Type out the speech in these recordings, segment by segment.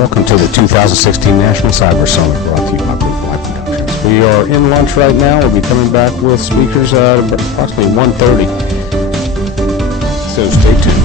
Welcome to the 2016 National Cyber Summit brought to you by Blue Fly Productions. We are in lunch right now. We'll be coming back with speakers at approximately 1:30. So stay tuned.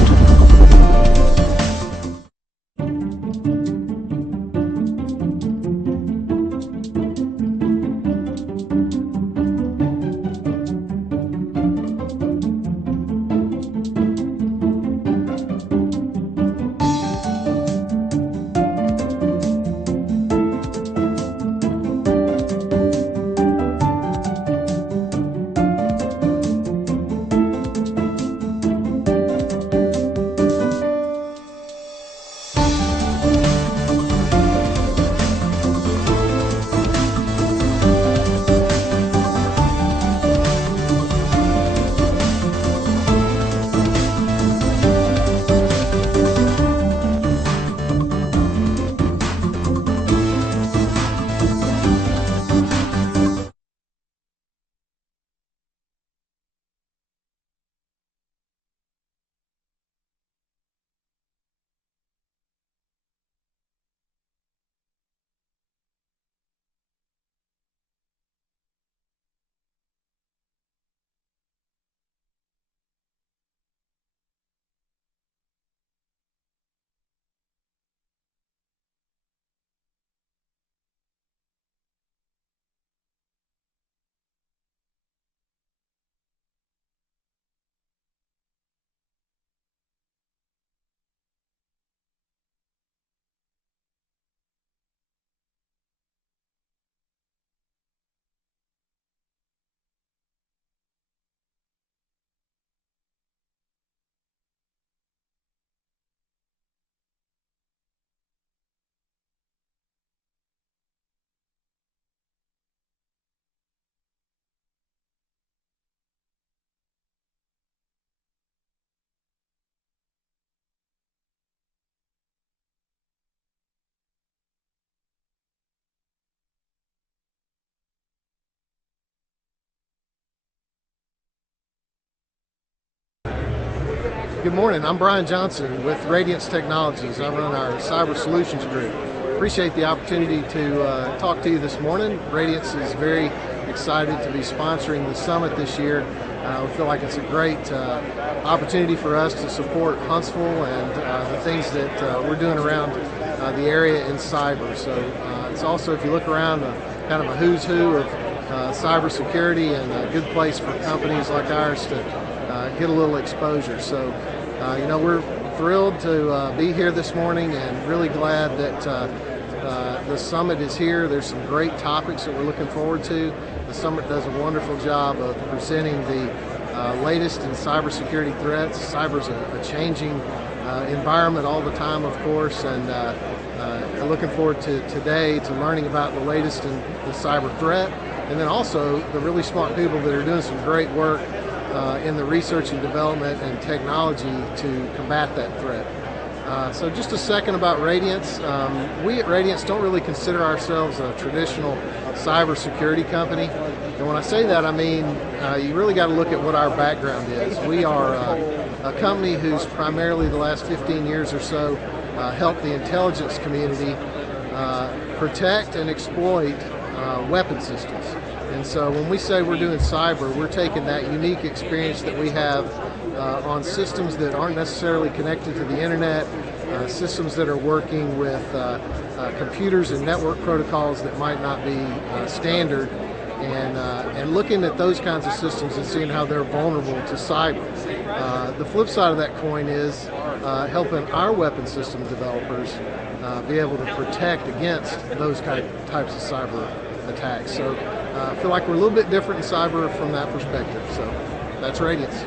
Good morning, I'm Brian Johnson with Radiance Technologies. I run our Cyber Solutions Group. Appreciate the opportunity to talk to you this morning. Radiance is very excited to be sponsoring the summit this year. We feel like it's a great opportunity for us to support Huntsville and the things that we're doing around the area in cyber. So it's also, if you look around, kind of a who's who of cyber security, and a good place for companies like ours to get a little exposure. So we're thrilled to be here this morning, and really glad that the summit is here. There's some great topics that we're looking forward to. The summit does a wonderful job of presenting the latest in cybersecurity threats. Cyber's a changing environment all the time, of course, and looking forward to today to learning about the latest in the cyber threat, and then also the really smart people that are doing some great work in the research and development and technology to combat that threat. So just a second about Radiance. We at Radiance don't really consider ourselves a traditional cybersecurity company. And when I say that, I mean you really got to look at what our background is. We are a company who's primarily the last 15 years or so helped the intelligence community protect and exploit weapon systems. And so when we say we're doing cyber, we're taking that unique experience that we have on systems that aren't necessarily connected to the internet, systems that are working with computers and network protocols that might not be standard, and looking at those kinds of systems and seeing how they're vulnerable to cyber. The flip side of that coin is helping our weapon system developers be able to protect against those types of cyber attacks. So I feel like we're a little bit different in cyber from that perspective. So that's Radiance.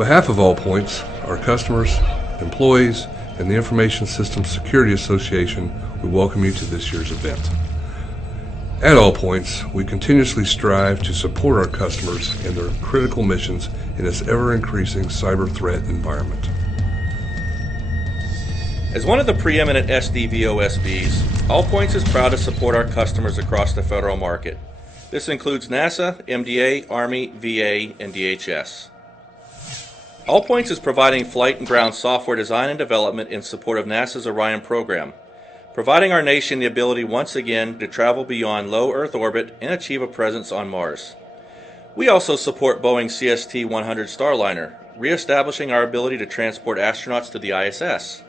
behalf of Allpoints, our customers, employees, and the Information Systems Security Association, we welcome you to this year's event. At Allpoints, we continuously strive to support our customers and their critical missions in this ever-increasing cyber threat environment. As one of the preeminent SDVOSBs, Allpoints is proud to support our customers across the federal market. This includes NASA, MDA, Army, VA, and DHS. Allpoints is providing flight and ground software design and development in support of NASA's Orion program, providing our nation the ability once again to travel beyond low Earth orbit and achieve a presence on Mars. We also support Boeing CST-100 Starliner, reestablishing our ability to transport astronauts to the ISS.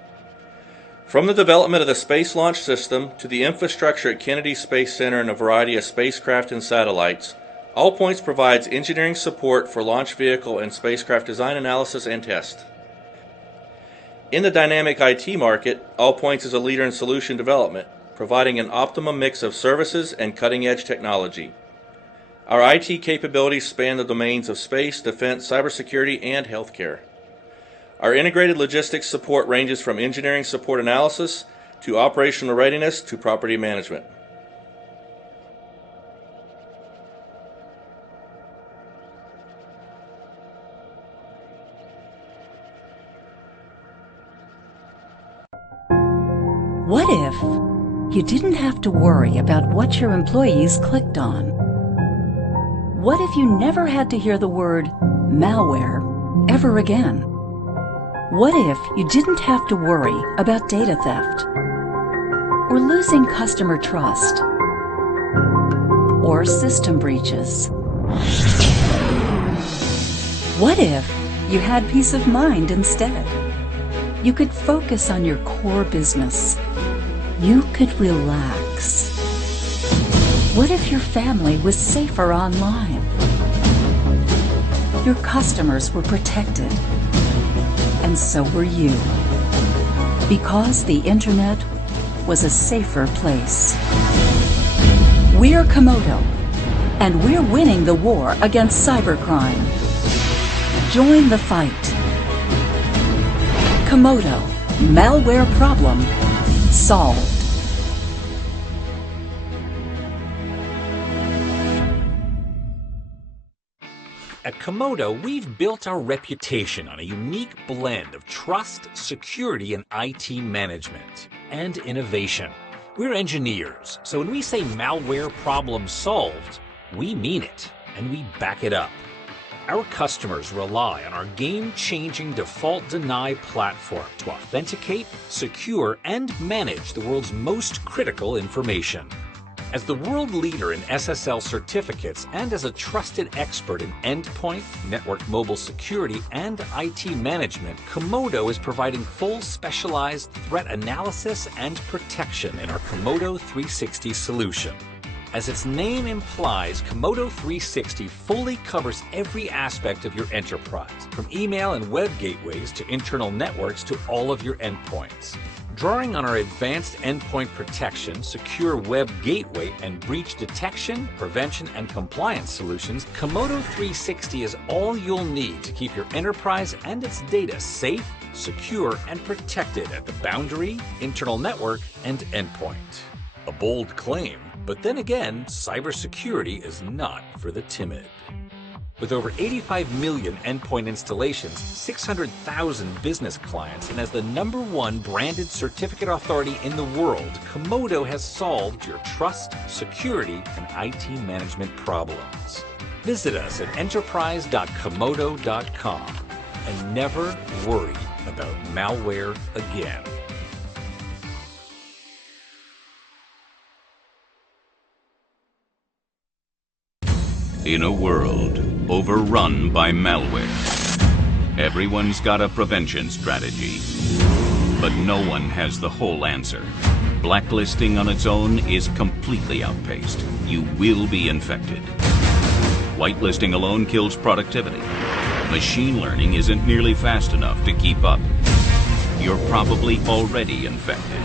From the development of the Space Launch System to the infrastructure at Kennedy Space Center and a variety of spacecraft and satellites, Allpoints provides engineering support for launch vehicle and spacecraft design analysis and test. In the dynamic IT market, Allpoints is a leader in solution development, providing an optimum mix of services and cutting-edge technology. Our IT capabilities span the domains of space, defense, cybersecurity, and healthcare. Our integrated logistics support ranges from engineering support analysis to operational readiness to property management. What if you didn't have to worry about what your employees clicked on? What if you never had to hear the word malware ever again? What if you didn't have to worry about data theft, or losing customer trust, or system breaches? What if you had peace of mind instead? You could focus on your core business. You could relax. What if your family was safer online? Your customers were protected, and so were you, because the internet was a safer place. We're Comodo, and we're winning the war against cybercrime. Join the fight. Comodo, malware problem solved. At Comodo, we've built our reputation on a unique blend of trust, security, and IT management, and innovation. We're engineers, so when we say malware problem solved, we mean it, and we back it up. Our customers rely on our game-changing Default Deny platform to authenticate, secure, and manage the world's most critical information. As the world leader in SSL certificates and as a trusted expert in endpoint, network mobile security, and IT management, Comodo is providing full specialized threat analysis and protection in our Comodo 360 solution. As its name implies, Comodo 360 fully covers every aspect of your enterprise, from email and web gateways to internal networks to all of your endpoints. Drawing on our advanced endpoint protection, secure web gateway, and breach detection, prevention, and compliance solutions, Comodo 360 is all you'll need to keep your enterprise and its data safe, secure, and protected at the boundary, internal network, and endpoint. A bold claim, but then again, cybersecurity is not for the timid. With over 85 million endpoint installations, 600,000 business clients, and as the #1 branded certificate authority in the world, Comodo has solved your trust, security, and IT management problems. Visit us at enterprise.comodo.com and never worry about malware again. In a world overrun by malware, everyone's got a prevention strategy, but no one has the whole answer. Blacklisting on its own is completely outpaced. You will be infected. Whitelisting alone kills productivity. Machine learning isn't nearly fast enough to keep up. You're probably already infected.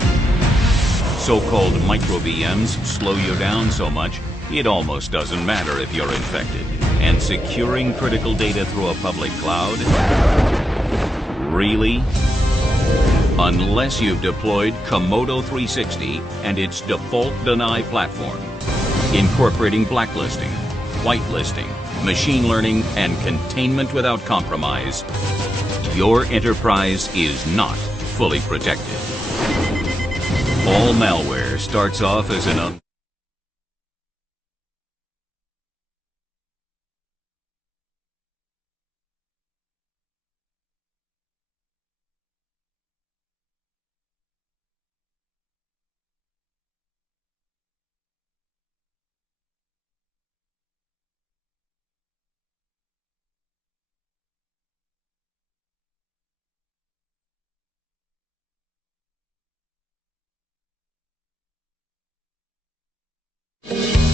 So-called micro VMs slow you down so much it almost doesn't matter if you're infected. And securing critical data through a public cloud? Really? Unless you've deployed Komodo 360 and its default deny platform, incorporating blacklisting, whitelisting, machine learning, and containment without compromise, your enterprise is not fully protected. All malware starts off as an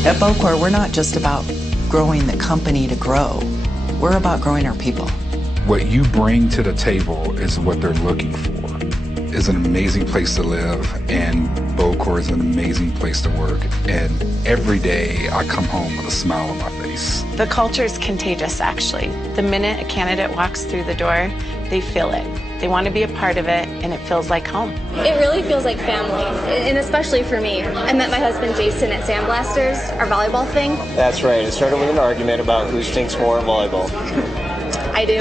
At Bocor, we're not just about growing the company to grow. We're about growing our people. What you bring to the table is what they're looking for. It's an amazing place to live, and Bocor is an amazing place to work. And every day I come home with a smile on my face. The culture is contagious, actually. The minute a candidate walks through the door, they feel it. They want to be a part of it, and it feels like home. It really feels like family, and especially for me. I met my husband Jason at Sandblasters, our volleyball thing. That's right. It started with an argument about who stinks more in volleyball. I do.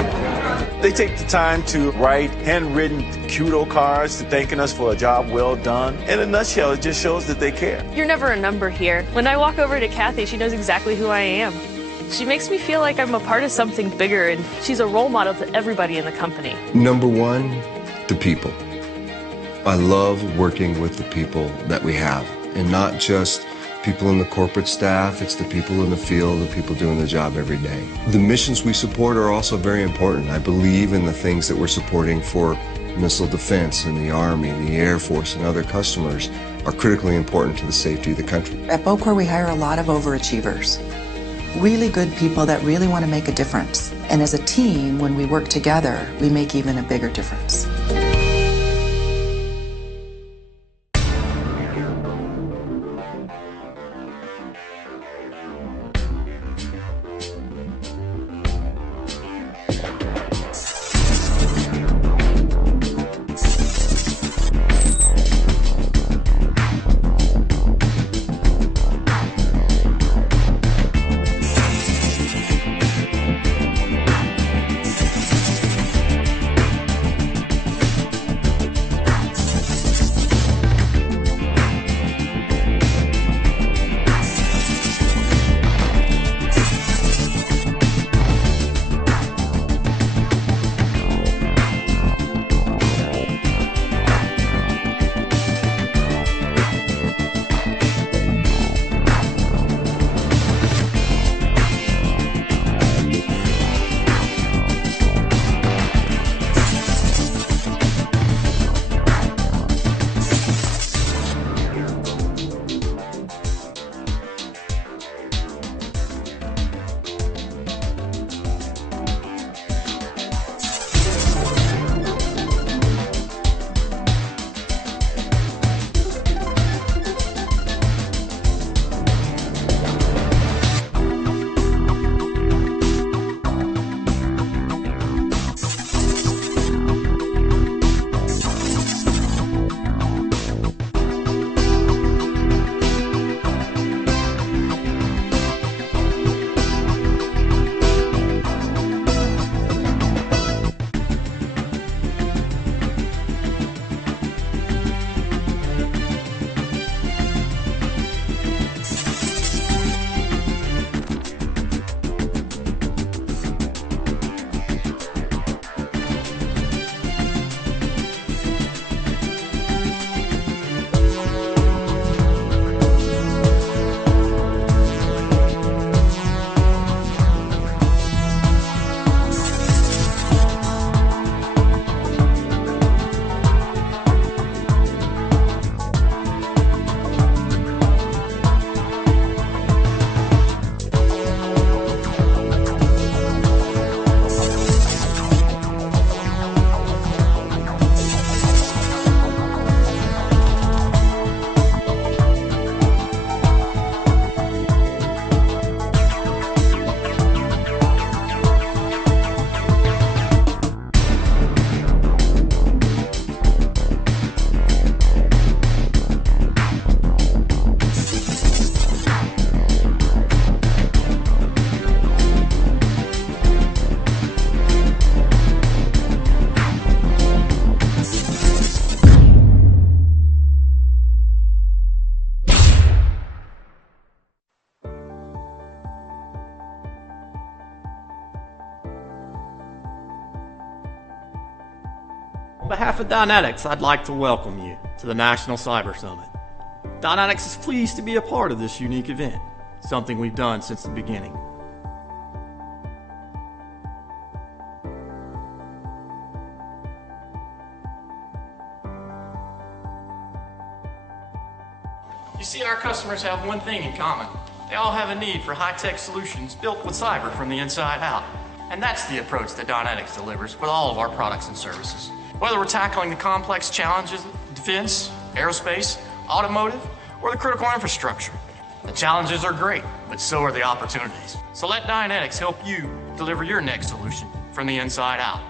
They take the time to write handwritten kudo cards thanking us for a job well done. In a nutshell, it just shows that they care. You're never a number here. When I walk over to Kathy, she knows exactly who I am. She makes me feel like I'm a part of something bigger, and she's a role model to everybody in the company. Number one, the people. I love working with the people that we have, and not just people in the corporate staff, it's the people in the field, the people doing the job every day. The missions we support are also very important. I believe in the things that we're supporting for missile defense and the Army, the Air Force, and other customers are critically important to the safety of the country. At Bocor, we hire a lot of overachievers. Really good people that really want to make a difference. And as a team, when we work together, we make even a bigger difference. behalf of Dynetics, I'd like to welcome you to the National Cyber Summit. Dynetics is pleased to be a part of this unique event, something we've done since the beginning. You see, our customers have one thing in common. They all have a need for high-tech solutions built with cyber from the inside out. And that's the approach that Dynetics delivers with all of our products and services. Whether we're tackling the complex challenges of defense, aerospace, automotive, or the critical infrastructure. The challenges are great, but so are the opportunities. So let Dynetics help you deliver your next solution from the inside out.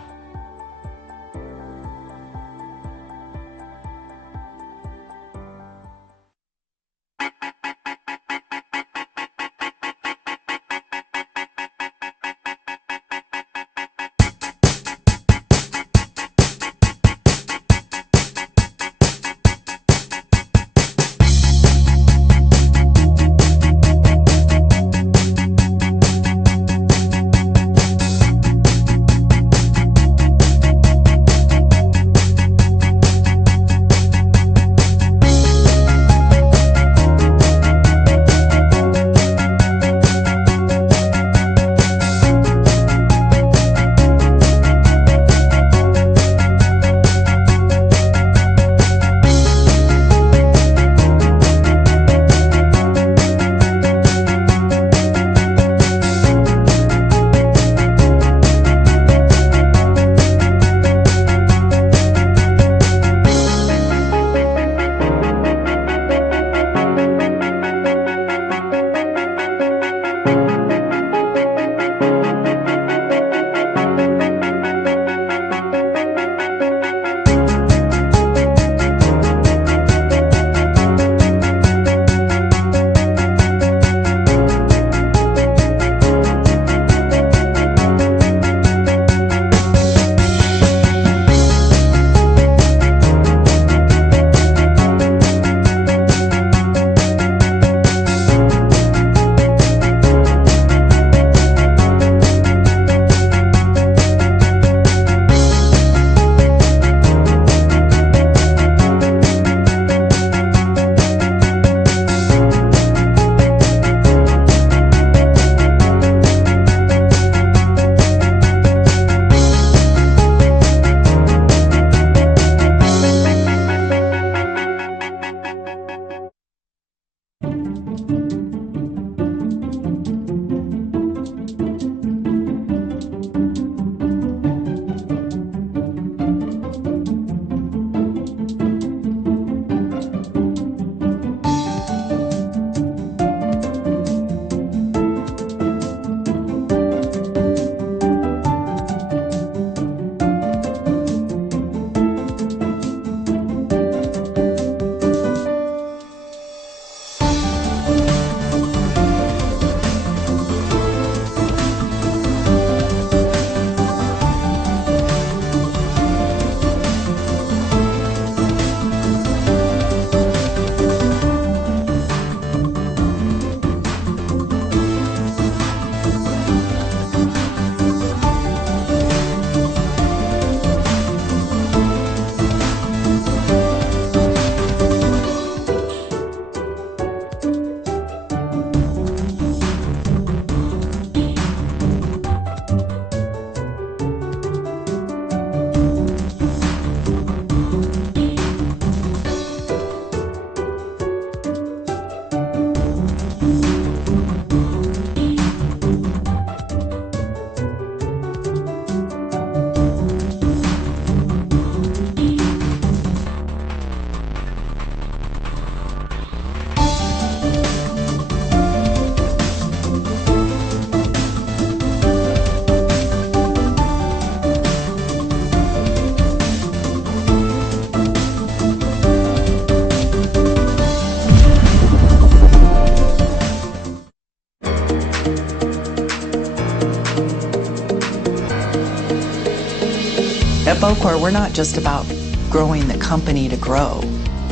At Bocor, we're not just about growing the company to grow.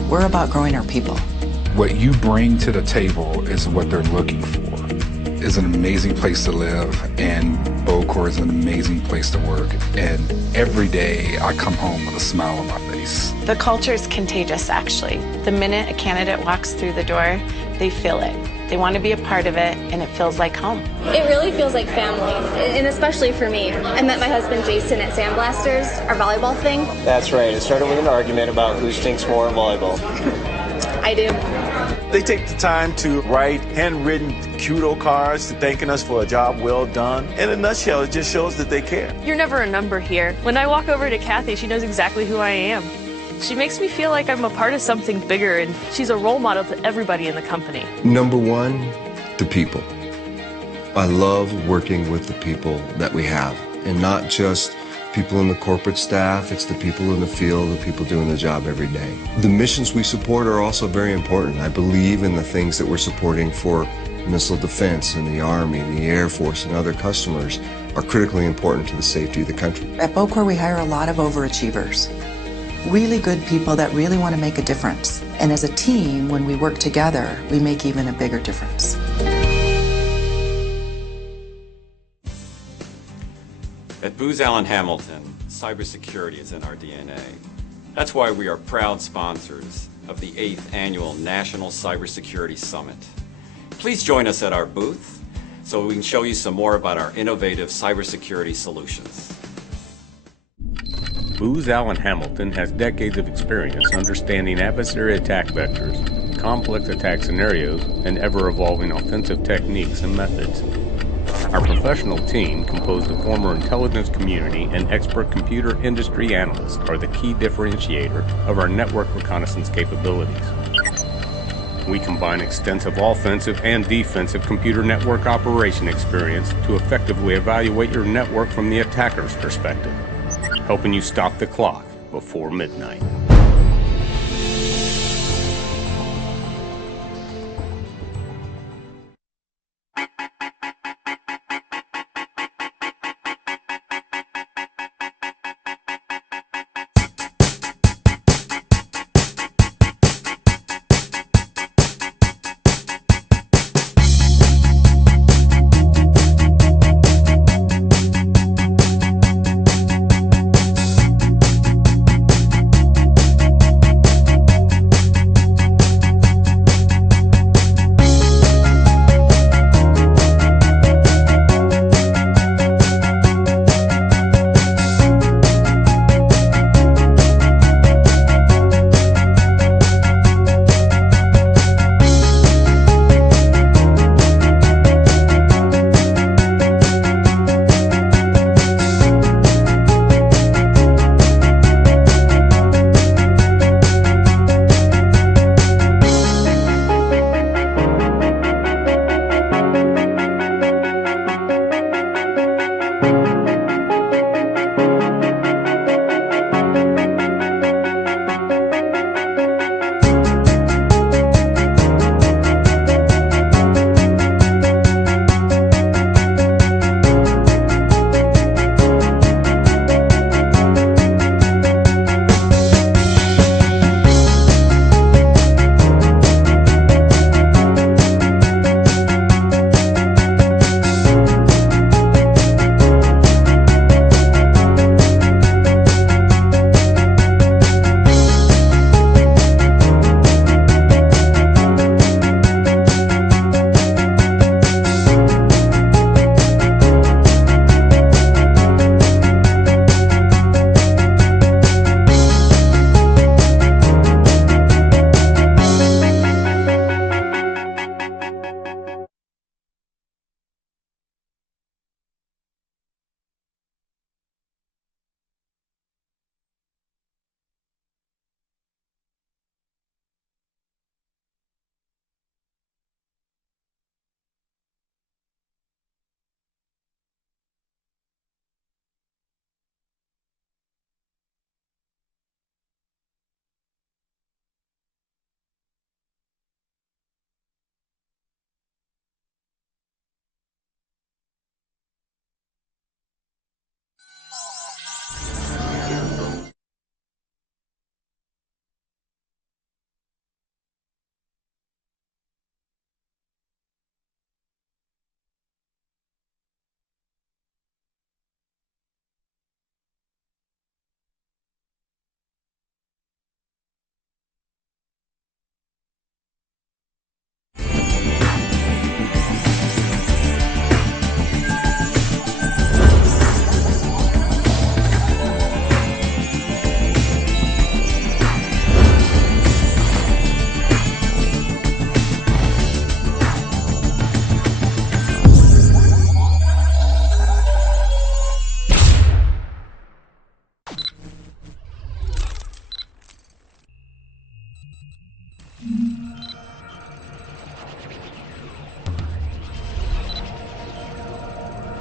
We're about growing our people. What you bring to the table is what they're looking for. is an amazing place to live, and Bocor is an amazing place to work. And every day I come home with a smile on my face. The culture is contagious, actually. The minute a candidate walks through the door, they feel it. They want to be a part of it, and it feels like home. It really feels like family, and especially for me. I met my husband Jason at Sandblasters, our volleyball thing. That's right. It started with an argument about who stinks more at volleyball. I do. They take the time to write handwritten kudo cards thanking us for a job well done. In a nutshell, it just shows that they care. You're never a number here. When I walk over to Kathy, she knows exactly who I am. She makes me feel like I'm a part of something bigger, and she's a role model to everybody in the company. Number one, the people. I love working with the people that we have, and not just people in the corporate staff, it's the people in the field, the people doing the job every day. The missions we support are also very important. I believe in the things that we're supporting for missile defense and the Army, the Air Force, and other customers are critically important to the safety of the country. At Bocor, we hire a lot of overachievers. Really good people that really want to make a difference. And as a team, when we work together, we make even a bigger difference. At Booz Allen Hamilton, cybersecurity is in our DNA. That's why we are proud sponsors of the 8th Annual National Cybersecurity Summit. Please join us at our booth so we can show you some more about our innovative cybersecurity solutions. Booz Allen Hamilton has decades of experience understanding adversary attack vectors, complex attack scenarios, and ever-evolving offensive techniques and methods. Our professional team, composed of former intelligence community and expert computer industry analysts, are the key differentiator of our network reconnaissance capabilities. We combine extensive offensive and defensive computer network operation experience to effectively evaluate your network from the attacker's perspective, helping you stop the clock before midnight.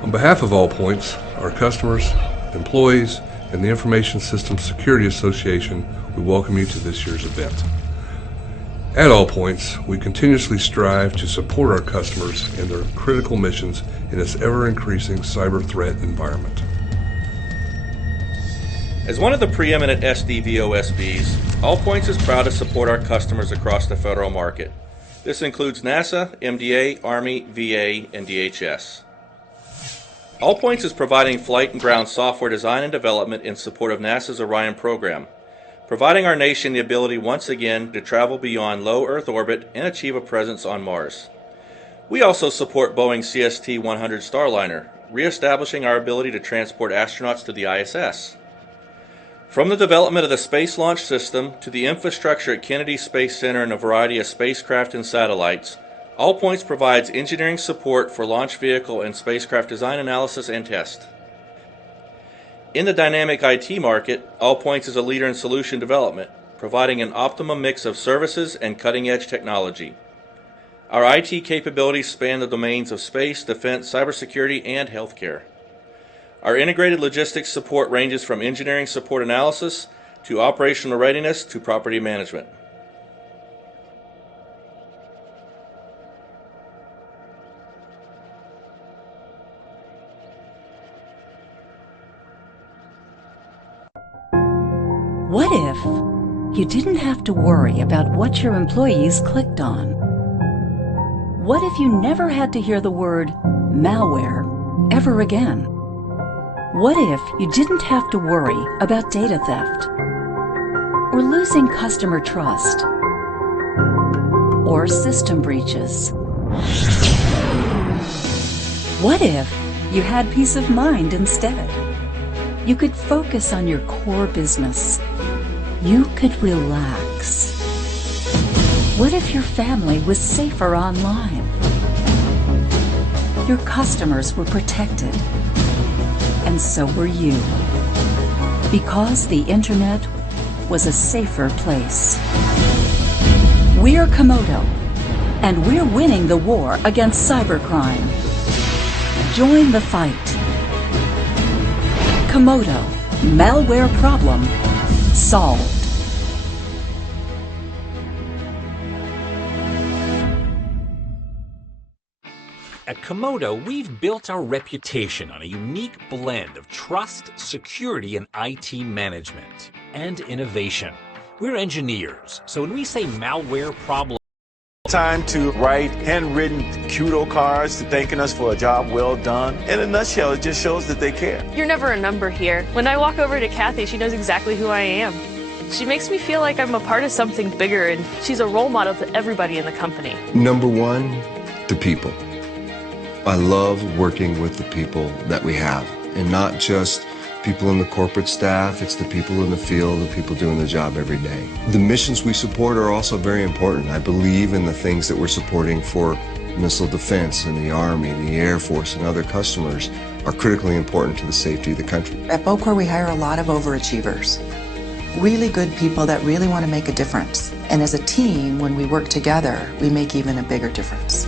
On behalf of All Points, our customers, employees, and the Information Systems Security Association, we welcome you to this year's event. At All Points, we continuously strive to support our customers in their critical missions in this ever-increasing cyber threat environment. As one of the preeminent SDVOSBs, All Points is proud to support our customers across the federal market. This includes NASA, MDA, Army, VA, and DHS. All Points is providing flight and ground software design and development in support of NASA's Orion program, providing our nation the ability once again to travel beyond low Earth orbit and achieve a presence on Mars. We also support Boeing CST-100 Starliner, reestablishing our ability to transport astronauts to the ISS. From the development of the Space Launch System to the infrastructure at Kennedy Space Center and a variety of spacecraft and satellites, All Points provides engineering support for launch vehicle and spacecraft design analysis and test. In the dynamic IT market, All Points is a leader in solution development, providing an optimum mix of services and cutting-edge technology. Our IT capabilities span the domains of space, defense, cybersecurity, and healthcare. Our integrated logistics support ranges from engineering support analysis to operational readiness to property management. What if you didn't have to worry about what your employees clicked on? What if you never had to hear the word malware ever again? What if you didn't have to worry about data theft, or losing customer trust, or system breaches? What if you had peace of mind instead? You could focus on your core business. You could relax. What if your family was safer online? Your customers were protected, and so were you. Because the internet was a safer place. We're Comodo, and we're winning the war against cybercrime. Join the fight. Comodo, malware problem solved. At Comodo, we've built our reputation on a unique blend of trust, security, and IT management, and innovation. We're engineers, so when we say malware problem, Time to write handwritten kudo cards thanking us for a job well done. In a nutshell, it just shows that they care. You're never a number here. When I walk over to Kathy, she knows exactly who I am. She makes me feel like I'm a part of something bigger, and she's a role model to everybody in the company. Number one, the people. I love working with the people that we have, and not just people in the corporate staff, it's the people in the field, the people doing the job every day. The missions we support are also very important. I believe in the things that we're supporting for missile defense and the Army, the Air Force, and other customers are critically important to the safety of the country. At Bocor, we hire a lot of overachievers. Really good people that really want to make a difference. And as a team, when we work together, we make even a bigger difference.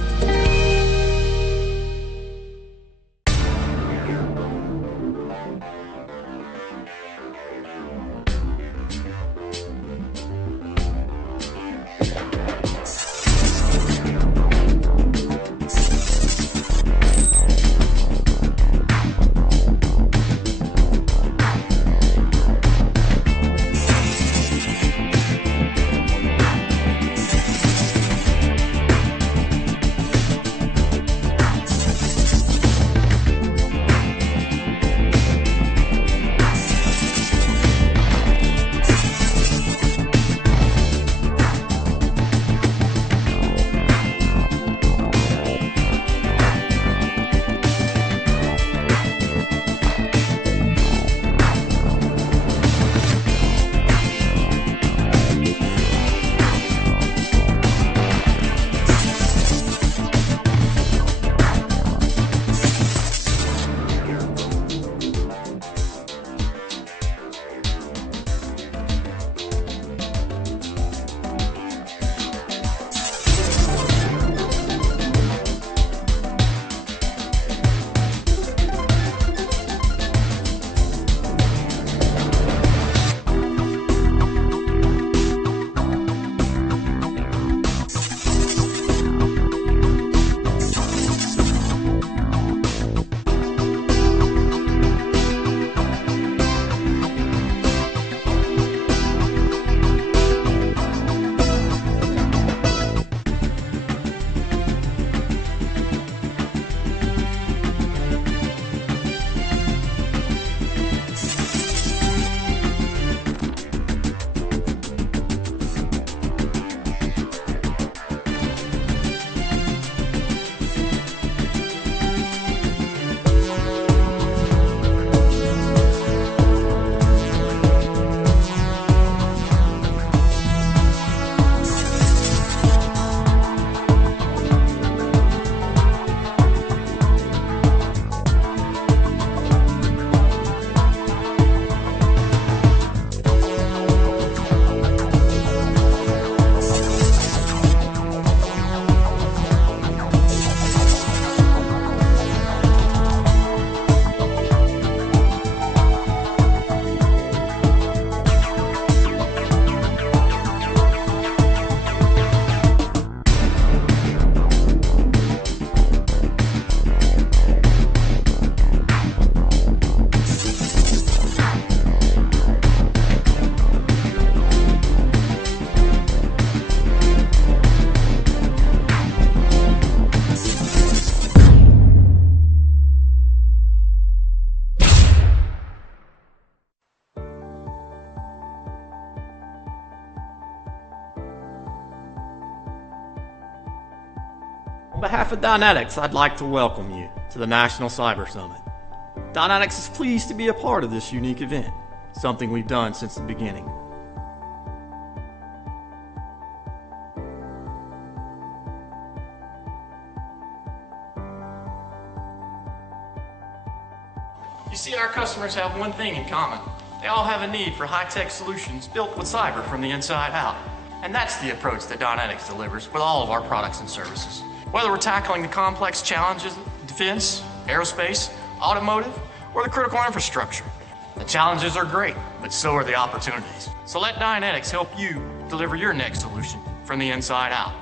On behalf of Dynetics, I'd like to welcome you to the National Cyber Summit. Dynetics is pleased to be a part of this unique event, something we've done since the beginning. You see, our customers have one thing in common. They all have a need for high-tech solutions built with cyber from the inside out. And that's the approach that Dynetics delivers with all of our products and services. Whether we're tackling the complex challenges of defense, aerospace, automotive, or the critical infrastructure. The challenges are great, but so are the opportunities. So let Dynetics help you deliver your next solution from the inside out.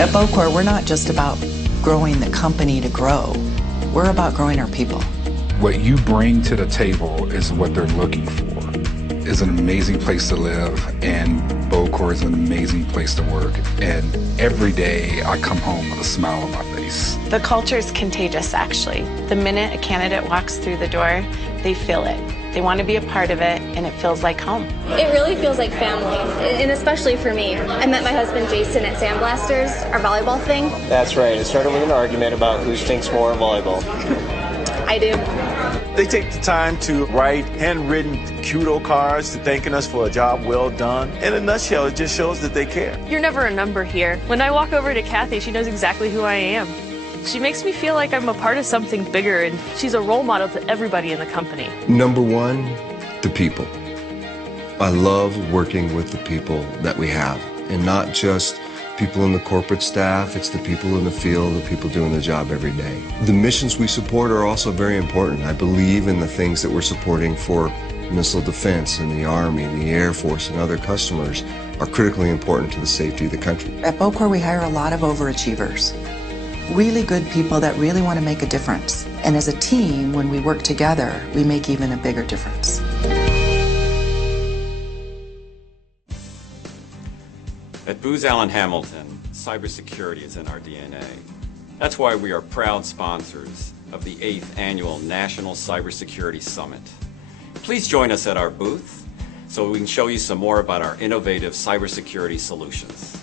At Bocor, we're not just about growing the company to grow. We're about growing our people. What you bring to the table is what they're looking for. It's an amazing place to live, and Bocor Bocorp is an amazing place to work, and every day I come home with a smile on my face. The culture is contagious, actually. The minute a candidate walks through the door, they feel it. They want to be a part of it, and it feels like home. It really feels like family, and especially for me. I met my husband Jason at Sandblasters, our volleyball thing. That's right. It started with an argument about who stinks more at volleyball. I do. They take the time to write handwritten kudo cards thanking us for a job well done. In a nutshell, it just shows that they care. You're never a number here. When I walk over to Kathy, she knows exactly who I am. She makes me feel like I'm a part of something bigger, and she's a role model to everybody in the company. Number one, the people. I love working with the people that we have, and not just people in the corporate staff, it's the people in the field, the people doing the job every day. The missions we support are also very important. I believe in the things that we're supporting for missile defense and the Army, the Air Force, and other customers are critically important to the safety of the country. At Bocorp, we hire a lot of overachievers. Really good people that really want to make a difference. And as a team, when we work together, we make even a bigger difference. At Booz Allen Hamilton, cybersecurity is in our DNA. That's why we are proud sponsors of the 8th Annual National Cybersecurity Summit. Please join us at our booth so we can show you some more about our innovative cybersecurity solutions.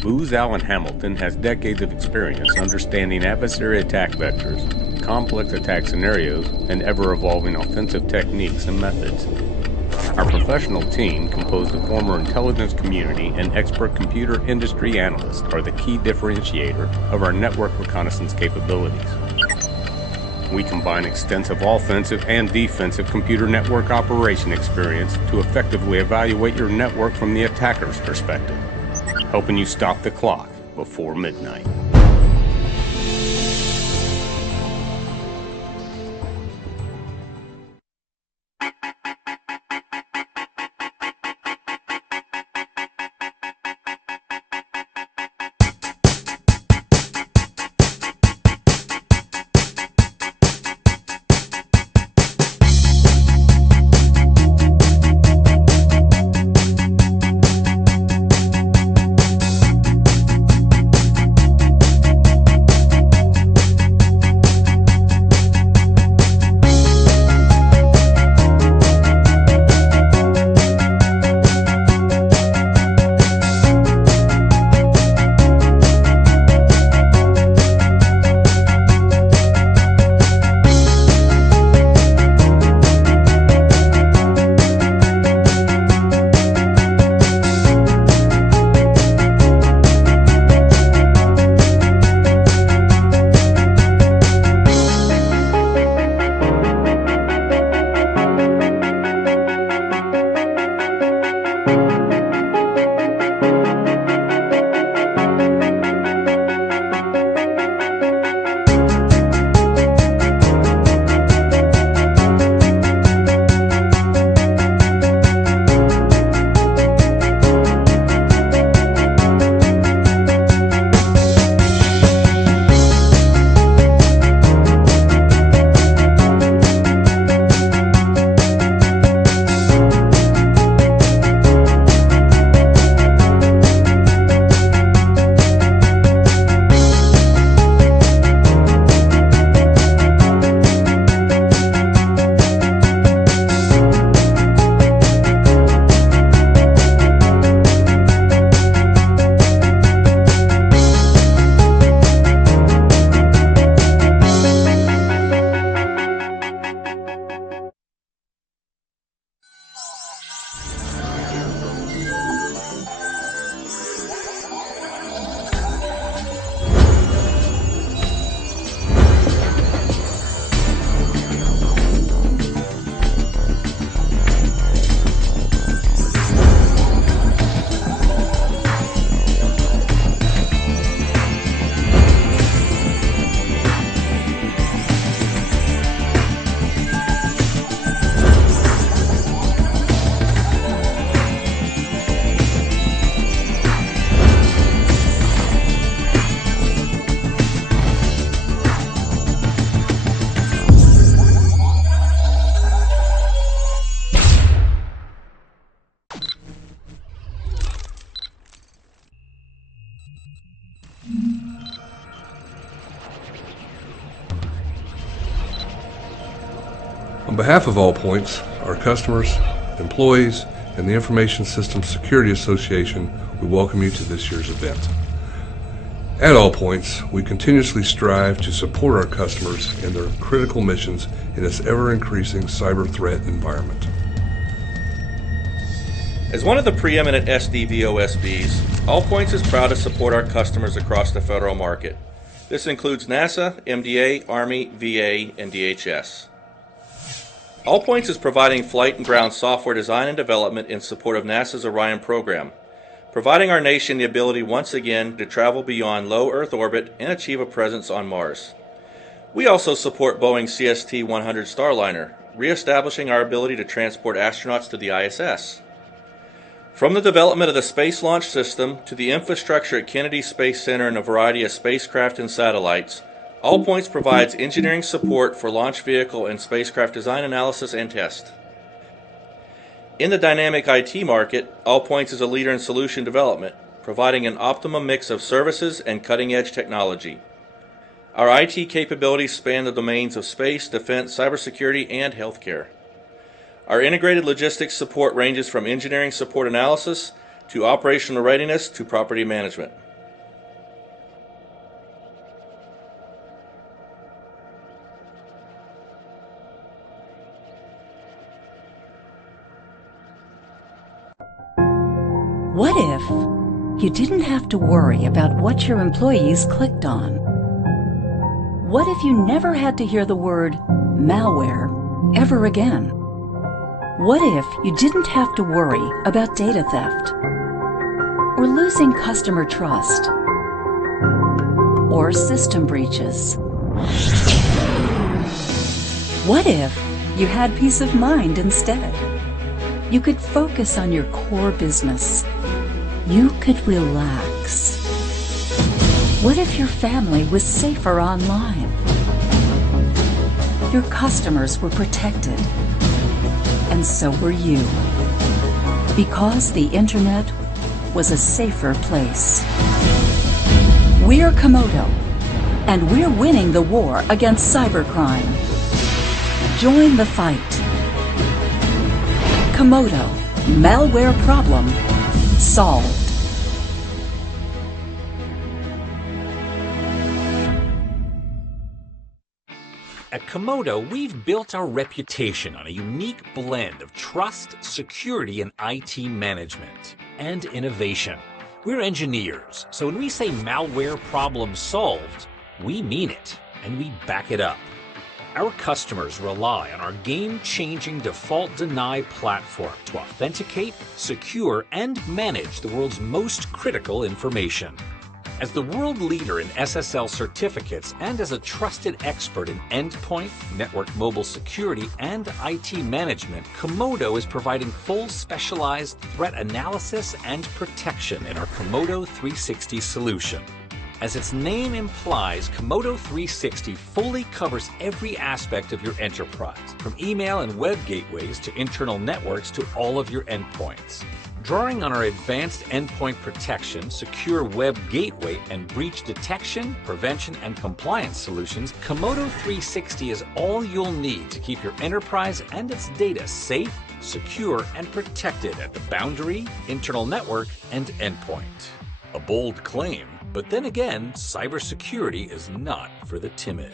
Booz Allen Hamilton has decades of experience understanding adversary attack vectors, complex attack scenarios, and ever-evolving offensive techniques and methods. Our professional team, composed of former intelligence community and expert computer industry analysts, are the key differentiator of our network reconnaissance capabilities. We combine extensive offensive and defensive computer network operation experience to effectively evaluate your network from the attacker's perspective, helping you stop the clock before midnight. On behalf of All Points, our customers, employees, and the Information Systems Security Association, we welcome you to this year's event. At All Points, we continuously strive to support our customers in their critical missions in this ever-increasing cyber threat environment. As one of the preeminent SDVOSBs, All Points is proud to support our customers across the federal market. This includes NASA, MDA, Army, VA, and DHS. All Points is providing flight and ground software design and development in support of NASA's Orion program, providing our nation the ability once again to travel beyond low Earth orbit and achieve a presence on Mars. We also support Boeing's CST-100 Starliner, reestablishing our ability to transport astronauts to the ISS. From the development of the Space Launch System to the infrastructure at Kennedy Space Center and a variety of spacecraft and satellites, All Points provides engineering support for launch vehicle and spacecraft design analysis and test. In the dynamic IT market, All Points is a leader in solution development, providing an optimum mix of services and cutting-edge technology. Our IT capabilities span the domains of space, defense, cybersecurity, and healthcare. Our integrated logistics support ranges from engineering support analysis to operational readiness to property management. What if you didn't have to worry about what your employees clicked on? What if you never had to hear the word malware ever again? What if you didn't have to worry about data theft, or losing customer trust, or system breaches? What if you had peace of mind instead? You could focus on your core business. You could relax. What if your family was safer online? Your customers were protected, and so were you, because the internet was a safer place. We're Comodo, and we're winning the war against cybercrime. Join the fight. Comodo, malware problem solved. At Comodo, we've built our reputation on a unique blend of trust, security, and IT management, and innovation. We're engineers, so when we say malware problem solved, we mean it, and we back it up. Our customers rely on our game-changing default deny platform to authenticate, secure, and manage the world's most critical information. As the world leader in SSL certificates and as a trusted expert in endpoint, network mobile security, and IT management, Comodo is providing full specialized threat analysis and protection in our Comodo 360 solution. As its name implies, Comodo 360 fully covers every aspect of your enterprise, from email and web gateways to internal networks to all of your endpoints. Drawing on our advanced endpoint protection, secure web gateway, and breach detection, prevention, and compliance solutions, Comodo 360 is all you'll need to keep your enterprise and its data safe, secure, and protected at the boundary, internal network, and endpoint. A bold claim, but then again, cybersecurity is not for the timid.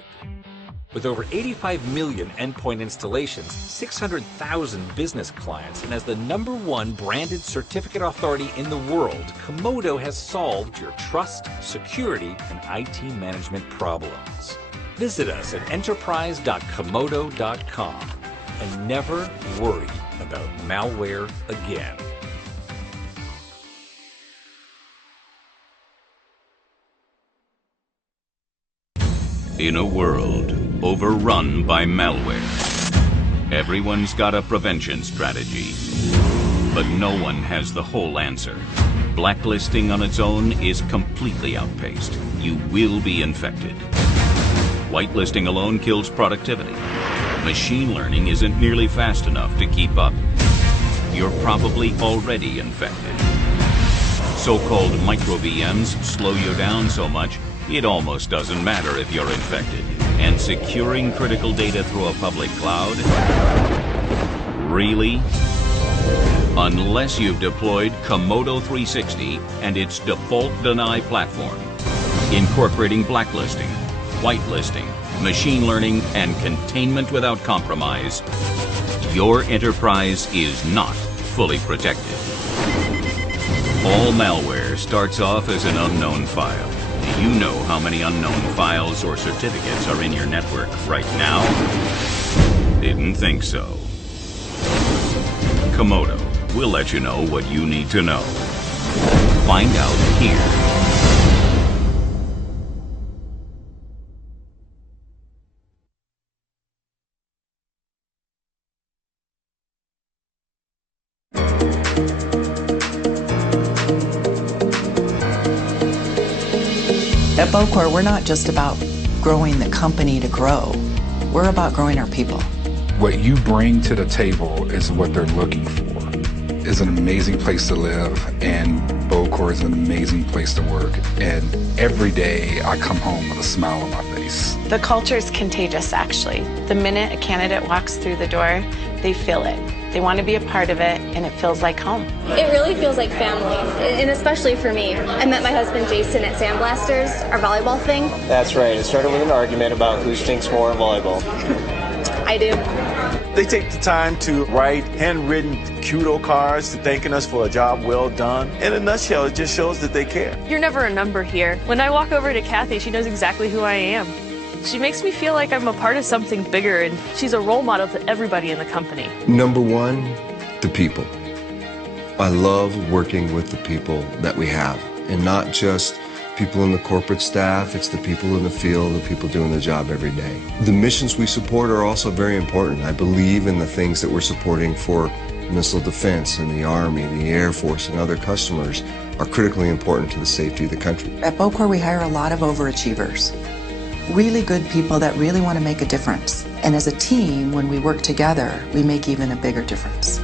With over 85 million endpoint installations, 600,000 business clients, and as the #1 branded certificate authority in the world, Comodo has solved your trust, security, and IT management problems. Visit us at enterprise.comodo.com and never worry about malware again. In a world overrun by malware, everyone's got a prevention strategy, but no one has the whole answer. Blacklisting on its own is completely outpaced. You will be infected. Whitelisting alone kills productivity. Machine learning isn't nearly fast enough to keep up. You're probably already infected. So-called micro VMs slow you down so much, it almost doesn't matter if you're infected. And securing critical data through a public cloud? Really? Unless you've deployed Komodo 360 and its default deny platform, incorporating blacklisting, whitelisting, machine learning, and containment without compromise, your enterprise is not fully protected. All malware starts off as an unknown file. Do you know how many unknown files or certificates are in your network right now? Didn't think so. Komodo will let you know what you need to know. Find out here. At Bocor, we're not just about growing the company to grow. We're about growing our people. What you bring to the table is what they're looking for. It's an amazing place to live, and Bocor is an amazing place to work. And every day I come home with a smile on my face. The culture is contagious, actually. The minute a candidate walks through the door, they feel it. They want to be a part of it, and it feels like home. It really feels like family, and especially for me. I met my husband Jason at Sandblasters, our volleyball thing. That's right. It started with an argument about who stinks more in volleyball. I do. They take the time to write handwritten kudo cards thanking us for a job well done. In a nutshell, it just shows that they care. You're never a number here. When I walk over to Kathy, she knows exactly who I am. She makes me feel like I'm a part of something bigger, and she's a role model to everybody in the company. Number one, the people. I love working with the people that we have, and not just people in the corporate staff, it's the people in the field, the people doing the job every day. The missions we support are also very important. I believe in the things that we're supporting for missile defense and the Army, the Air Force, and other customers are critically important to the safety of the country. At Bocor, we hire a lot of overachievers. Really good people that really want to make a difference. And as a team, when we work together, we make even a bigger difference.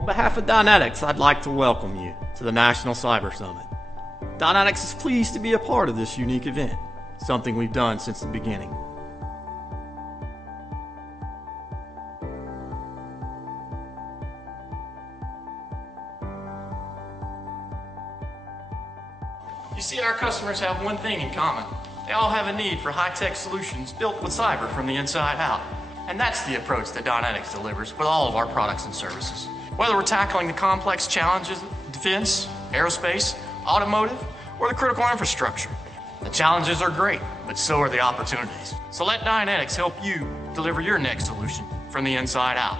On behalf of Dynetics, I'd like to welcome you to the National Cyber Summit. Dynetics is pleased to be a part of this unique event, something we've done since the beginning. You see, our customers have one thing in common. They all have a need for high-tech solutions built with cyber from the inside out. And that's the approach that Dynetics delivers with all of our products and services. Whether we're tackling the complex challenges of defense, aerospace, automotive, or the critical infrastructure. The challenges are great, but so are the opportunities. So let Dynetics help you deliver your next solution from the inside out.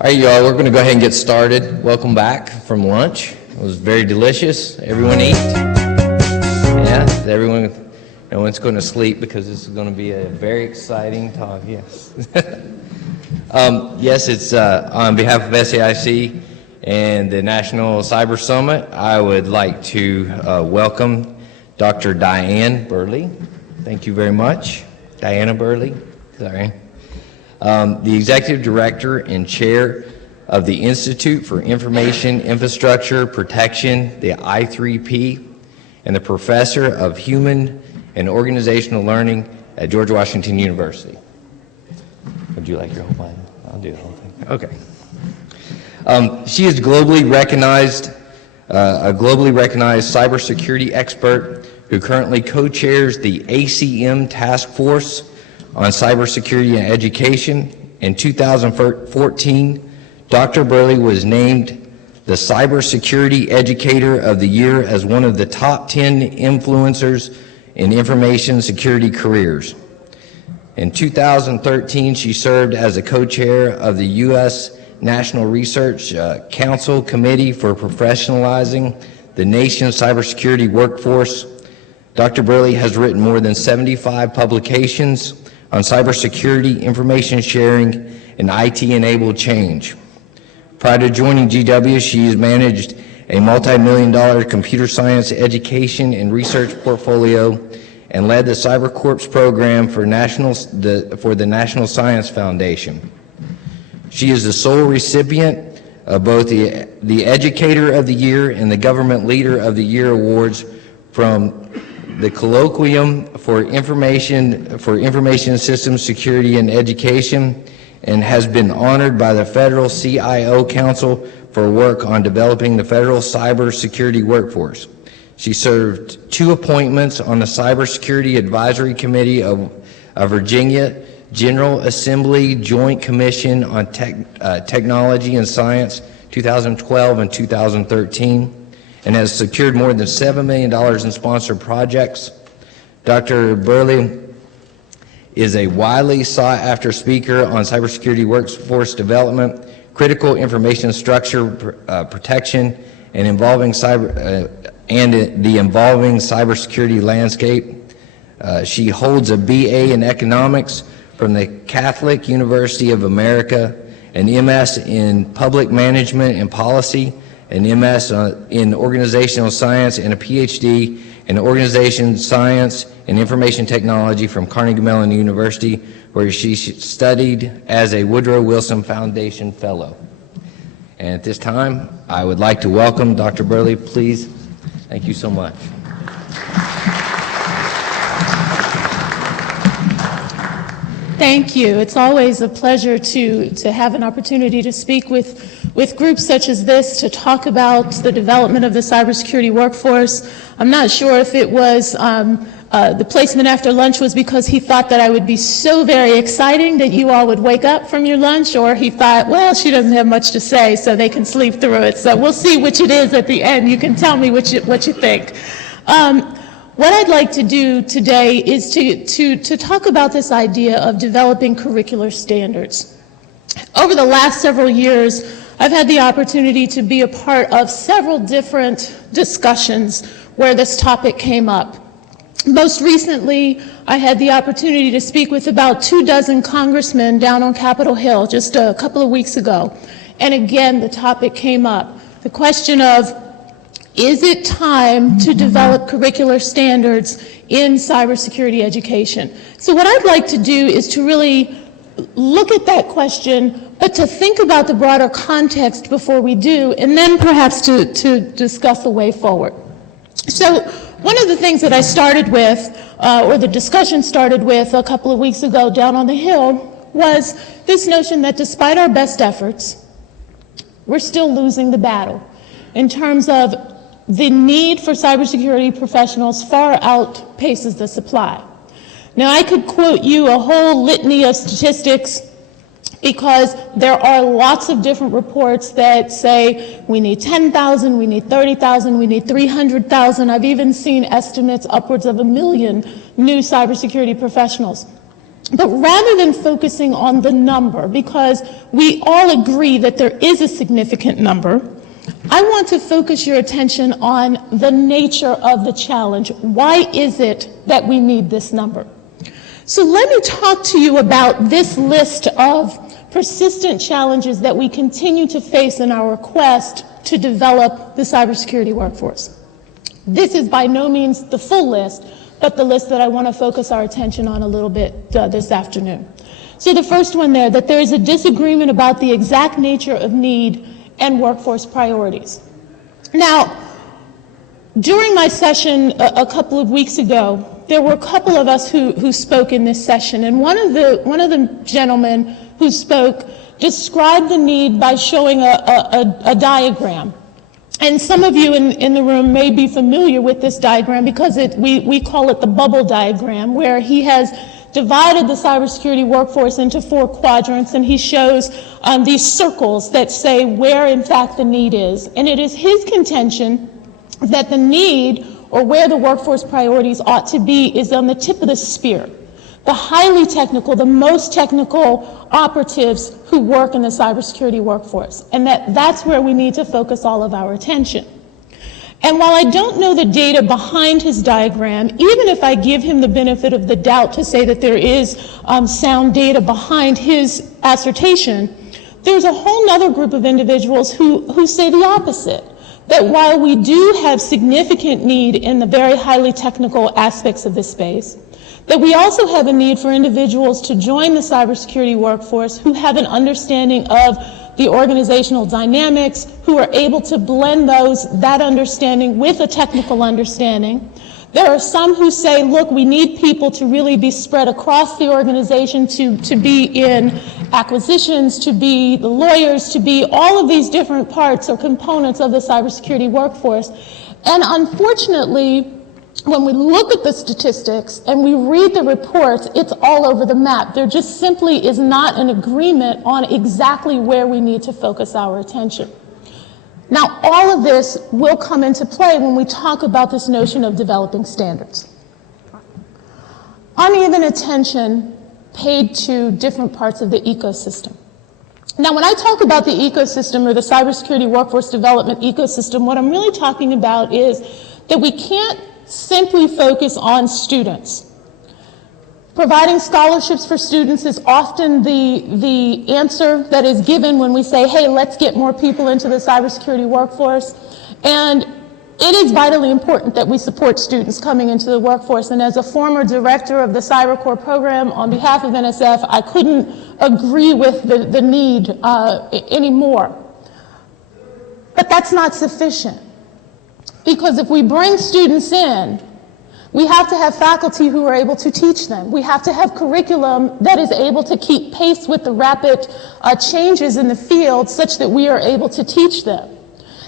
All right, y'all, we're going to go ahead and get started. Welcome back from lunch. It was very delicious. Everyone eat? Yeah, everyone, no one's going to sleep because this is going to be a very exciting talk, yes. Yes, it's on behalf of SAIC and the National Cyber Summit, I would like to welcome Dr. Diane Burley. Thank you very much. Diana Burley, sorry. The Executive Director and Chair of the Institute for Information Infrastructure Protection, the I3P, and the Professor of Human and Organizational Learning at George Washington University. Would you like your whole plan? I'll do the whole thing. Okay. She is globally recognized, a globally recognized cybersecurity expert who currently co-chairs the ACM Task Force on Cybersecurity and Education. In 2014, Dr. Burley was named the Cybersecurity Educator of the Year as one of the top 10 influencers in information security careers. In 2013, she served as a co-chair of the U.S. National Research Council Committee for Professionalizing the Nation's Cybersecurity Workforce. Dr. Burley has written more than 75 publications on cybersecurity, information sharing, and IT-enabled change. Prior to joining GW, she has managed a multi-million-dollar computer science education and research portfolio and led the CyberCorps program for the National Science Foundation. She is the sole recipient of both the Educator of the Year and the Government Leader of the Year awards from the Colloquium for Information Systems Security and Education, and has been honored by the Federal CIO Council for work on developing the federal cybersecurity workforce. She served 2 appointments on the Cybersecurity Advisory Committee of Virginia General Assembly Joint Commission on Technology and Science, 2012 and 2013, and has secured more than $7 million in sponsored projects. Dr. Burley is a widely sought-after speaker on cybersecurity workforce development, critical information structure protection, and the evolving cybersecurity landscape. She holds a BA in economics from the Catholic University of America, an MS in public management and policy, an MS in organizational science, and a PhD in organization science and information technology from Carnegie Mellon University, where she studied as a Woodrow Wilson Foundation Fellow. And at this time, I would like to welcome Dr. Burley, please. Thank you so much. Thank you. It's always a pleasure to have an opportunity to speak with groups such as this to talk about the development of the cybersecurity workforce. I'm not sure if it was the placement after lunch was because he thought that I would be so very exciting that you all would wake up from your lunch, or he thought, well, she doesn't have much to say, so they can sleep through it. So we'll see which it is at the end. You can tell me what you think. What I'd like to do today is to talk about this idea of developing curricular standards. Over the last several years, I've had the opportunity to be a part of several different discussions where this topic came up. Most recently, I had the opportunity to speak with about 24 congressmen down on Capitol Hill just a couple of weeks ago. And again, the topic came up. The question of, is it time to develop curricular standards in cybersecurity education? So what I'd like to do is to really look at that question, but to think about the broader context before we do, and then perhaps to discuss the way forward. So one of the things that I started with, or the discussion started with a couple of weeks ago down on the Hill, was this notion that despite our best efforts, we're still losing the battle in terms of the need for cybersecurity professionals far outpaces the supply. Now, I could quote you a whole litany of statistics because there are lots of different reports that say we need 10,000, we need 30,000, we need 300,000. I've even seen estimates upwards of 1 million new cybersecurity professionals. But rather than focusing on the number, because we all agree that there is a significant number, I want to focus your attention on the nature of the challenge. Why is it that we need this number? So let me talk to you about this list of persistent challenges that we continue to face in our quest to develop the cybersecurity workforce. This is by no means the full list, but the list that I want to focus our attention on a little bit this afternoon. So the first one there, that there is a disagreement about the exact nature of need and workforce priorities. Now, during my session a couple of weeks ago, there were a couple of us who spoke in this session, and one of the gentlemen who spoke described the need by showing a diagram. And some of you in the room may be familiar with this diagram because we call it the bubble diagram, where he has divided the cybersecurity workforce into 4 quadrants, and he shows these circles that say where in fact the need is. And it is his contention that the need, or where the workforce priorities ought to be, is on the tip of the spear. The highly technical, the most technical operatives who work in the cybersecurity workforce, and that's where we need to focus all of our attention. And while I don't know the data behind his diagram, even if I give him the benefit of the doubt to say that there is sound data behind his assertion, there's a whole other group of individuals who say the opposite. That while we do have significant need in the very highly technical aspects of this space, that we also have a need for individuals to join the cybersecurity workforce who have an understanding of the organizational dynamics, who are able to blend that understanding with a technical understanding. There are some who say, look, we need people to really be spread across the organization, to be in acquisitions, to be the lawyers, to be all of these different parts or components of the cybersecurity workforce. And unfortunately, when we look at the statistics and we read the reports, it's all over the map. There just simply is not an agreement on exactly where we need to focus our attention. Now, all of this will come into play when we talk about this notion of developing standards. Uneven attention paid to different parts of the ecosystem. Now, when I talk about the ecosystem or the cybersecurity workforce development ecosystem, what I'm really talking about is that we can't simply focus on students. Providing scholarships for students is often the answer that is given when we say, hey, let's get more people into the cybersecurity workforce. And it is vitally important that we support students coming into the workforce. And as a former director of the CyberCorps program on behalf of NSF, I couldn't agree with the need anymore. But that's not sufficient. Because if we bring students in, we have to have faculty who are able to teach them. We have to have curriculum that is able to keep pace with the rapid changes in the field such that we are able to teach them.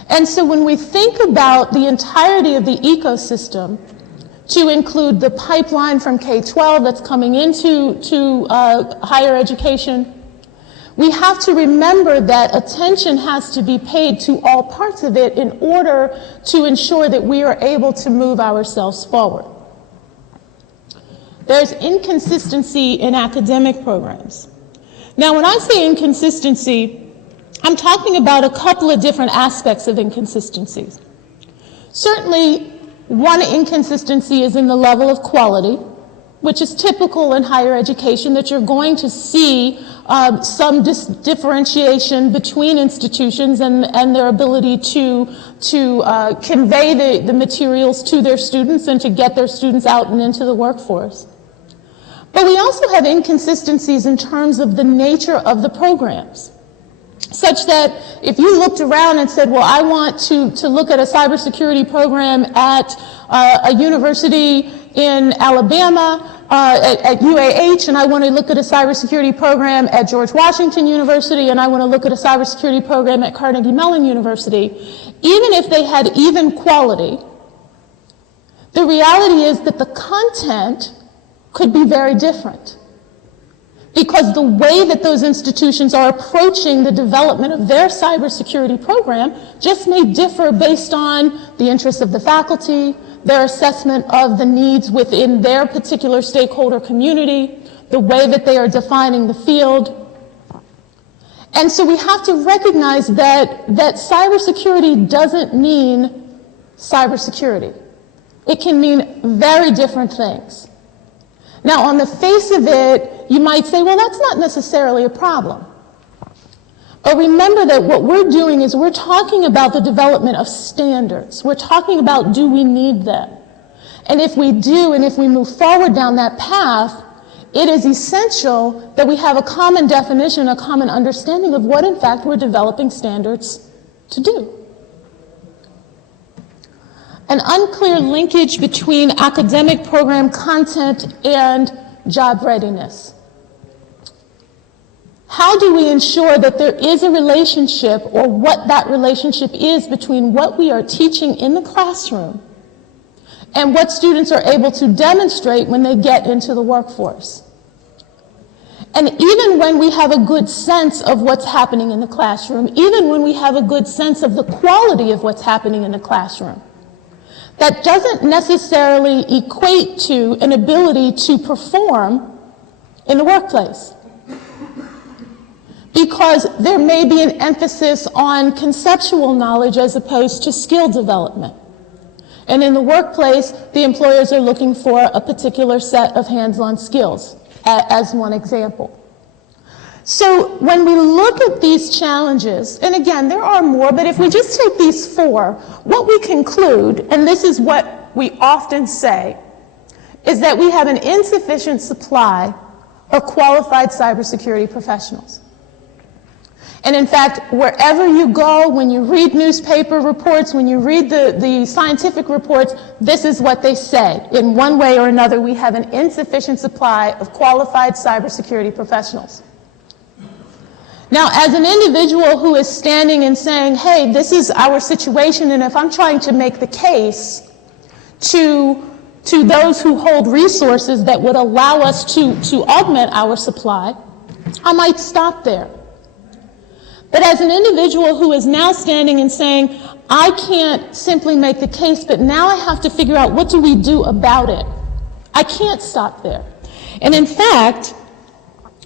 And so when we think about the entirety of the ecosystem, to include the pipeline from K-12 that's coming into higher education, we have to remember that attention has to be paid to all parts of it in order to ensure that we are able to move ourselves forward. There's inconsistency in academic programs. Now, when I say inconsistency, I'm talking about a couple of different aspects of inconsistencies. Certainly, one inconsistency is in the level of quality, which is typical in higher education, that you're going to see some differentiation between institutions and their ability to convey the materials to their students and to get their students out and into the workforce. But we also have inconsistencies in terms of the nature of the programs, such that if you looked around and said, well, I want to look at a cybersecurity program at a university in Alabama, at UAH, and I want to look at a cybersecurity program at George Washington University, and I want to look at a cybersecurity program at Carnegie Mellon University, even if they had even quality, the reality is that the content could be very different. Because the way that those institutions are approaching the development of their cybersecurity program just may differ based on the interests of the faculty, their assessment of the needs within their particular stakeholder community, the way that they are defining the field. And so we have to recognize that cybersecurity doesn't mean cybersecurity. It can mean very different things. Now, on the face of it, you might say, well, that's not necessarily a problem. But remember that what we're doing is we're talking about the development of standards. We're talking about, do we need them? And if we do, and if we move forward down that path, it is essential that we have a common definition, a common understanding of what, in fact, we're developing standards to do. An unclear linkage between academic program content and job readiness. How do we ensure that there is a relationship, or what that relationship is, between what we are teaching in the classroom and what students are able to demonstrate when they get into the workforce? And even when we have a good sense of what's happening in the classroom, even when we have a good sense of the quality of what's happening in the classroom, that doesn't necessarily equate to an ability to perform in the workplace. Because there may be an emphasis on conceptual knowledge as opposed to skill development. And in the workplace, the employers are looking for a particular set of hands-on skills, as one example. So when we look at these challenges, and again, there are more, but if we just take these four, what we conclude, and this is what we often say, is that we have an insufficient supply of qualified cybersecurity professionals. And in fact, wherever you go, when you read newspaper reports, when you read the scientific reports, this is what they say. In one way or another, we have an insufficient supply of qualified cybersecurity professionals. Now, as an individual who is standing and saying, hey, this is our situation, and if I'm trying to make the case to those who hold resources that would allow us to augment our supply, I might stop there. But as an individual who is now standing and saying, I can't simply make the case, but now I have to figure out what do we do about it, I can't stop there. And in fact,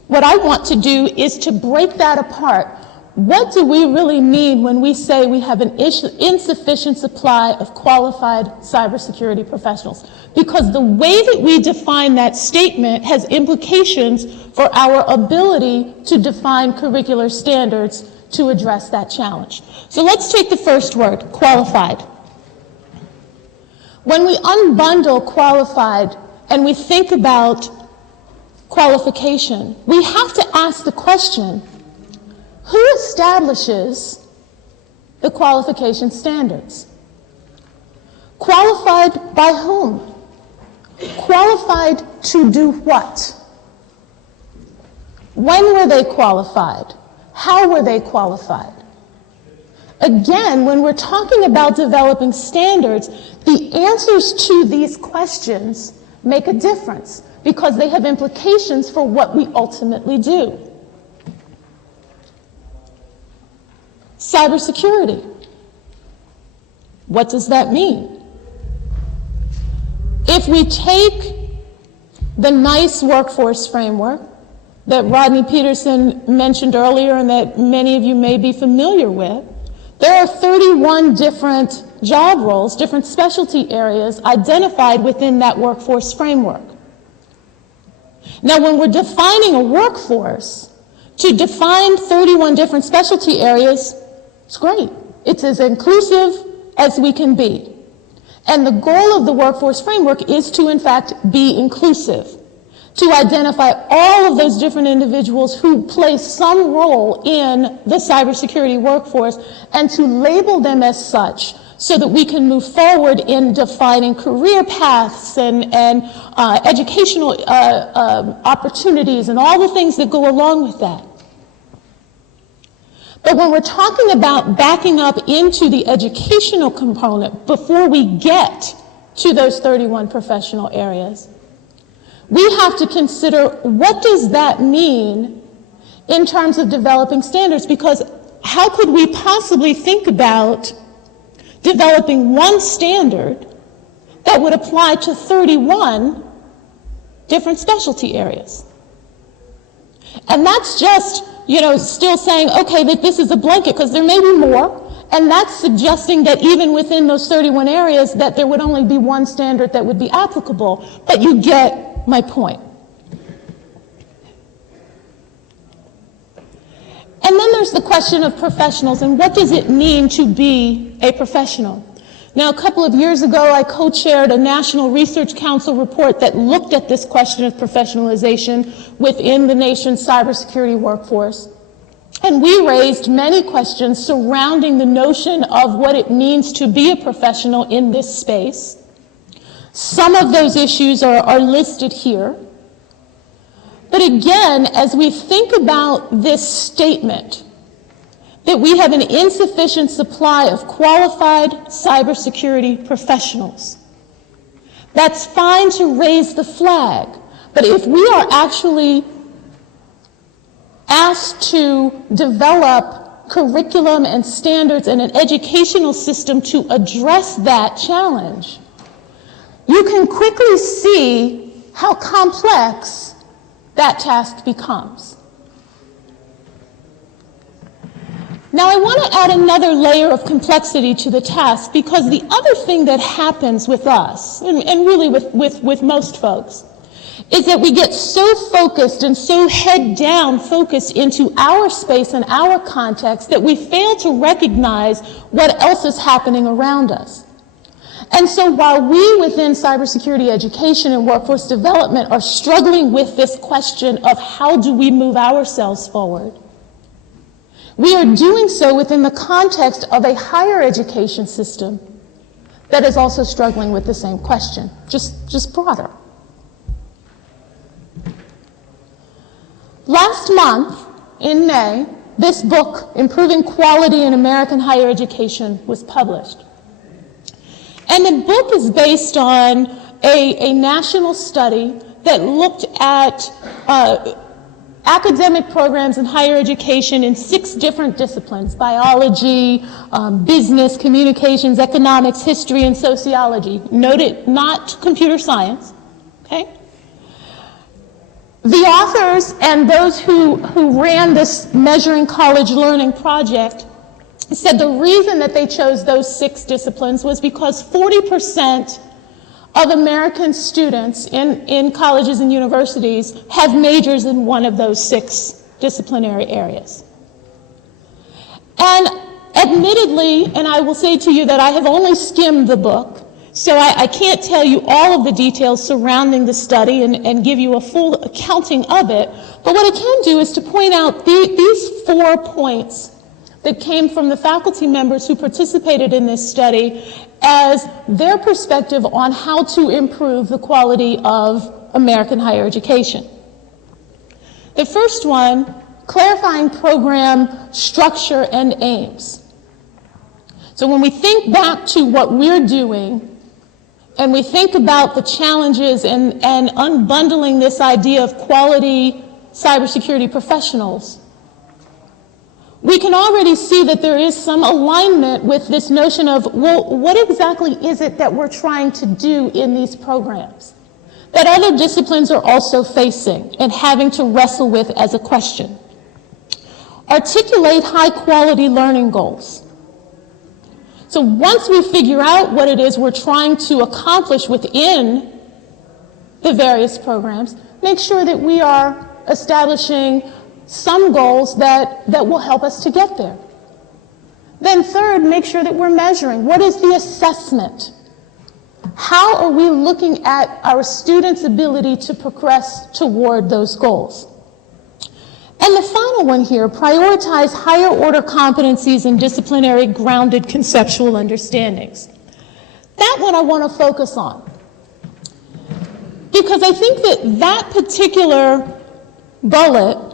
what I want to do is to break that apart. What do we really mean when we say we have an insufficient supply of qualified cybersecurity professionals? Because the way that we define that statement has implications for our ability to define curricular standards to address that challenge. So let's take the first word, qualified. When we unbundle qualified and we think about qualification, we have to ask the question, who establishes the qualification standards? Qualified by whom? Qualified to do what? When were they qualified? How were they qualified? Again, when we're talking about developing standards, the answers to these questions make a difference because they have implications for what we ultimately do. Cybersecurity. What does that mean? If we take the NICE workforce framework that Rodney Peterson mentioned earlier and that many of you may be familiar with, there are 31 different job roles, different specialty areas identified within that workforce framework. Now, when we're defining a workforce, to define 31 different specialty areas, it's great. It's as inclusive as we can be. And the goal of the workforce framework is to, in fact, be inclusive, to identify all of those different individuals who play some role in the cybersecurity workforce and to label them as such so that we can move forward in defining career paths and educational opportunities and all the things that go along with that. But when we're talking about backing up into the educational component before we get to those 31 professional areas, we have to consider what does that mean in terms of developing standards, because how could we possibly think about developing one standard that would apply to 31 different specialty areas? And that's just, still saying, okay, that this is a blanket, because there may be more. And that's suggesting that even within those 31 areas that there would only be one standard that would be applicable. But you get my point. And then there's the question of professionals and what does it mean to be a professional? Now, a couple of years ago, I co-chaired a National Research Council report that looked at this question of professionalization within the nation's cybersecurity workforce. And we raised many questions surrounding the notion of what it means to be a professional in this space. Some of those issues are listed here. But again, as we think about this statement, that we have an insufficient supply of qualified cybersecurity professionals, that's fine to raise the flag. But if we are actually asked to develop curriculum and standards and an educational system to address that challenge, you can quickly see how complex that task becomes. Now, I want to add another layer of complexity to the task, because the other thing that happens with us, and really with most folks, is that we get so focused and so head down focused into our space and our context that we fail to recognize what else is happening around us. And so while we within cybersecurity education and workforce development are struggling with this question of how do we move ourselves forward, we are doing so within the context of a higher education system that is also struggling with the same question, just broader. Last month, in May, this book, Improving Quality in American Higher Education, was published. And the book is based on a national study that looked at academic programs in higher education in 6 different disciplines: biology, business, communications, economics, history, and sociology. Note it, not computer science, okay? The authors and those who ran this Measuring College Learning project said the reason that they chose those 6 disciplines was because 40% of American students in colleges and universities have majors in one of those 6 disciplinary areas. And admittedly, and I will say to you that I have only skimmed the book, so I can't tell you all of the details surrounding the study and give you a full accounting of it, but what I can do is to point out these 4 points that came from the faculty members who participated in this study as their perspective on how to improve the quality of American higher education. The first one, clarifying program structure and aims. So when we think back to what we're doing, and we think about the challenges and unbundling this idea of quality cybersecurity professionals, we can already see that there is some alignment with this notion of, well, what exactly is it that we're trying to do in these programs that other disciplines are also facing and having to wrestle with as a question? Articulate high-quality learning goals. So once we figure out what it is we're trying to accomplish within the various programs, make sure that we are establishing some goals that will help us to get there. Then third, make sure that we're measuring. What is the assessment? How are we looking at our students' ability to progress toward those goals? And the final one here, prioritize higher order competencies and disciplinary grounded conceptual understandings. That one I want to focus on, because I think that particular bullet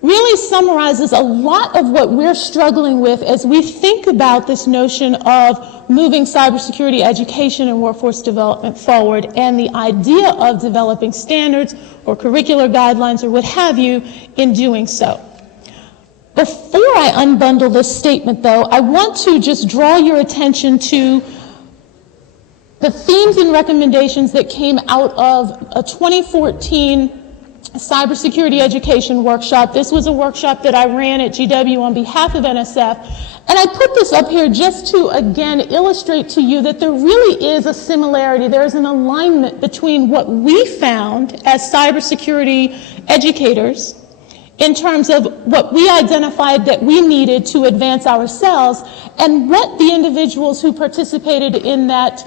really summarizes a lot of what we're struggling with as we think about this notion of moving cybersecurity education and workforce development forward, and the idea of developing standards or curricular guidelines or what have you in doing so. Before I unbundle this statement, though, I want to just draw your attention to the themes and recommendations that came out of a 2014 cybersecurity education workshop. This was a workshop that I ran at GW on behalf of NSF. And I put this up here just to, again, illustrate to you that there really is a similarity. There's an alignment between what we found as cybersecurity educators in terms of what we identified that we needed to advance ourselves and what the individuals who participated in that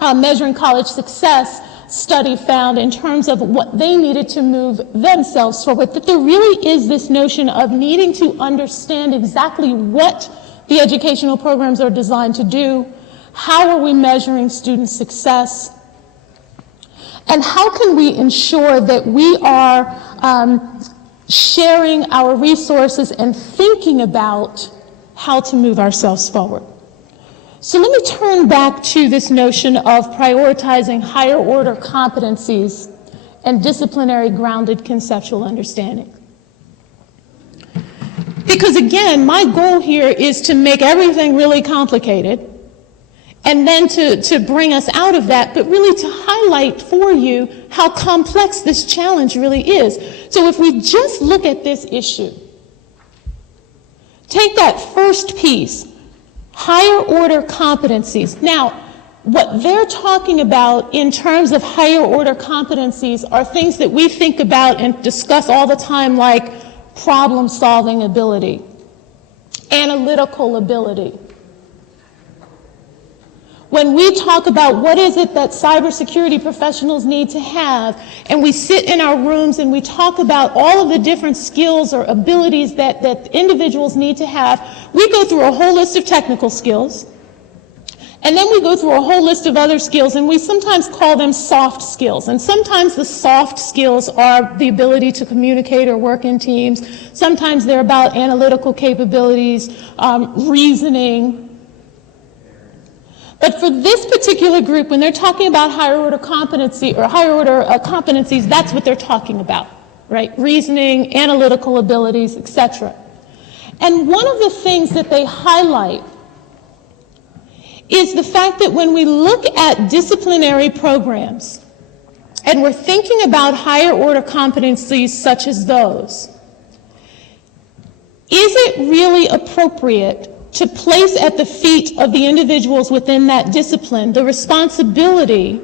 Measuring College Success study found in terms of what they needed to move themselves forward, that there really is this notion of needing to understand exactly what the educational programs are designed to do, how are we measuring student success, and how can we ensure that we are sharing our resources and thinking about how to move ourselves forward. So let me turn back to this notion of prioritizing higher order competencies and disciplinary grounded conceptual understanding. Because again, my goal here is to make everything really complicated and then to bring us out of that, but really to highlight for you how complex this challenge really is. So if we just look at this issue, take that first piece, higher order competencies. Now, what they're talking about in terms of higher order competencies are things that we think about and discuss all the time, like problem-solving ability, analytical ability. When we talk about what is it that cybersecurity professionals need to have, and we sit in our rooms and we talk about all of the different skills or abilities that individuals need to have, we go through a whole list of technical skills, and then we go through a whole list of other skills, and we sometimes call them soft skills. And sometimes the soft skills are the ability to communicate or work in teams. Sometimes they're about analytical capabilities, reasoning. But for this particular group, when they're talking about higher order competency or higher order competencies, that's what they're talking about, right? Reasoning, analytical abilities, etc. And one of the things that they highlight is the fact that when we look at disciplinary programs and we're thinking about higher order competencies such as those, is it really appropriate to place at the feet of the individuals within that discipline the responsibility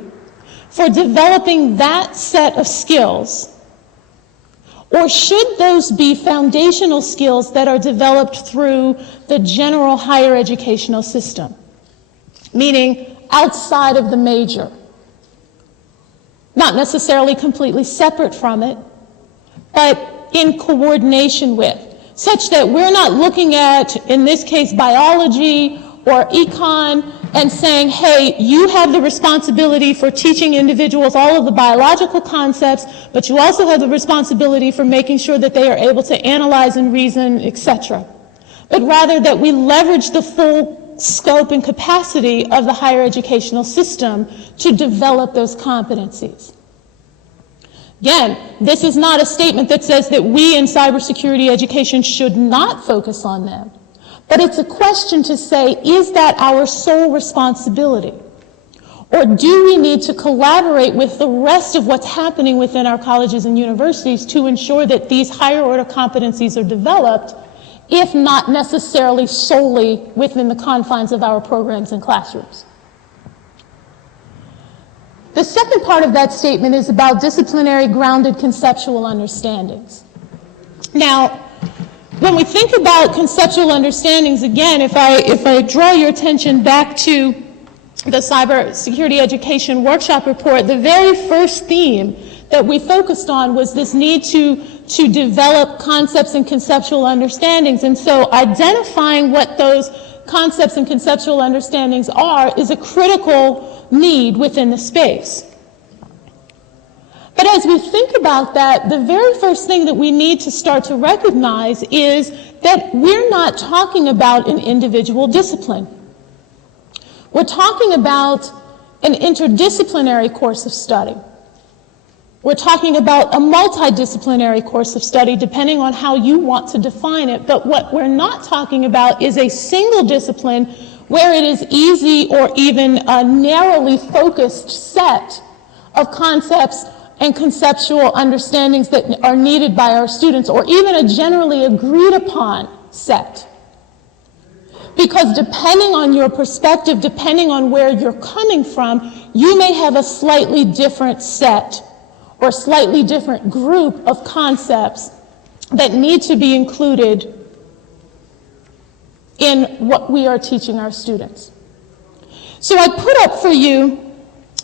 for developing that set of skills? Or should those be foundational skills that are developed through the general higher educational system, meaning outside of the major, not necessarily completely separate from it, but in coordination with, such that we're not looking at, in this case, biology or econ and saying, hey, you have the responsibility for teaching individuals all of the biological concepts, but you also have the responsibility for making sure that they are able to analyze and reason, etc. But rather that we leverage the full scope and capacity of the higher educational system to develop those competencies. Again, this is not a statement that says that we in cybersecurity education should not focus on them, but it's a question to say, is that our sole responsibility? Or do we need to collaborate with the rest of what's happening within our colleges and universities to ensure that these higher order competencies are developed, if not necessarily solely within the confines of our programs and classrooms? The second part of that statement is about disciplinary grounded conceptual understandings. Now, when we think about conceptual understandings, again, if I draw your attention back to the Cybersecurity Education Workshop Report, the very first theme that we focused on was this need to develop concepts and conceptual understandings. And so identifying what those concepts and conceptual understandings are is a critical need within the space. But as we think about that, the very first thing that we need to start to recognize is that we're not talking about an individual discipline. We're talking about an interdisciplinary course of study. We're talking about a multidisciplinary course of study, depending on how you want to define it. But what we're not talking about is a single discipline where it is easy or even a narrowly focused set of concepts and conceptual understandings that are needed by our students, or even a generally agreed upon set. Because depending on your perspective, depending on where you're coming from, you may have a slightly different set or slightly different group of concepts that need to be included in what we are teaching our students. So I put up for you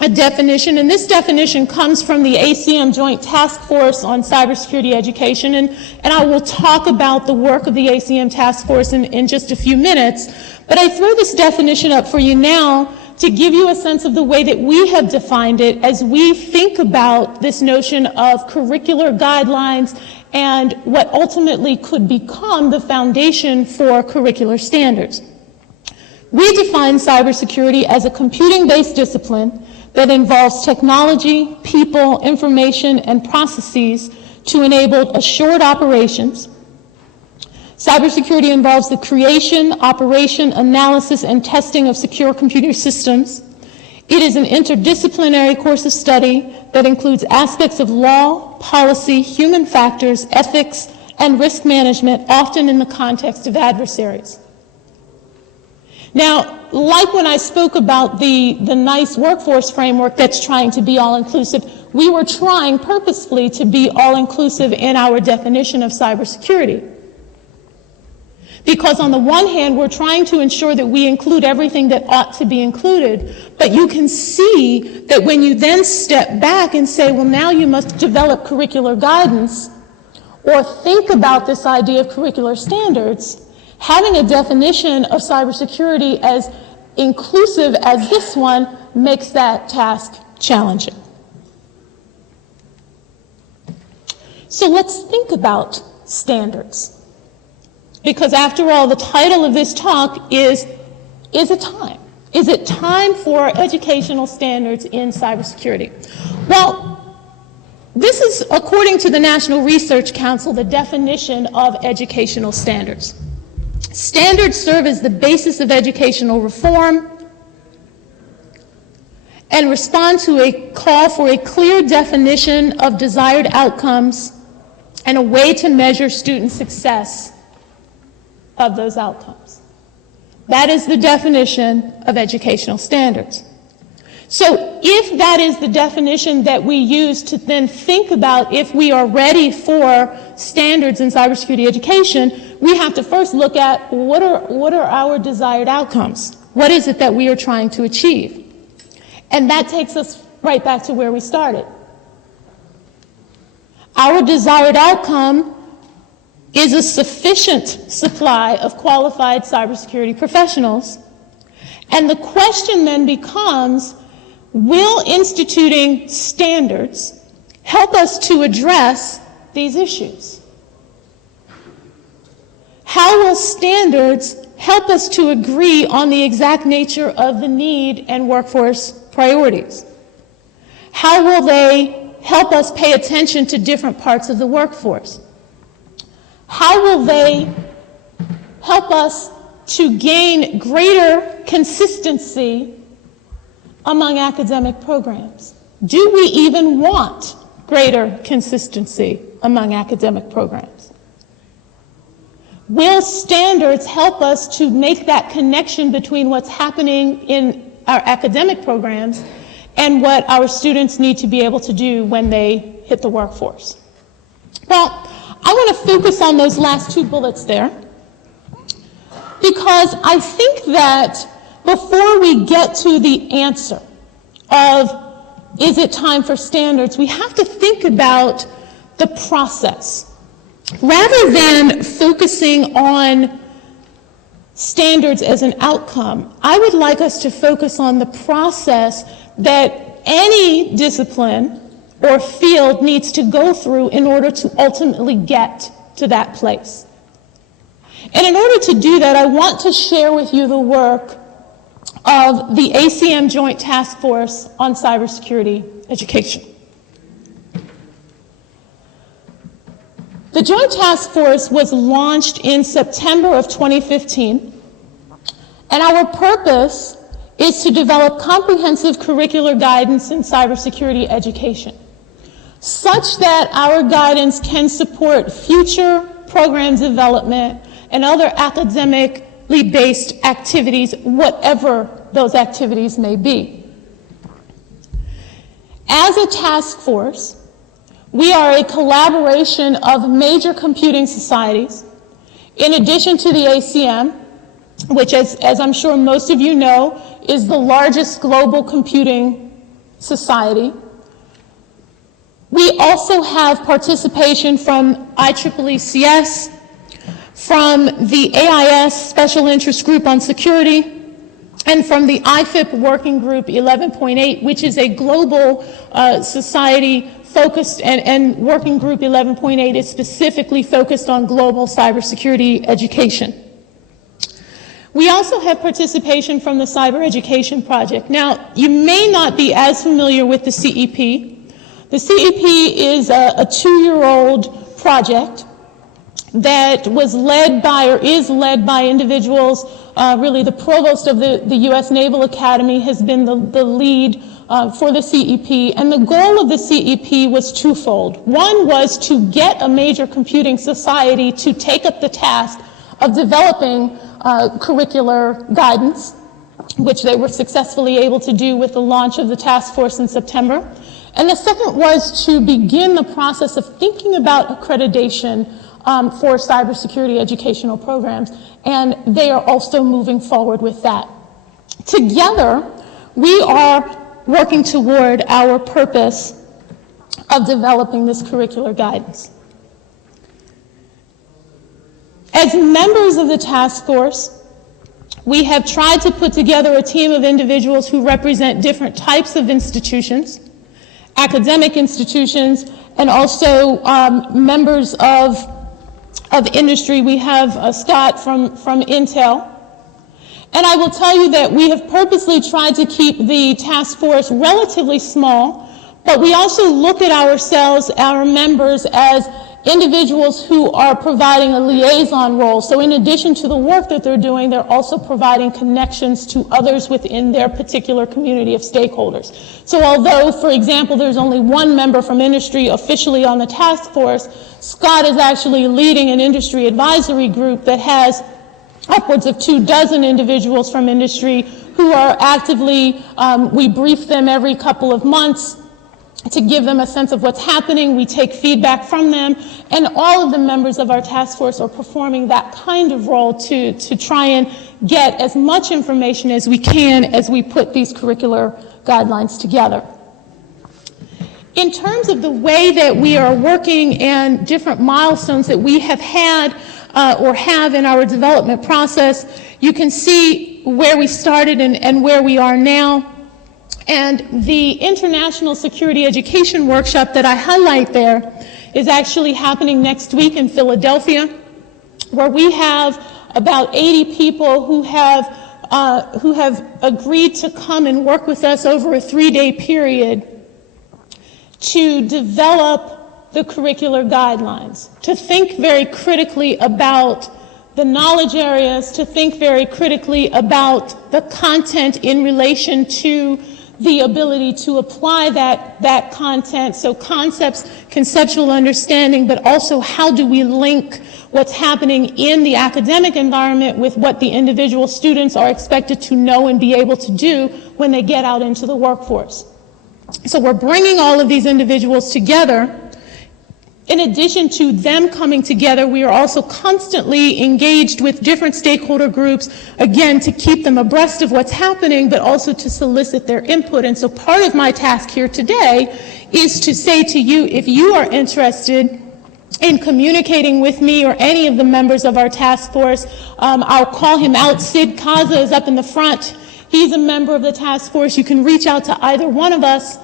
a definition, and this definition comes from the ACM Joint Task Force on Cybersecurity Education, and I will talk about the work of the ACM Task Force in just a few minutes, but I throw this definition up for you now to give you a sense of the way that we have defined it as we think about this notion of curricular guidelines and what ultimately could become the foundation for curricular standards. We define cybersecurity as a computing-based discipline that involves technology, people, information, and processes to enable assured operations. Cybersecurity involves the creation, operation, analysis, and testing of secure computer systems. It is an interdisciplinary course of study that includes aspects of law, policy, human factors, ethics, and risk management, often in the context of adversaries. Now, like when I spoke about the NICE workforce framework that's trying to be all-inclusive, we were trying purposefully to be all-inclusive in our definition of cybersecurity. Because on the one hand, we're trying to ensure that we include everything that ought to be included, but you can see that when you then step back and say, well, now you must develop curricular guidance or think about this idea of curricular standards, having a definition of cybersecurity as inclusive as this one makes that task challenging. So let's think about standards. Because after all, the title of this talk is it time? Is it time for educational standards in cybersecurity? Well, this is, according to the National Research Council, the definition of educational standards. Standards serve as the basis of educational reform and respond to a call for a clear definition of desired outcomes and a way to measure student success of those outcomes. That is the definition of educational standards. So if that is the definition that we use to then think about if we are ready for standards in cybersecurity education, we have to first look at what are our desired outcomes? What is it that we are trying to achieve? And that takes us right back to where we started. Our desired outcome is a sufficient supply of qualified cybersecurity professionals. And the question then becomes, will instituting standards help us to address these issues? How will standards help us to agree on the exact nature of the need and workforce priorities? How will they help us pay attention to different parts of the workforce? How will they help us to gain greater consistency among academic programs? Do we even want greater consistency among academic programs? Will standards help us to make that connection between what's happening in our academic programs and what our students need to be able to do when they hit the workforce? Well, I want to focus on those last two bullets there, because I think that before we get to the answer of is it time for standards, we have to think about the process. Rather than focusing on standards as an outcome, I would like us to focus on the process that any discipline or field needs to go through in order to ultimately get to that place. And in order to do that, I want to share with you the work of the ACM Joint Task Force on Cybersecurity Education. The Joint Task Force was launched in September of 2015, and our purpose is to develop comprehensive curricular guidance in cybersecurity education. such that our guidance can support future program development and other academically based activities, whatever those activities may be. As a task force, we are a collaboration of major computing societies, in addition to the ACM, which, as I'm sure most of you know, is the largest global computing society. We also have participation from IEEE-CS, from the AIS Special Interest Group on Security, and from the IFIP Working Group 11.8, which is a global society focused, and Working Group 11.8 is specifically focused on global cybersecurity education. We also have participation from the Cyber Education Project. Now, you may not be as familiar with the CEP. The CEP is a 2-year-old project that was led by, or is led by, individuals. Really, the provost of the U.S. Naval Academy has been the lead for the CEP, and the goal of the CEP was twofold. One was to get a major computing society to take up the task of developing curricular guidance, which they were successfully able to do with the launch of the task force in September. And the second was to begin the process of thinking about accreditation for cybersecurity educational programs, and they are also moving forward with that. Together, we are working toward our purpose of developing this curricular guidance. As members of the task force, we have tried to put together a team of individuals who represent different types of institutions, academic institutions, and also members of industry. We have Scott from Intel. And I will tell you that we have purposely tried to keep the task force relatively small, but we also look at ourselves, our members, as individuals who are providing a liaison role. So in addition to the work that they're doing, they're also providing connections to others within their particular community of stakeholders. So although, for example, there's only one member from industry officially on the task force, Scott is actually leading an industry advisory group that has upwards of 24 individuals from industry who are actively, we brief them every couple of months to give them a sense of what's happening. We take feedback from them, and all of the members of our task force are performing that kind of role to try and get as much information as we can as we put these curricular guidelines together. In terms of the way that we are working and different milestones that we have had or have in our development process, you can see where we started and where we are now. And the International Security Education Workshop that I highlight there is actually happening next week in Philadelphia, where we have about 80 people who have agreed to come and work with us over a 3-day period to develop the curricular guidelines, to think very critically about the knowledge areas, to think very critically about the content in relation to the ability to apply that content, so concepts, conceptual understanding, but also how do we link what's happening in the academic environment with what the individual students are expected to know and be able to do when they get out into the workforce. So we're bringing all of these individuals together. In addition to them coming together, we are also constantly engaged with different stakeholder groups, again, to keep them abreast of what's happening, but also to solicit their input. And so part of my task here today is to say to you, if you are interested in communicating with me or any of the members of our task force, I'll call him out. Sid Kaza is up in the front. He's a member of the task force. You can reach out to either one of us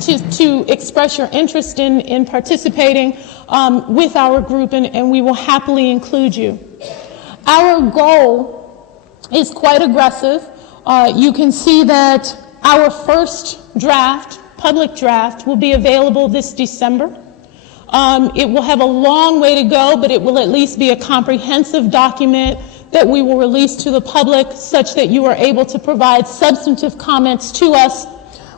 to express your interest in participating with our group, and we will happily include you. Our goal is quite aggressive. You can see that our first draft, public draft, will be available this December. It will have a long way to go, but it will at least be a comprehensive document that we will release to the public such that you are able to provide substantive comments to us.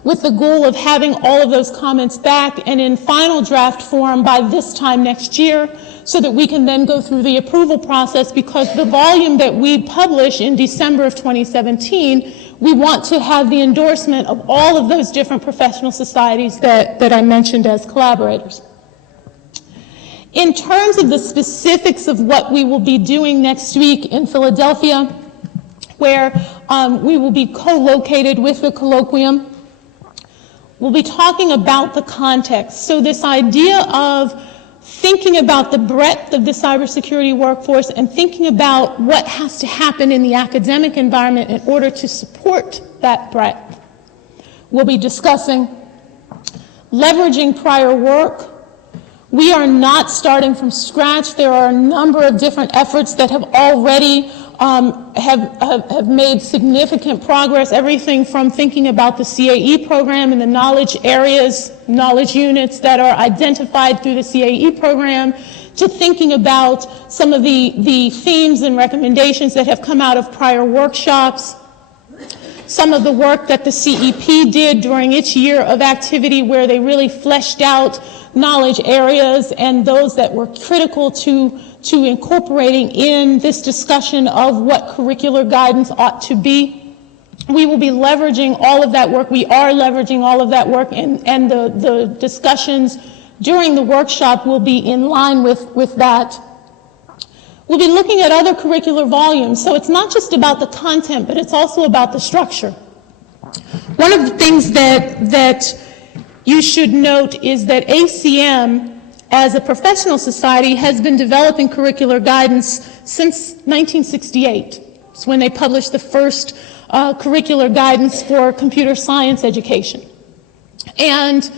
with the goal of having all of those comments back and in final draft form by this time next year, so that we can then go through the approval process, because the volume that we publish in December of 2017, we want to have the endorsement of all of those different professional societies that I mentioned as collaborators. In terms of the specifics of what we will be doing next week in Philadelphia, where we will be co-located with the colloquium, we'll be talking about the context. So this idea of thinking about the breadth of the cybersecurity workforce and thinking about what has to happen in the academic environment in order to support that breadth. We'll be discussing leveraging prior work. We are not starting from scratch. There are a number of different efforts that have already have made significant progress, everything from thinking about the CAE program and the knowledge areas, knowledge units that are identified through the CAE program, to thinking about some of the themes and recommendations that have come out of prior workshops, some of the work that the CEP did during its year of activity, where they really fleshed out knowledge areas and those that were critical to incorporating in this discussion of what curricular guidance ought to be. We will be leveraging all of that work. We are leveraging all of that work, and the discussions during the workshop will be in line with that. We'll be looking at other curricular volumes, so it's not just about the content, but it's also about the structure. One of the things that you should note is that ACM, as a professional society, has been developing curricular guidance since 1968. It's when they published the first curricular guidance for computer science education. And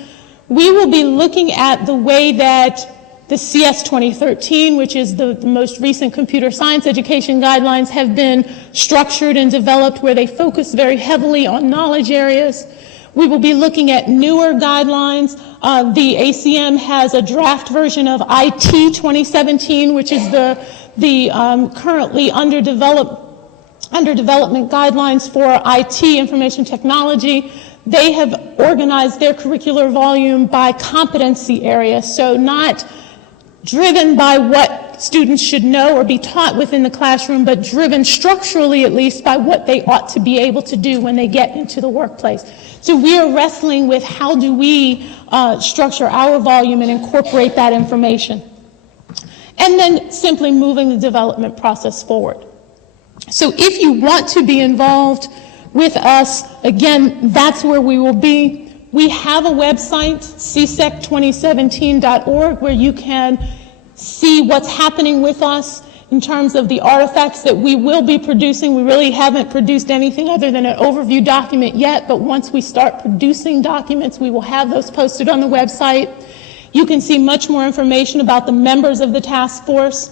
we will be looking at the way that the CS 2013, which is the most recent computer science education guidelines, have been structured and developed, where they focus very heavily on knowledge areas. We will be looking at newer guidelines. The ACM has a draft version of IT 2017, which is the currently under development guidelines for IT, information technology. They have organized their curricular volume by competency area, so not driven by what students should know or be taught within the classroom, but driven structurally, at least, by what they ought to be able to do when they get into the workplace. So we are wrestling with how do we structure our volume and incorporate that information. And then simply moving the development process forward. So if you want to be involved with us, again, that's where we will be. We have a website, csec2017.org, where you can see what's happening with us in terms of the artifacts that we will be producing. We really haven't produced anything other than an overview document yet, but once we start producing documents, we will have those posted on the website. You can see much more information about the members of the task force.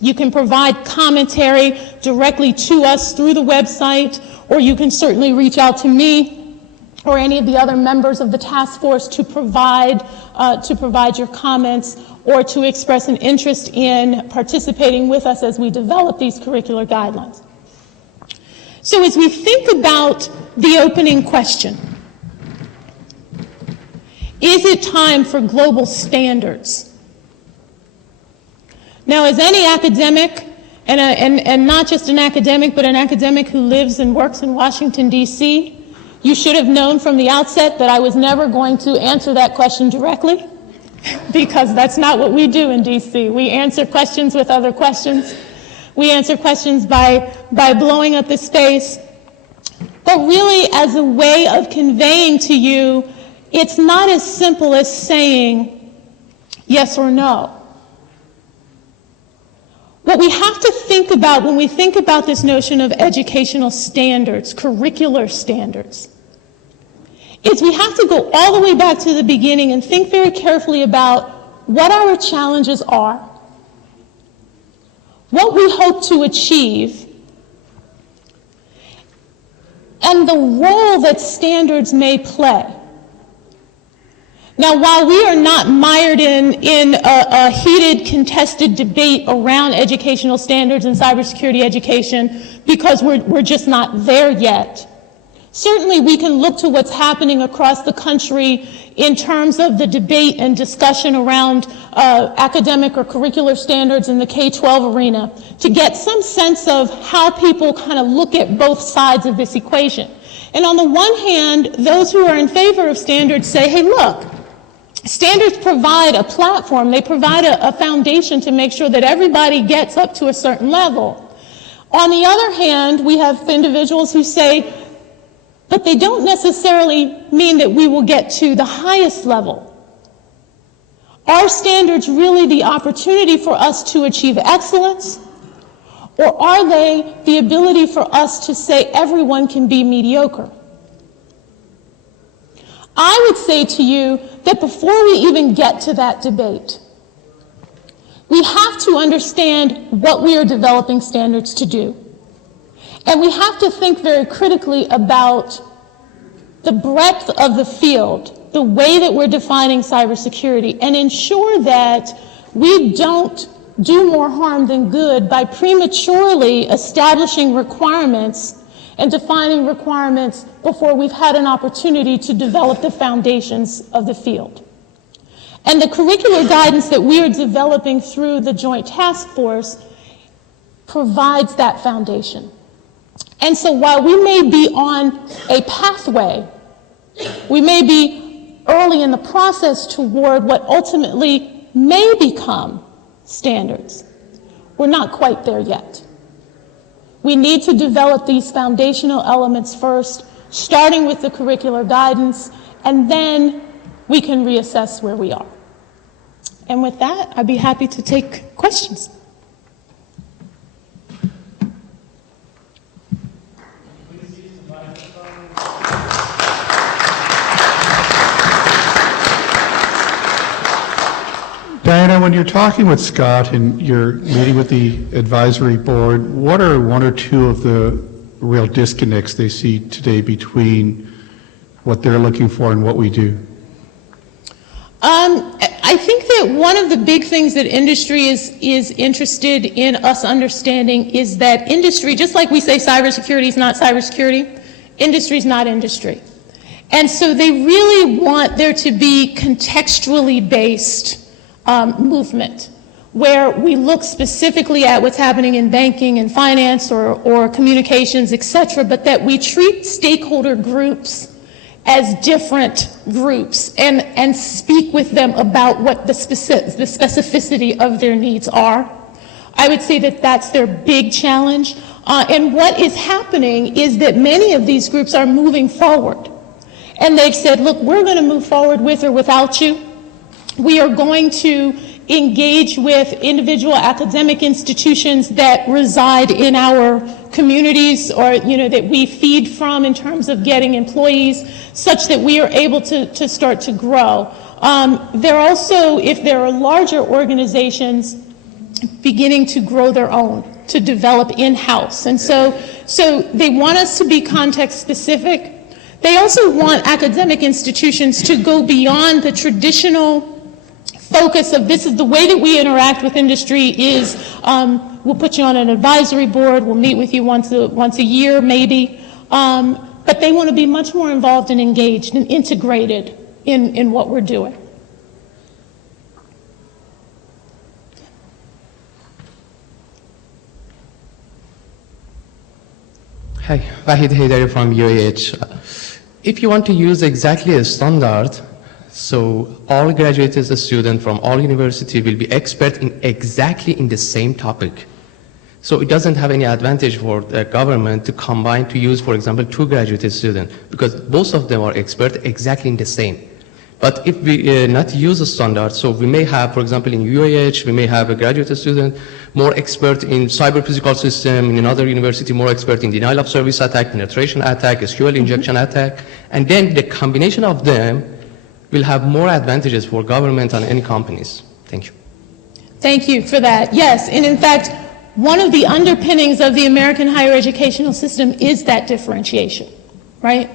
You can provide commentary directly to us through the website, or you can certainly reach out to me or any of the other members of the task force to provide your comments or to express an interest in participating with us as we develop these curricular guidelines. So as we think about the opening question, is it time for global standards? Now, as any academic, and not just an academic, but an academic who lives and works in Washington, D.C., you should have known from the outset that I was never going to answer that question directly, because that's not what we do in D.C. We answer questions with other questions. We answer questions by blowing up the space. But really, as a way of conveying to you, it's not as simple as saying yes or no. What we have to think about when we think about this notion of educational standards, curricular standards, is we have to go all the way back to the beginning and think very carefully about what our challenges are, what we hope to achieve, and the role that standards may play. Now, while we are not mired in a heated, contested debate around educational standards and cybersecurity education, because we're just not there yet, Certainly, we can look to what's happening across the country in terms of the debate and discussion around academic or curricular standards in the K-12 arena to get some sense of how people kind of look at both sides of this equation. And on the one hand, those who are in favor of standards say, hey, look, standards provide a platform, they provide a foundation to make sure that everybody gets up to a certain level. On the other hand, we have individuals who say, but they don't necessarily mean that we will get to the highest level. Are standards really the opportunity for us to achieve excellence? Or are they the ability for us to say everyone can be mediocre? I would say to you that before we even get to that debate, we have to understand what we are developing standards to do. And we have to think very critically about the breadth of the field, the way that we're defining cybersecurity, and ensure that we don't do more harm than good by prematurely establishing requirements and defining requirements before we've had an opportunity to develop the foundations of the field. And the curricular guidance that we are developing through the Joint Task Force provides that foundation. And so while we may be on a pathway, we may be early in the process toward what ultimately may become standards, we're not quite there yet. We need to develop these foundational elements first, starting with the curricular guidance, and then we can reassess where we are. And with that, I'd be happy to take questions. Diana, when you're talking with Scott and you're meeting with the advisory board, what are one or two of the real disconnects they see today between what they're looking for and what we do? I think that one of the big things that industry is interested in us understanding is that industry, just like we say cybersecurity is not cybersecurity, industry is not industry. And so they really want there to be contextually based movement, where we look specifically at what's happening in banking and finance or communications, et cetera, but that we treat stakeholder groups as different groups and speak with them about what the specificity of their needs are. I would say that that's their big challenge. And what is happening is that many of these groups are moving forward. And they've said, look, we're going to move forward with or without you. We are going to engage with individual academic institutions that reside in our communities or, that we feed from in terms of getting employees such that we are able to start to grow. They're also, if there are larger organizations, beginning to grow their own, to develop in-house. And so they want us to be context specific. They also want academic institutions to go beyond the traditional focus of this is the way that we interact with industry is we'll put you on an advisory board, we'll meet with you once a year maybe, but they want to be much more involved and engaged and integrated in what we're doing. Hi, Wahid Haidari from UAH. If you want to use exactly a standard, so all graduated students from all university will be expert in exactly in the same topic. So it doesn't have any advantage for the government to combine to use, for example, 2 graduate students because both of them are expert exactly in the same. But if we not use a standard, so we may have, for example, in UAH, we may have a graduate student more expert in cyber physical system, in another university more expert in denial of service attack, penetration attack, SQL injection attack, and then the combination of them will have more advantages for government and any companies. Thank you. Thank you for that. Yes, and in fact, one of the underpinnings of the American higher educational system is that differentiation, right?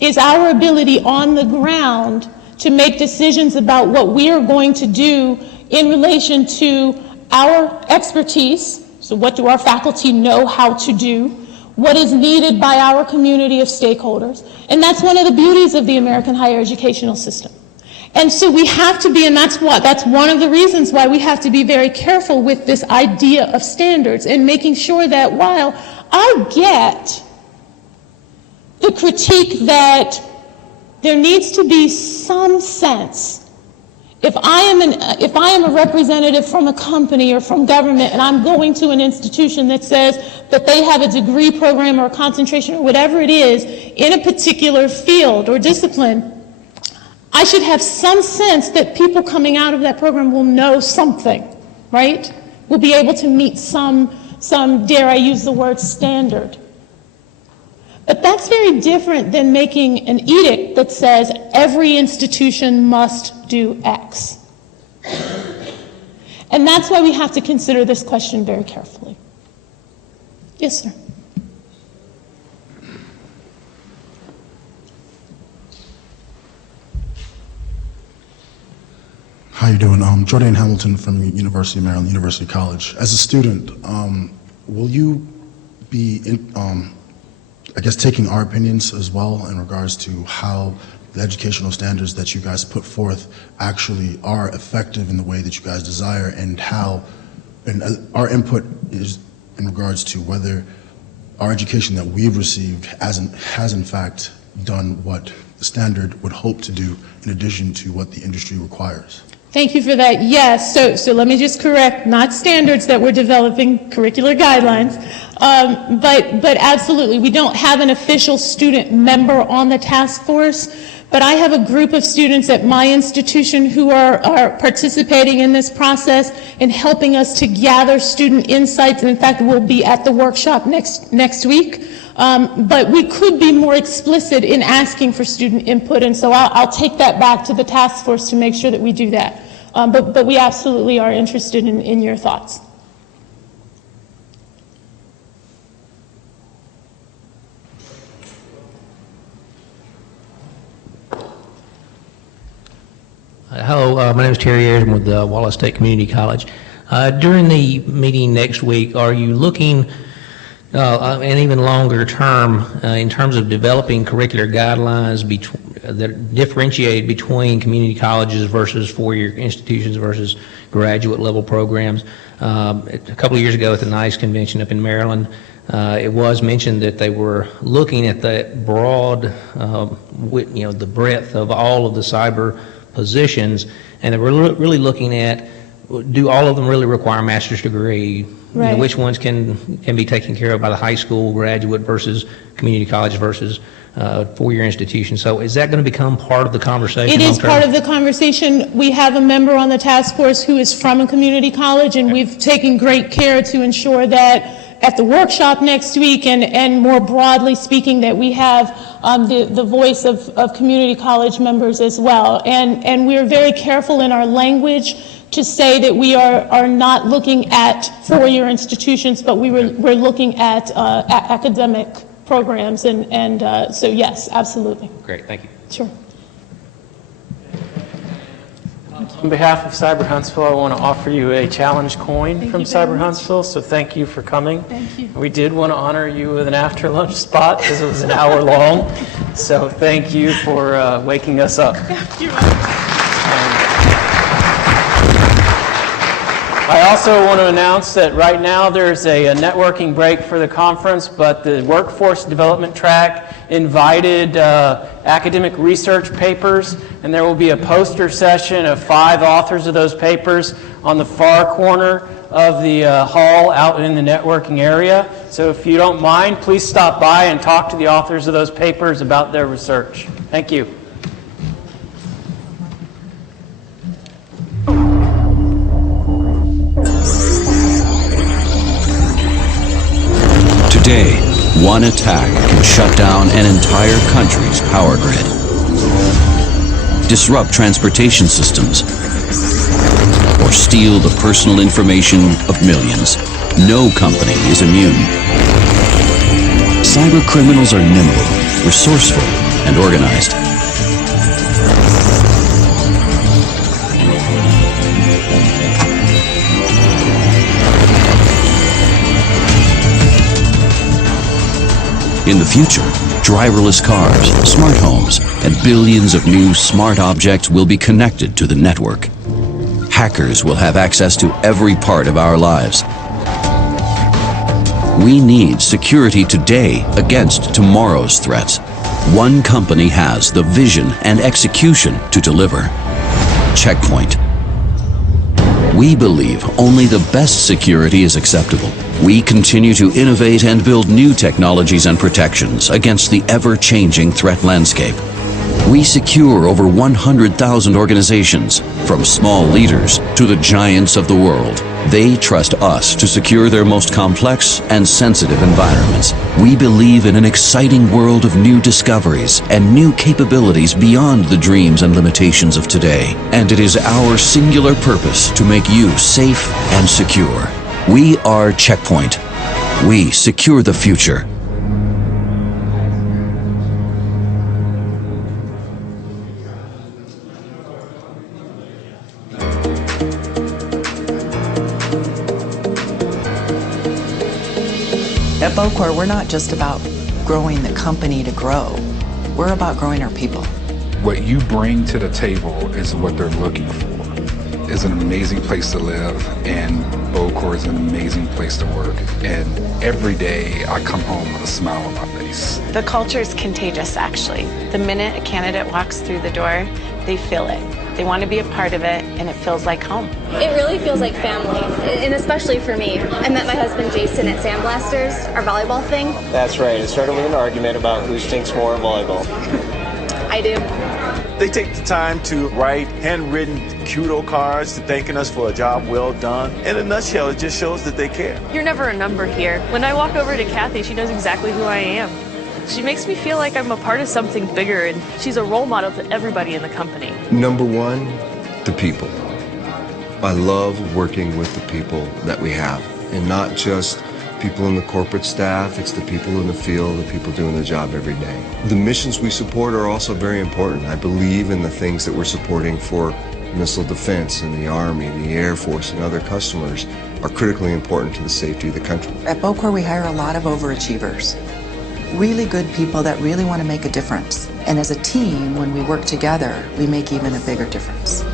Is our ability on the ground to make decisions about what we are going to do in relation to our expertise. So what do our faculty know how to do? what is needed by our community of stakeholders. And that's one of the beauties of the American higher educational system. And so we have to be, and that's one of the reasons why we have to be very careful with this idea of standards and making sure that while I get the critique that there needs to be some sense, if I am a representative from a company or from government and I'm going to an institution that says that they have a degree program or a concentration or whatever it is in a particular field or discipline, I should have some sense that people coming out of that program will know something, right? Will be able to meet some, dare I use the word, standard. But that's very different than making an edict that says every institution must do X. And that's why we have to consider this question very carefully. Yes, sir. How you doing? Jordan Hamilton from University of Maryland, University College. As a student, will you be, I guess, taking our opinions as well in regards to how the educational standards that you guys put forth actually are effective in the way that you guys desire, and how, and our input is in regards to whether our education that we've received has in fact done what the standard would hope to do in addition to what the industry requires? Thank you for that. Yes, so let me just correct, not standards that we're developing, curricular guidelines, but absolutely, we don't have an official student member on the task force, but I have a group of students at my institution who are participating in this process and helping us to gather student insights, and in fact, we'll be at the workshop next week. But we could be more explicit in asking for student input, and so I'll take that back to the task force to make sure that we do that. But we absolutely are interested in your thoughts. Hello, my name is Terry Ayers. I'm with Wallace State Community College. During the meeting next week, are you looking and even longer term in terms of developing curricular guidelines that differentiate between community colleges versus four-year institutions versus graduate level programs? A couple of years ago at the NICE convention up in Maryland, it was mentioned that they were looking at that broad, the breadth of all of the cyber positions, and they were really looking at, do all of them really require a master's degree? Right. Which ones can be taken care of by the high school graduate versus community college versus four-year institution? So is that going to become part of the conversation? It is part of the conversation. We have a member on the task force who is from a community college, and we've taken great care to ensure that at the workshop next week and more broadly speaking that we have the voice of community college members as well. And we're very careful in our language to say that we are not looking at four-year institutions, but we're looking at academic programs, and so yes, absolutely. Great, thank you. Sure. On behalf of Cyber Huntsville, I want to offer you a challenge coin from Cyber Huntsville, so thank you for coming. Thank you. We did want to honor you with an after lunch spot because it was an hour long, so thank you for waking us up. I also want to announce that right now there's a networking break for the conference, but the workforce development track invited academic research papers, and there will be a poster session of 5 authors of those papers on the far corner of the hall out in the networking area. So if you don't mind, please stop by and talk to the authors of those papers about their research. Thank you. Today, one attack can shut down an entire country's power grid, disrupt transportation systems, or steal the personal information of millions. No company is immune. Cyber criminals are nimble, resourceful, and organized. In the future, driverless cars, smart homes, and billions of new smart objects will be connected to the network. Hackers will have access to every part of our lives. We need security today against tomorrow's threats. One company has the vision and execution to deliver. Check Point. We believe only the best security is acceptable. We continue to innovate and build new technologies and protections against the ever-changing threat landscape. We secure over 100,000 organizations, from small leaders to the giants of the world. They trust us to secure their most complex and sensitive environments. We believe in an exciting world of new discoveries and new capabilities beyond the dreams and limitations of today. And it is our singular purpose to make you safe and secure. We are Check Point. We secure the future. At Bocor, we're not just about growing the company to grow. We're about growing our people. What you bring to the table is what they're looking for. It's an amazing place to live, and Bocor is an amazing place to work. And every day I come home with a smile on my face. The culture is contagious, actually. The minute a candidate walks through the door, they feel it. They want to be a part of it, and it feels like home. It really feels like family, and especially for me. I met my husband Jason at Sandblasters, our volleyball thing. That's right. It started with an argument about who stinks more at volleyball. I do. They take the time to write handwritten kudo cards thanking us for a job well done. In a nutshell, it just shows that they care. You're never a number here. When I walk over to Kathy, she knows exactly who I am. She makes me feel like I'm a part of something bigger, and she's a role model to everybody in the company. Number one, the people. I love working with the people that we have, and not just people in the corporate staff, it's the people in the field, the people doing the job every day. The missions we support are also very important. I believe in the things that we're supporting for missile defense and the Army, the Air Force, and other customers are critically important to the safety of the country. At Bocor, we hire a lot of overachievers. Really good people that really want to make a difference. And as a team, when we work together, we make even a bigger difference.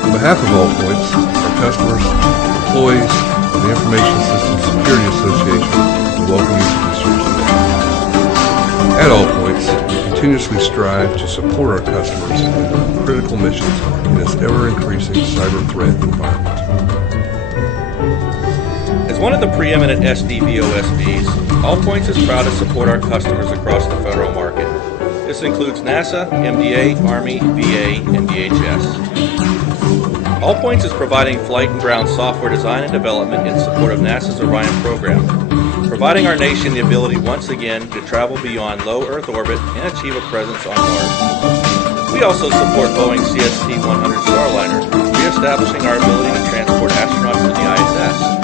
On behalf of All Points, our customers, employees, and the Information Systems Security Association, we welcome you to this year's event. At All Points, we continuously strive to support our customers in their critical missions in this ever-increasing cyber threat environment. As As one of the preeminent SDVOSBs, Allpoints is proud to support our customers across the federal market. This includes NASA, MDA, Army, VA, and DHS. Allpoints is providing flight and ground software design and development in support of NASA's Orion program, providing our nation the ability once again to travel beyond low Earth orbit and achieve a presence on Mars. We also support Boeing CST-100 Starliner, reestablishing our ability to transport astronauts to the ISS.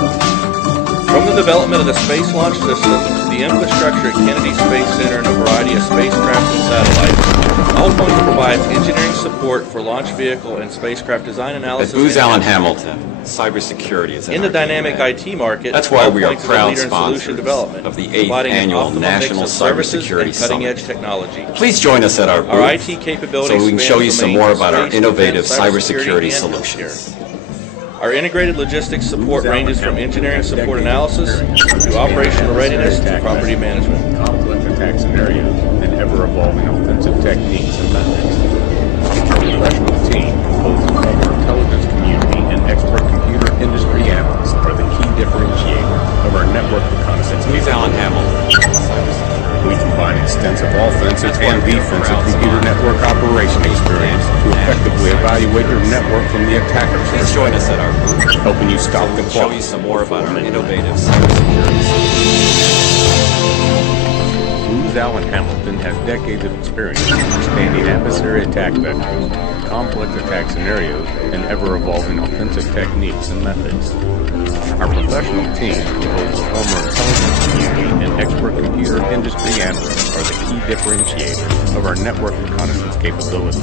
From the development of the Space Launch System to the infrastructure at Kennedy Space Center and a variety of spacecraft and satellites, Allpoints provides engineering support for launch vehicle and spacecraft design analysis. At Booz Allen Hamilton, cybersecurity is in the dynamic IT market. That's why we are Allpoints is a proud leader in solution sponsors development, of the 8th providing an Annual optimal National mix of services Cybersecurity and Summit. cutting-edge technology. Please join us at our booth Our IT capabilities so we can show you span some domains more of about our space, innovative defense, cybersecurity and solutions. healthcare. Our integrated logistics support ranges from engineering support analysis to operational readiness to property management. Complex attack scenarios and ever-evolving offensive techniques and methods. Our professional team, composed of our intelligence community and expert computer industry analysts, are the key differentiator of our network reconnaissance. Booz Allen Hamilton. We combine extensive offensive and defensive computer network operation experience to effectively evaluate your network from the attacker's Please join us at our booth, helping you stop the show clock. you some more about our innovative cybersecurity solutions. Booz Allen Hamilton has decades of experience understanding adversary attack vectors, complex attack scenarios, and ever-evolving offensive techniques and methods. Our professional team, composed of former intelligence community and expert computer industry analysts, are the key differentiator of our network reconnaissance capabilities.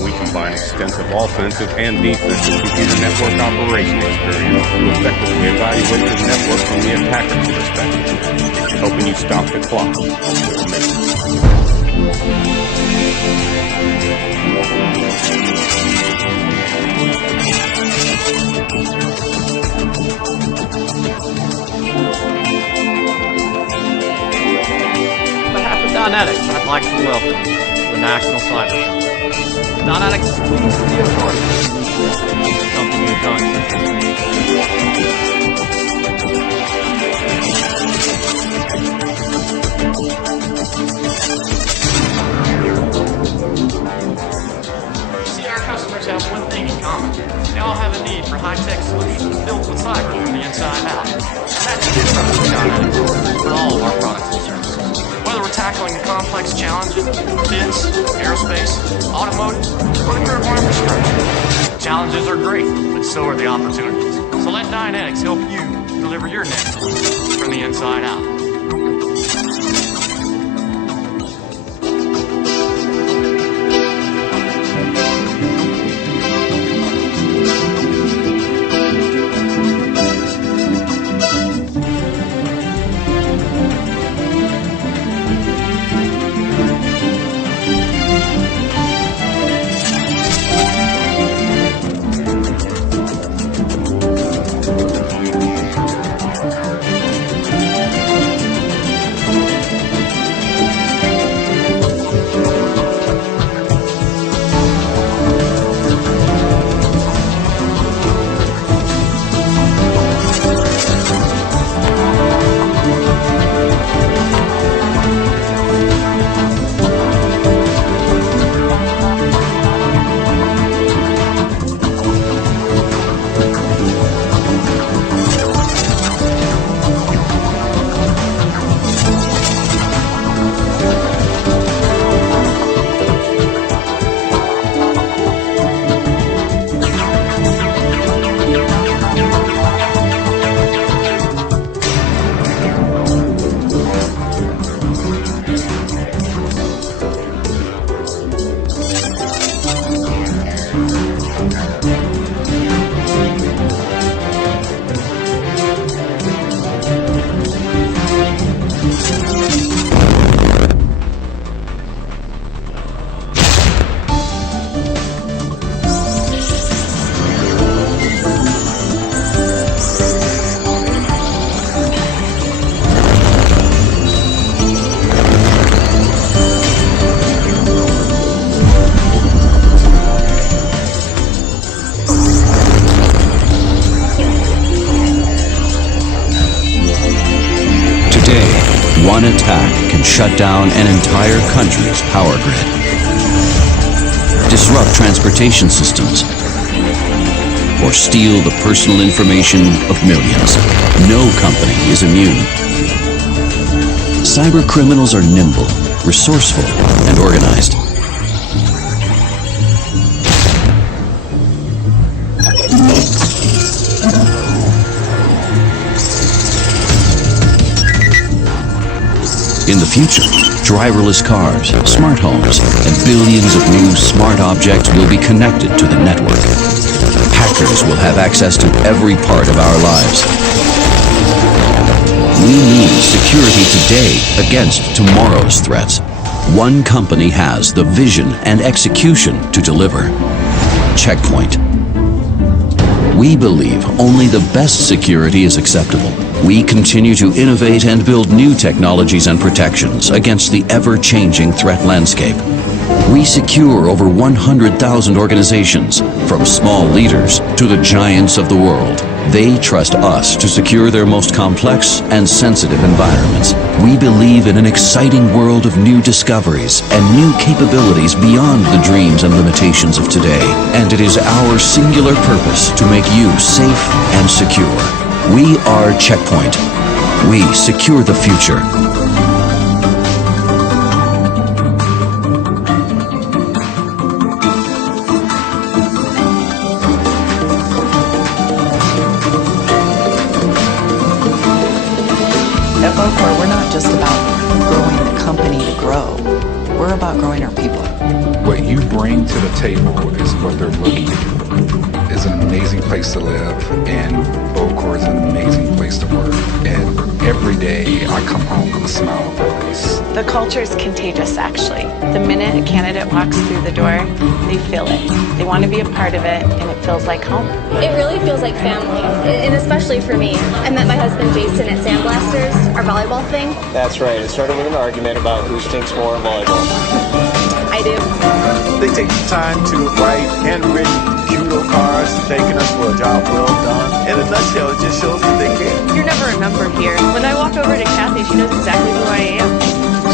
We combine extensive offensive and defensive computer network operation experience to effectively evaluate the network from the attacker's perspective, helping you stop the clock before it misses. On behalf of Dynetics, I'd like to welcome you to the National Cyber Summit. Dynetics is pleased to be a part of this something we've done. See, our customers have one thing in common. They all have a need for high-tech solutions built with cyber from the inside out. And that's the approach that Dynetics delivers for all of our products and services. Whether we're tackling the complex challenges of defense, aerospace, automotive, or the critical infrastructure. Challenges are great, but so are the opportunities. So let Dynetics help you deliver your next from the inside out. one attack can shut down an entire country's power grid, disrupt transportation systems, or steal the personal information of millions. No company is immune. Cyber criminals are nimble, resourceful, and organized. In the future, driverless cars, smart homes, and billions of new smart objects will be connected to the network. Hackers will have access to every part of our lives. We need security today against tomorrow's threats. One company has the vision and execution to deliver. Check Point. We believe only the best security is acceptable. We continue to innovate and build new technologies and protections against the ever-changing threat landscape. We secure over 100,000 organizations, from small leaders to the giants of the world. They trust us to secure their most complex and sensitive environments. We believe in an exciting world of new discoveries and new capabilities beyond the dreams and limitations of today. And it is our singular purpose to make you safe and secure. We are Check Point. We secure the future. At Bocor, we're not just about growing the company to grow. We're about growing our people. What you bring to the table is what they're looking for. It's an amazing place to live, and Bocor is an amazing place to work. And every day I come home with a smile on my face. The culture is contagious, actually. The minute a candidate walks through the door, they feel it. They want to be a part of it, and it feels like home. It really feels like family, and especially for me. I met my husband Jason at Sandblasters, our volleyball thing. That's right. It started with an argument about who stinks more in volleyball. I do. They take the time to write handwritten kudo cards thanking us for a job well done. In a nutshell, it just shows that they care. You're never remembered here. When I walk over to Kathy, she knows exactly who I am.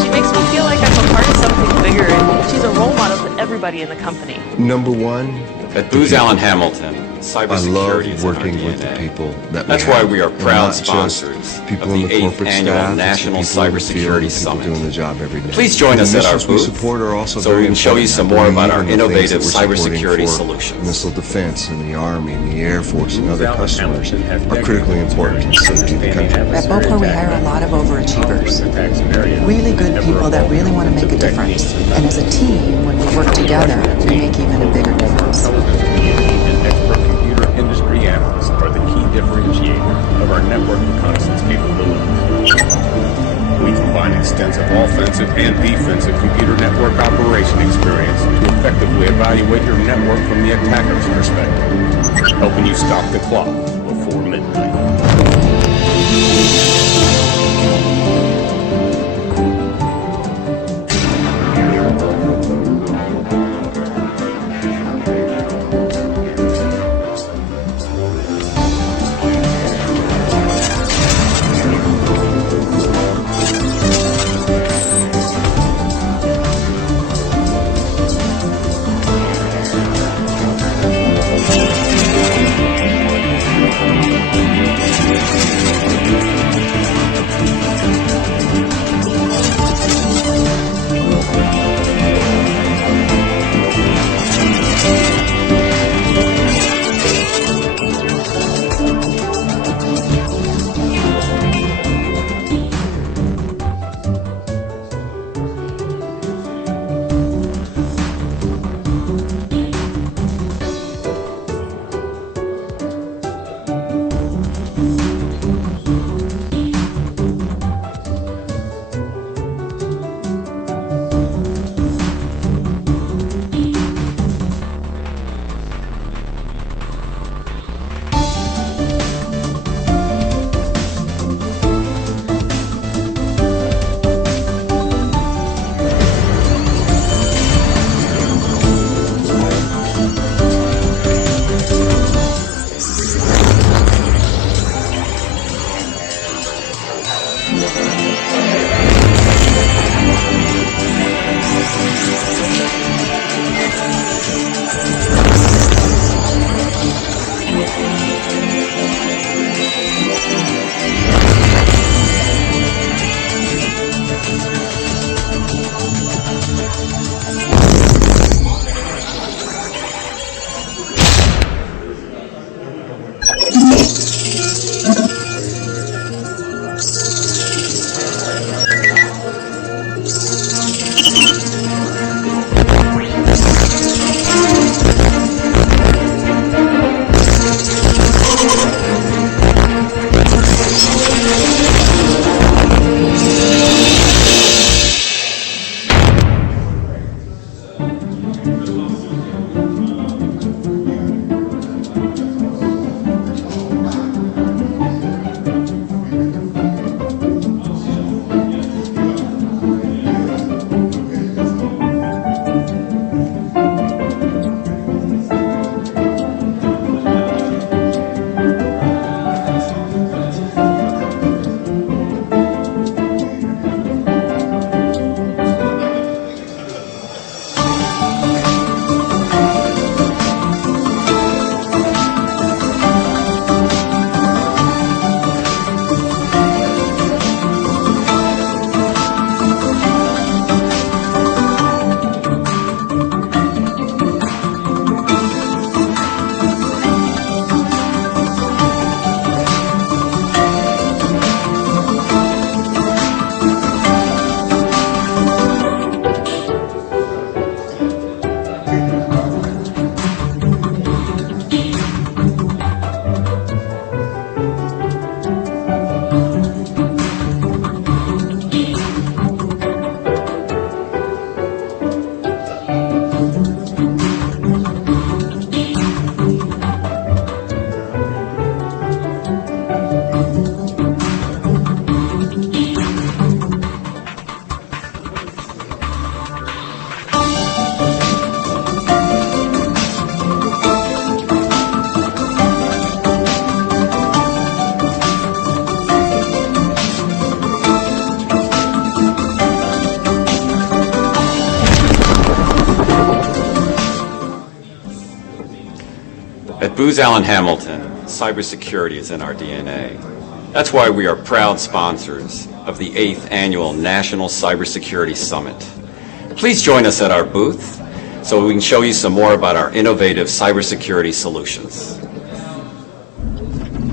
She makes me feel like I'm a part of something bigger, and she's a role model to everybody in the company. Number one, At Booz Allen Hamilton, I cybersecurity is love in our working with the DNA. people that That's we why have. we are And proud not just sponsors people of in the the 8th corporate Annual staff, it's the National people in the field, Cybersecurity the people Summit. doing the job every day. Please join And us the at our missions we booth support are also so very we can show you important. some I more believe about our in the things innovative that we're supporting cybersecurity for solutions. Missile defense and the Army and the Air Force and Booz other Allen customers Hamilton has are critically important to the safety of the country. At Bocor, we hire a lot of overachievers. Really good people that really want to make a difference. And as a team, when we work together, we make even a bigger difference. And expert computer industry analysts are the key differentiator of our network reconnaissance capabilities. We combine extensive offensive and defensive computer network operation experience to effectively evaluate your network from the attacker's perspective, helping you stop the clock before midnight. At Booz Allen Hamilton, cybersecurity is in our DNA. That's why we are proud sponsors of the 8th Annual National Cybersecurity Summit. Please join us at our booth so we can show you some more about our innovative cybersecurity solutions.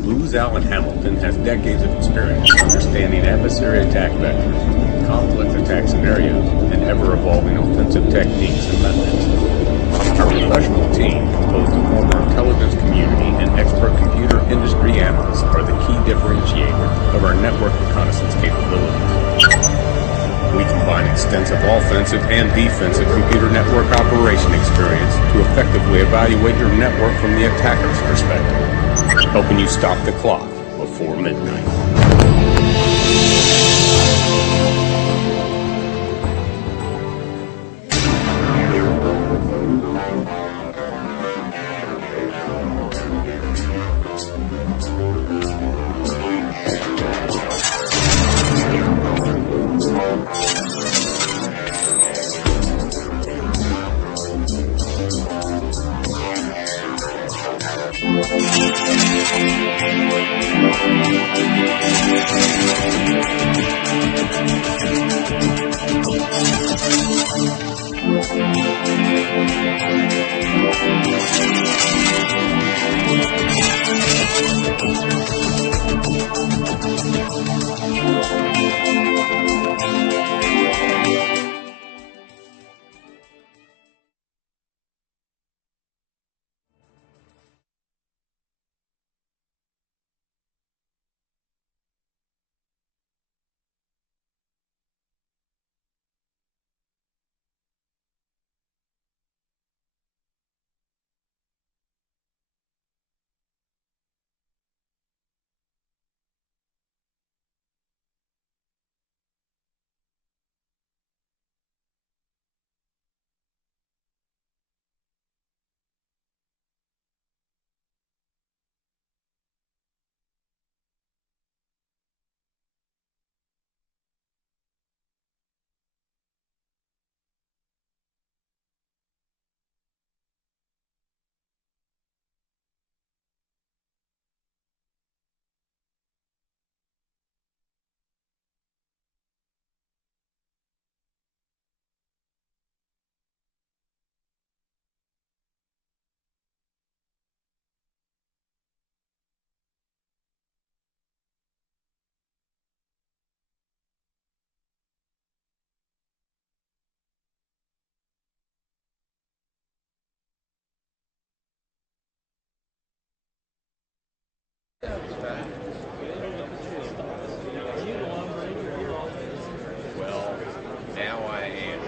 Booz Allen Hamilton has decades of experience understanding adversary attack vectors, complex attack scenarios, and ever-evolving offensive techniques and methods. Our professional team, composed of former intelligence community and expert computer industry analysts, are the key differentiator of our network reconnaissance capabilities. We combine extensive offensive and defensive computer network operation experience to effectively evaluate your network from the attacker's perspective, helping you stop the clock before midnight. Well, now I am.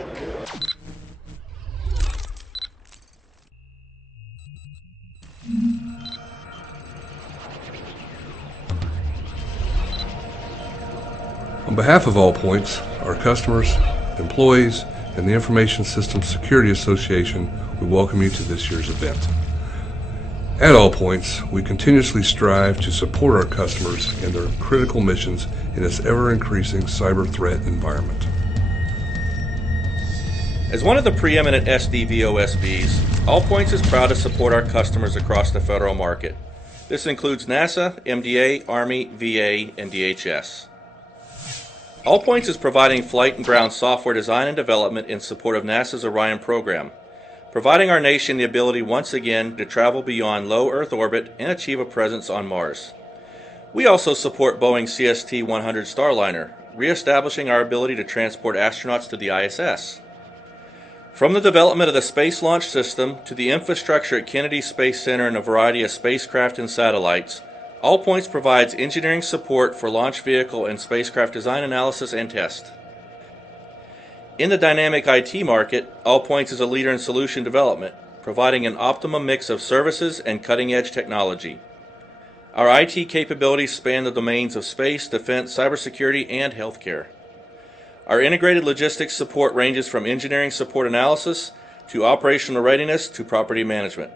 On behalf of All Points, our customers, employees, and the Information Systems Security Association, we welcome you to this year's event. At All Points, we continuously strive to support our customers in their critical missions in this ever-increasing cyber threat environment. As one of the preeminent SDVOSBs, Allpoints is proud to support our customers across the federal market. This includes NASA, MDA, Army, VA, and DHS. Allpoints is providing flight and ground software design and development in support of NASA's Orion program, providing our nation the ability once again to travel beyond low Earth orbit and achieve a presence on Mars. We also support Boeing CST-100 Starliner, reestablishing our ability to transport astronauts to the ISS. From the development of the Space Launch System to the infrastructure at Kennedy Space Center and a variety of spacecraft and satellites, Allpoints provides engineering support for launch vehicle and spacecraft design, analysis, and test. In the dynamic IT market, Allpoints is a leader in solution development, providing an optimum mix of services and cutting-edge technology. Our IT capabilities span the domains of space, defense, cybersecurity, and healthcare. Our integrated logistics support ranges from engineering support analysis to operational readiness to property management.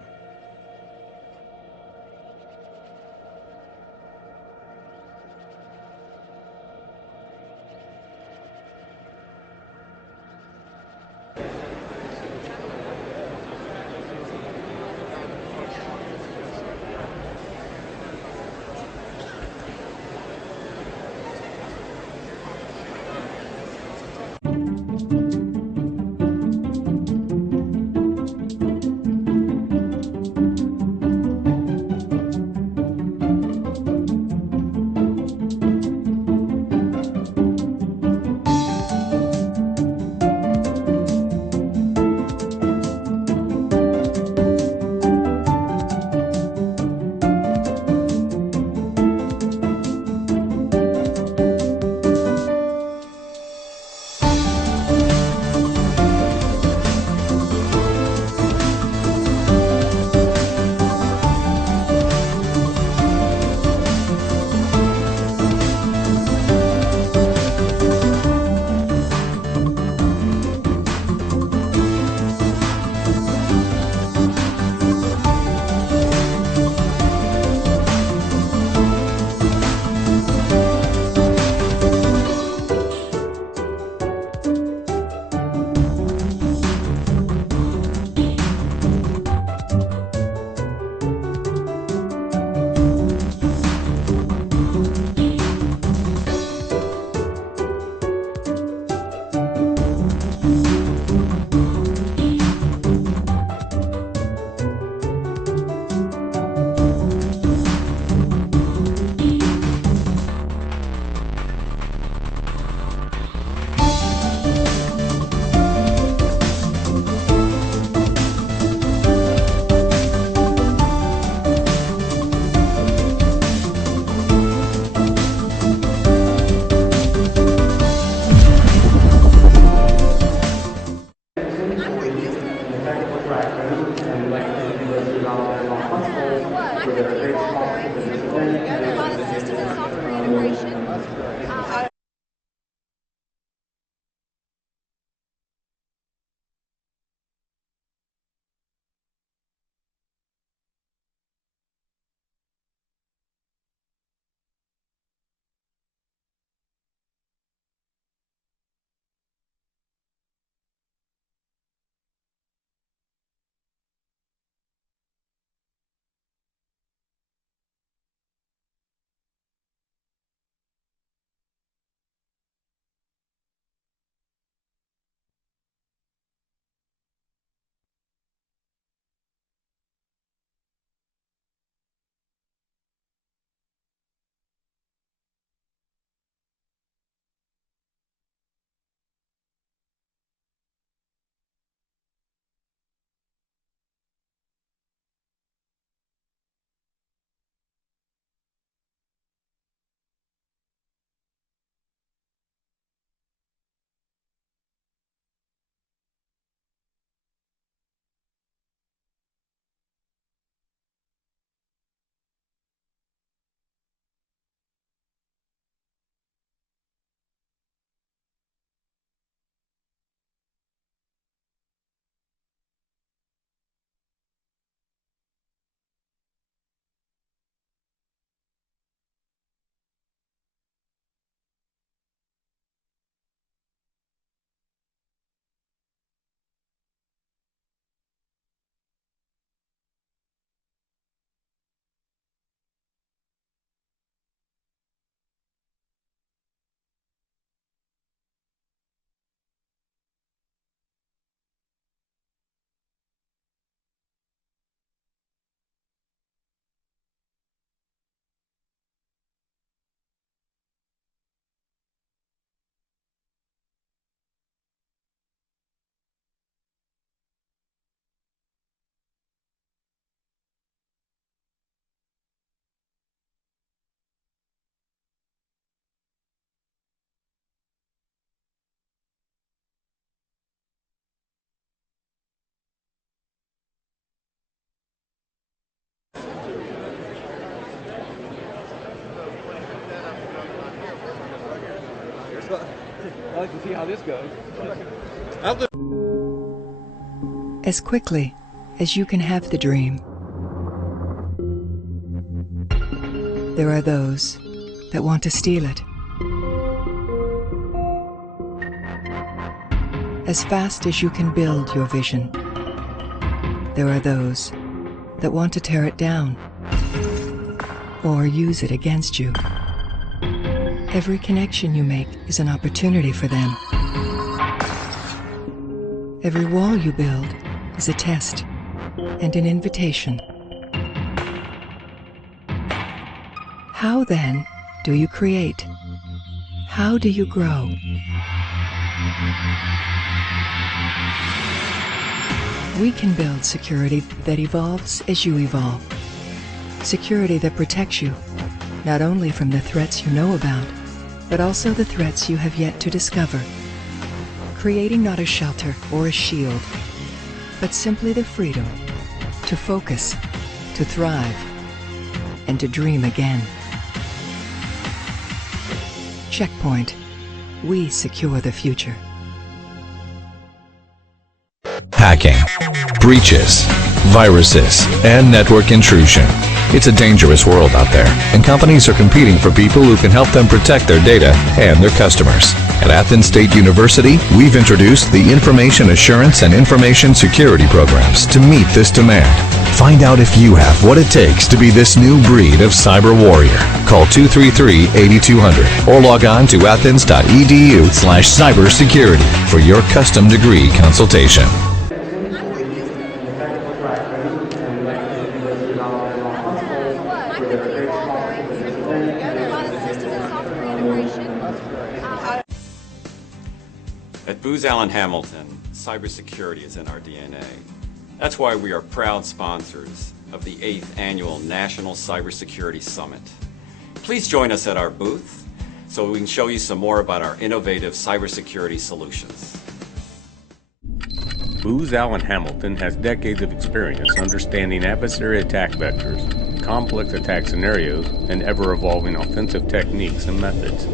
like to see how this goes. As quickly as you can have the dream, there are those that want to steal it. As fast as you can build your vision, there are those that want to tear it down or use it against you. Every connection you make is an opportunity for them. Every wall you build is a test and an invitation. How then do you create? How do you grow? We can build security that evolves as you evolve. Security that protects you, not only from the threats you know about, but also the threats you have yet to discover. Creating not a shelter or a shield, but simply the freedom to focus, to thrive, and to dream again. Checkpoint. We secure the future. Hacking, breaches, viruses, and network intrusion. It's a dangerous world out there, and companies are competing for people who can help them protect their data and their customers. At Athens State University, we've introduced the Information Assurance and Information Security programs to meet this demand. Find out if you have what it takes to be this new breed of cyber warrior. Call 233-8200 or log on to athens.edu/cybersecurity for your custom degree consultation. At Booz Allen Hamilton, cybersecurity is in our DNA. That's why we are proud sponsors of the 8th Annual National Cybersecurity Summit. Please join us at our booth so we can show you some more about our innovative cybersecurity solutions. Booz Allen Hamilton has decades of experience understanding adversary attack vectors, complex attack scenarios, and ever-evolving offensive techniques and methods.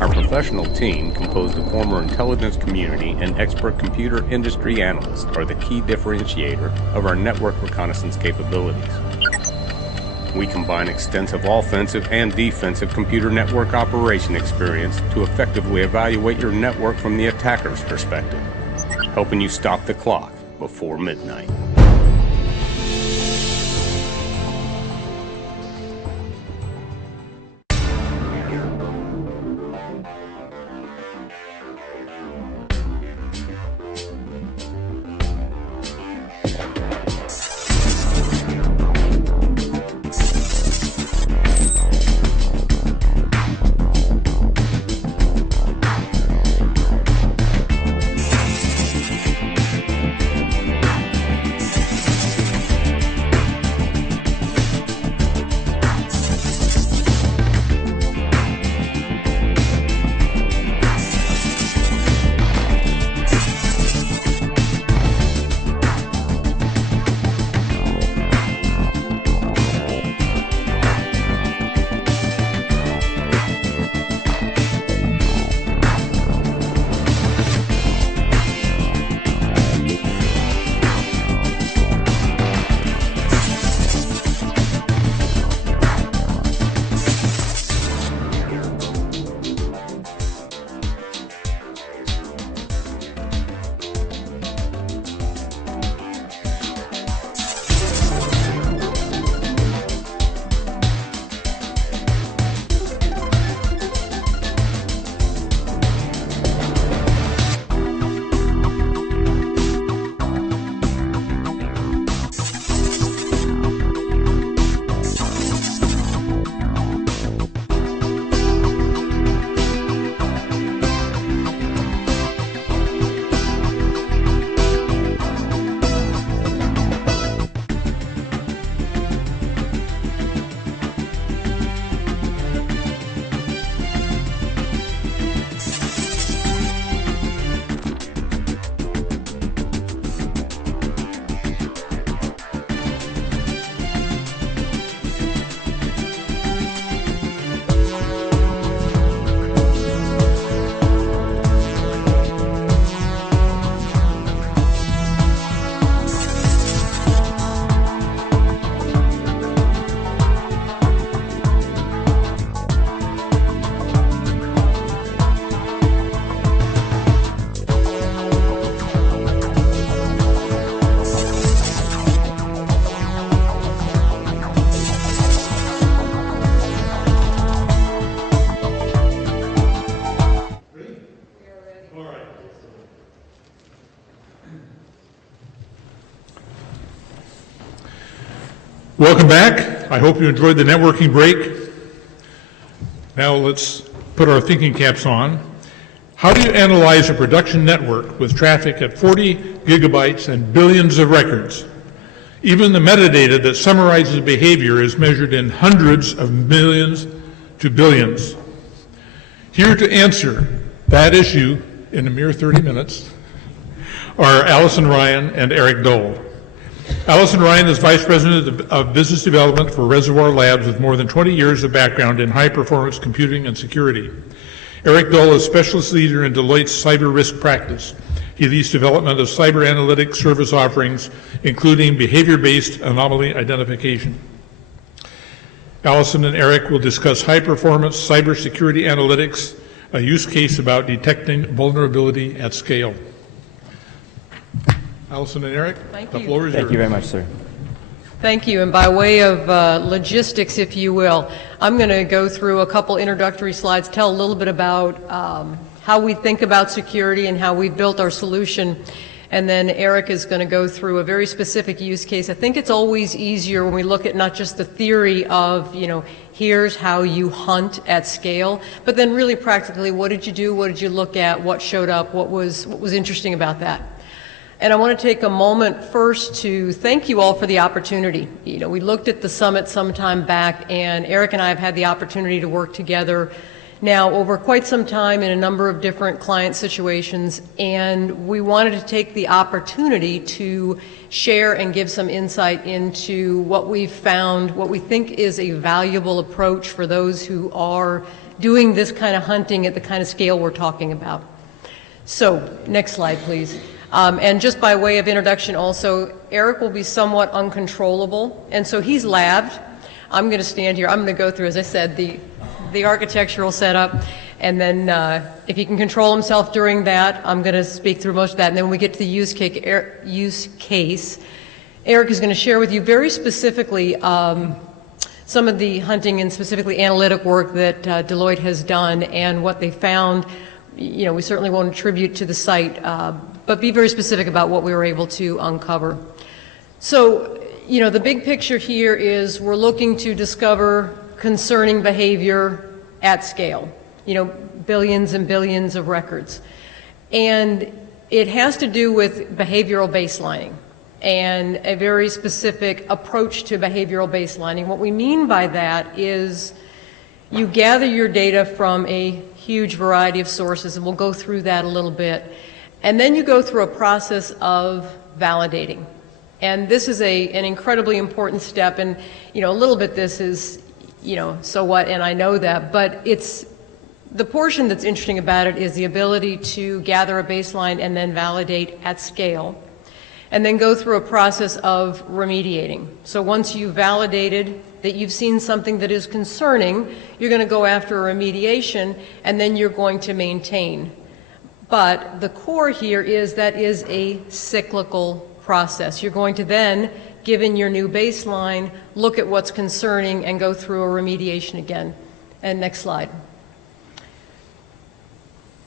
Our professional team, composed of former intelligence community and expert computer industry analysts, are the key differentiator of our network reconnaissance capabilities. We combine extensive offensive and defensive computer network operation experience to effectively evaluate your network from the attacker's perspective, helping you stop the clock before midnight. Welcome back. I hope you enjoyed the networking break. Now let's put our thinking caps on. How do you analyze a production network with traffic at 40 gigabytes and billions of records? Even the metadata that summarizes behavior is measured in hundreds of millions to billions. Here to answer that issue in a mere 30 minutes are Allison Ryan and Eric Dole. Allison Ryan is Vice President of Business Development for Reservoir Labs with more than 20 years of background in high-performance computing and security. Eric Dole is Specialist Leader in Deloitte's Cyber Risk Practice. He leads development of cyber analytic service offerings, including behavior-based anomaly identification. Allison and Eric will discuss high-performance cybersecurity analytics, a use case about detecting vulnerability at scale. Allison and Eric, the floor is yours. Thank you very much, sir. Thank you. And by way of logistics, if you will, I'm going to go through a couple introductory slides, tell a little bit about how we think about security and how we built our solution. And then Eric is going to go through a very specific use case. I think it's always easier when we look at not just the theory of, here's how you hunt at scale, but then really practically, what did you do? What did you look at? What showed up? What was interesting about that? And I want to take a moment first to thank you all for the opportunity. We looked at the summit some time back, and Eric and I have had the opportunity to work together now over quite some time in a number of different client situations, and we wanted to take the opportunity to share and give some insight into what we've found, what we think is a valuable approach for those who are doing this kind of hunting at the kind of scale we're talking about. So, next slide, please. And just by way of introduction also, Eric will be somewhat uncontrollable, and so he's labbed. I'm going to stand here. I'm going to go through, as I said, the architectural setup, and then if he can control himself during that, I'm going to speak through most of that, and then when we get to the use case, Eric is going to share with you very specifically some of the hunting and specifically analytic work that Deloitte has done and what they found. We certainly won't attribute to the site, but be very specific about what we were able to uncover. So, the big picture here is we're looking to discover concerning behavior at scale, billions and billions of records. And it has to do with behavioral baselining and a very specific approach to behavioral baselining. What we mean by that is you gather your data from a huge variety of sources, and we'll go through that a little bit. And then you go through a process of validating. And this is an incredibly important step, and a little bit this is, so what, and I know that, but it's the portion that's interesting about it is the ability to gather a baseline and then validate at scale, and then go through a process of remediating. So once you've validated that you've seen something that is concerning, you're going to go after a remediation, and then you're going to maintain. But the core here is that is a cyclical process. You're going to then, given your new baseline, look at what's concerning and go through a remediation again. And next slide.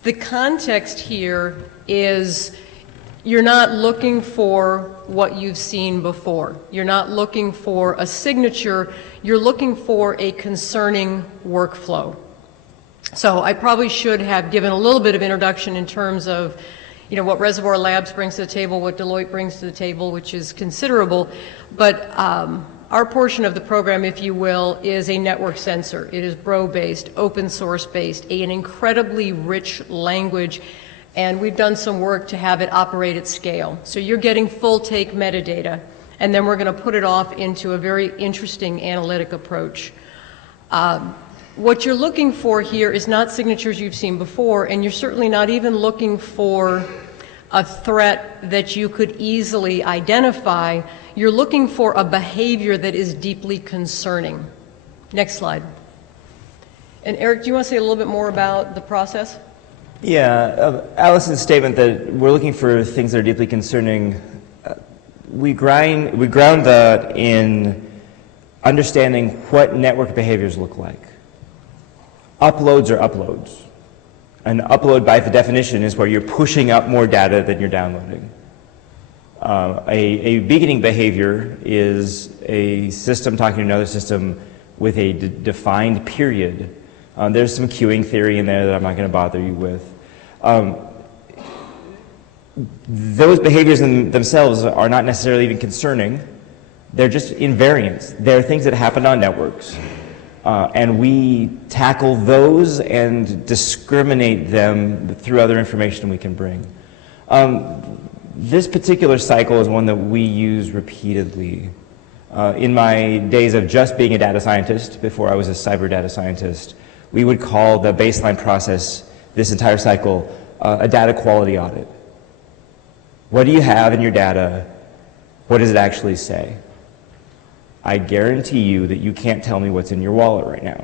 The context here is you're not looking for what you've seen before. You're not looking for a signature. You're looking for a concerning workflow. So I probably should have given a little bit of introduction in terms of what Reservoir Labs brings to the table, what Deloitte brings to the table, which is considerable. But our portion of the program, if you will, is a network sensor. It is Bro-based, open source based, an incredibly rich language, and we've done some work to have it operate at scale. So you're getting full take metadata, and then we're going to put it off into a very interesting analytic approach. What you're looking for here is not signatures you've seen before, and you're certainly not even looking for a threat that you could easily identify. You're looking for a behavior that is deeply concerning. Next slide. And Eric, do you want to say a little bit more about the process? Yeah, Allison's statement that we're looking for things that are deeply concerning, we ground that in understanding what network behaviors look like. Uploads are uploads. An upload, by the definition, is where you're pushing up more data than you're downloading. A beaconing behavior is a system talking to another system with a defined period. There's some queuing theory in there that I'm not going to bother you with. Those behaviors in themselves are not necessarily even concerning. They're just invariants. They're things that happen on networks. And we tackle those and discriminate them through other information we can bring. This particular cycle is one that we use repeatedly. In my days of just being a data scientist, before I was a cyber data scientist, we would call the baseline process, this entire cycle, a data quality audit. What do you have in your data? What does it actually say? I guarantee you that you can't tell me what's in your wallet right now,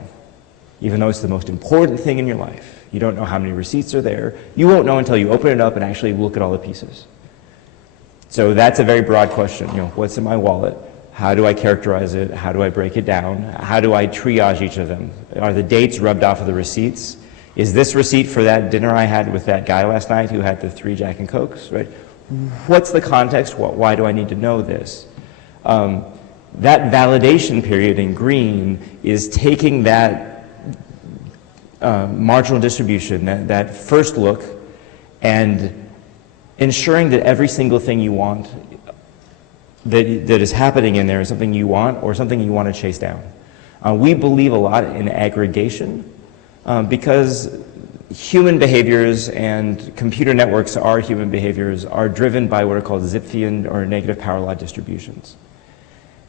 even though it's the most important thing in your life. You don't know how many receipts are there. You won't know until you open it up and actually look at all the pieces. So that's a very broad question. What's in my wallet? How do I characterize it? How do I break it down? How do I triage each of them? Are the dates rubbed off of the receipts? Is this receipt for that dinner I had with that guy last night who had the 3 Jack and Cokes? Right? What's the context? Why do I need to know this? That validation period in green is taking that marginal distribution, that first look, and ensuring that every single thing you want that is happening in there is something you want or something you want to chase down. We believe a lot in aggregation because human behaviors and computer networks are human behaviors are driven by what are called Zipfian or negative power law distributions.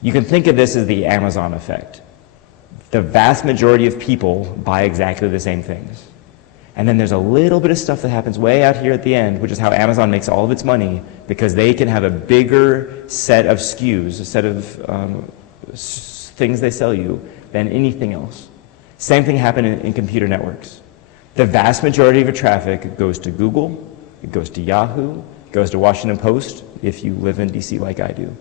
You can think of this as the Amazon effect. The vast majority of people buy exactly the same things. And then there's a little bit of stuff that happens way out here at the end, which is how Amazon makes all of its money, because they can have a bigger set of SKUs, a set of things they sell you, than anything else. Same thing happened in computer networks. The vast majority of your traffic goes to Google, it goes to Yahoo, it goes to Washington Post, if you live in DC like I do.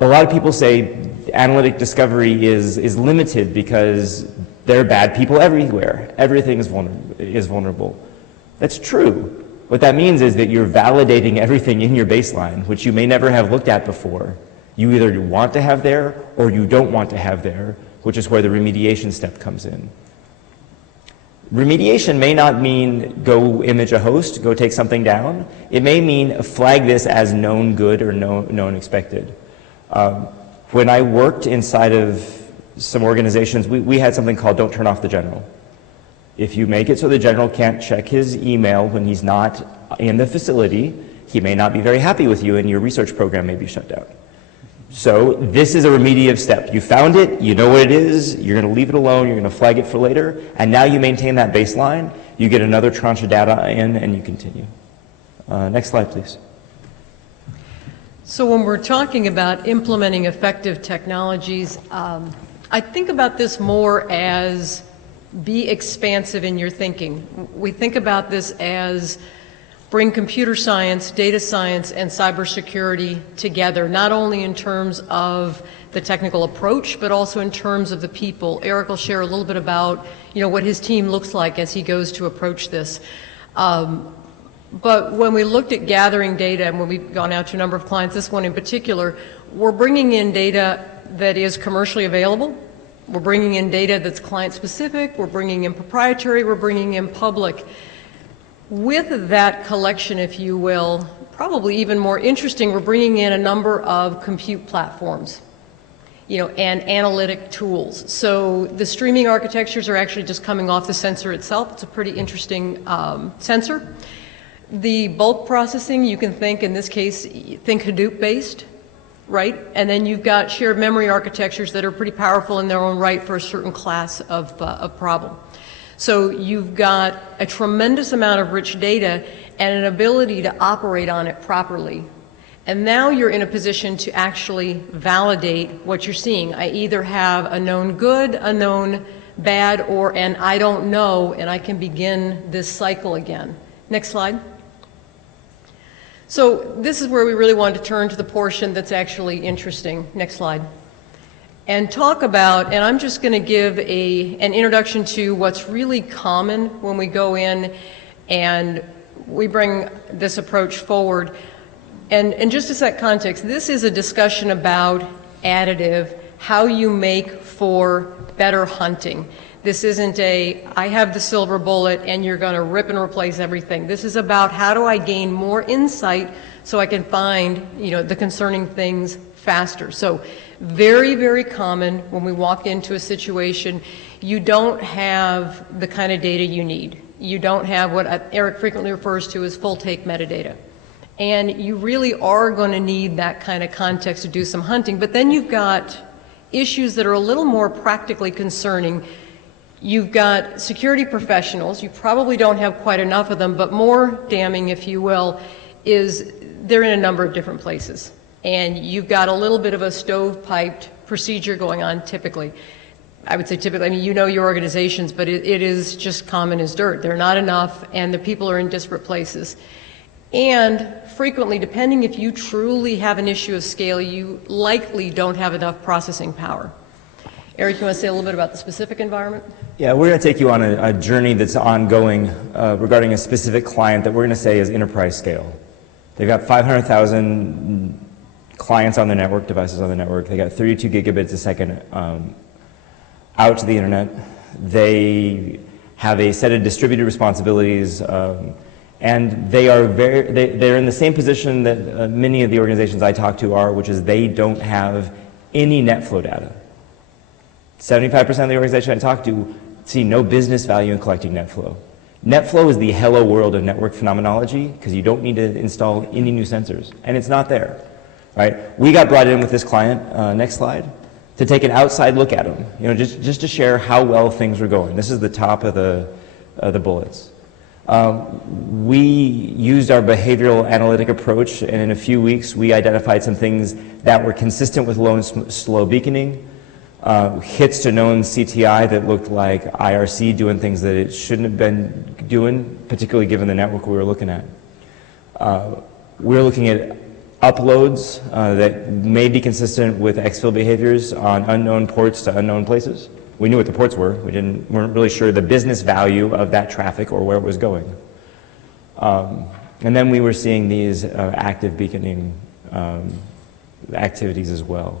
A lot of people say analytic discovery is limited because there are bad people everywhere. Everything is vulnerable. That's true. What that means is that you're validating everything in your baseline, which you may never have looked at before. You either want to have there or you don't want to have there, which is where the remediation step comes in. Remediation may not mean go image a host, go take something down. It may mean flag this as known good or known expected. When I worked inside of some organizations, we had something called Don't Turn Off the General. If you make it so the general can't check his email when he's not in the facility, he may not be very happy with you and your research program may be shut down. So this is a remediative step. You found it, you know what it is, you're going to leave it alone, you're going to flag it for later, and now you maintain that baseline, you get another tranche of data in, and you continue. Next slide, please. So when we're talking about implementing effective technologies, I think about this more as be expansive in your thinking. We think about this as bring computer science, data science, and cybersecurity together, not only in terms of the technical approach, but also in terms of the people. Eric will share a little bit about, what his team looks like as he goes to approach this. But when we looked at gathering data, and when we've gone out to a number of clients, this one in particular, we're bringing in data that is commercially available. We're bringing in data that's client-specific. We're bringing in proprietary. We're bringing in public. With that collection, if you will, probably even more interesting, we're bringing in a number of compute platforms, and analytic tools. So the streaming architectures are actually just coming off the sensor itself. It's a pretty interesting sensor. The bulk processing, you can think, in this case, think Hadoop-based, right? And then you've got shared memory architectures that are pretty powerful in their own right for a certain class of problem. So you've got a tremendous amount of rich data and an ability to operate on it properly. And now you're in a position to actually validate what you're seeing. I either have a known good, a known bad, or an I don't know, and I can begin this cycle again. Next slide. So this is where we really wanted to turn to the portion that's actually interesting. Next slide. And talk about, and I'm just going to give an introduction to what's really common when we go in and we bring this approach forward. And just to set context, this is a discussion about additive, how you make for better hunting. This isn't I have the silver bullet and you're going to rip and replace everything. This is about how do I gain more insight so I can find, the concerning things faster. So very, very common when we walk into a situation, you don't have the kind of data you need. You don't have what Eric frequently refers to as full take metadata. And you really are going to need that kind of context to do some hunting. But then you've got issues that are a little more practically concerning. You've got security professionals. You probably don't have quite enough of them, but more damning, if you will, is they're in a number of different places. And you've got a little bit of a stovepiped procedure going on typically. I would say typically, I mean, you know your organizations, but it is just common as dirt. They're not enough, and the people are in disparate places. And frequently, depending if you truly have an issue of scale, you likely don't have enough processing power. Eric, you want to say a little bit about the specific environment? Yeah, we're going to take you on a journey that's ongoing regarding a specific client that we're going to say is enterprise scale. They've got 500,000 clients on the network, devices on the network. They got 32 gigabits a second out to the internet. They have a set of distributed responsibilities, and they're in the same position that many of the organizations I talk to are, which is they don't have any NetFlow data. 75% of the organization I talk to see no business value in collecting NetFlow. NetFlow is the hello world of network phenomenology because you don't need to install any new sensors, and it's not there, right? We got brought in with this client, next slide, to take an outside look at them, just to share how well things were going. This is the top of the bullets. We used our behavioral analytic approach, and in a few weeks we identified some things that were consistent with low and slow beaconing, hits to known CTI that looked like IRC doing things that it shouldn't have been doing, particularly given the network we were looking at. We were looking at uploads that may be consistent with exfil behaviors on unknown ports to unknown places. We knew what the ports were. We weren't really sure the business value of that traffic or where it was going. And then we were seeing these active beaconing activities as well.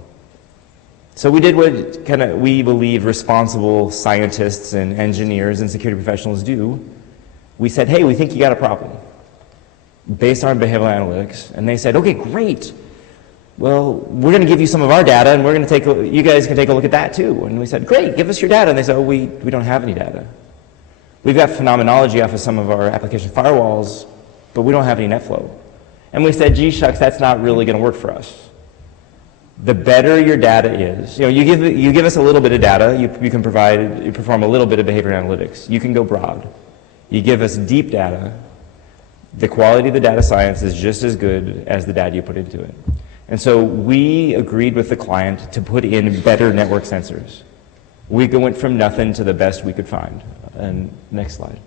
So we did what we believe responsible scientists and engineers and security professionals do. We said, hey, we think you got a problem based on behavioral analytics. And they said, okay, great. Well, we're going to give you some of our data, and we're going to you guys can take a look at that too. And we said, great, give us your data. And they said, oh, we don't have any data. We've got phenomenology off of some of our application firewalls, but we don't have any NetFlow. And we said, gee, shucks, that's not really going to work for us. The better your data is, you give us a little bit of data, you perform a little bit of behavior analytics. You can go broad. You give us deep data, the quality of the data science is just as good as the data you put into it. And so we agreed with the client to put in better network sensors. We went from nothing to the best we could find. And next slide.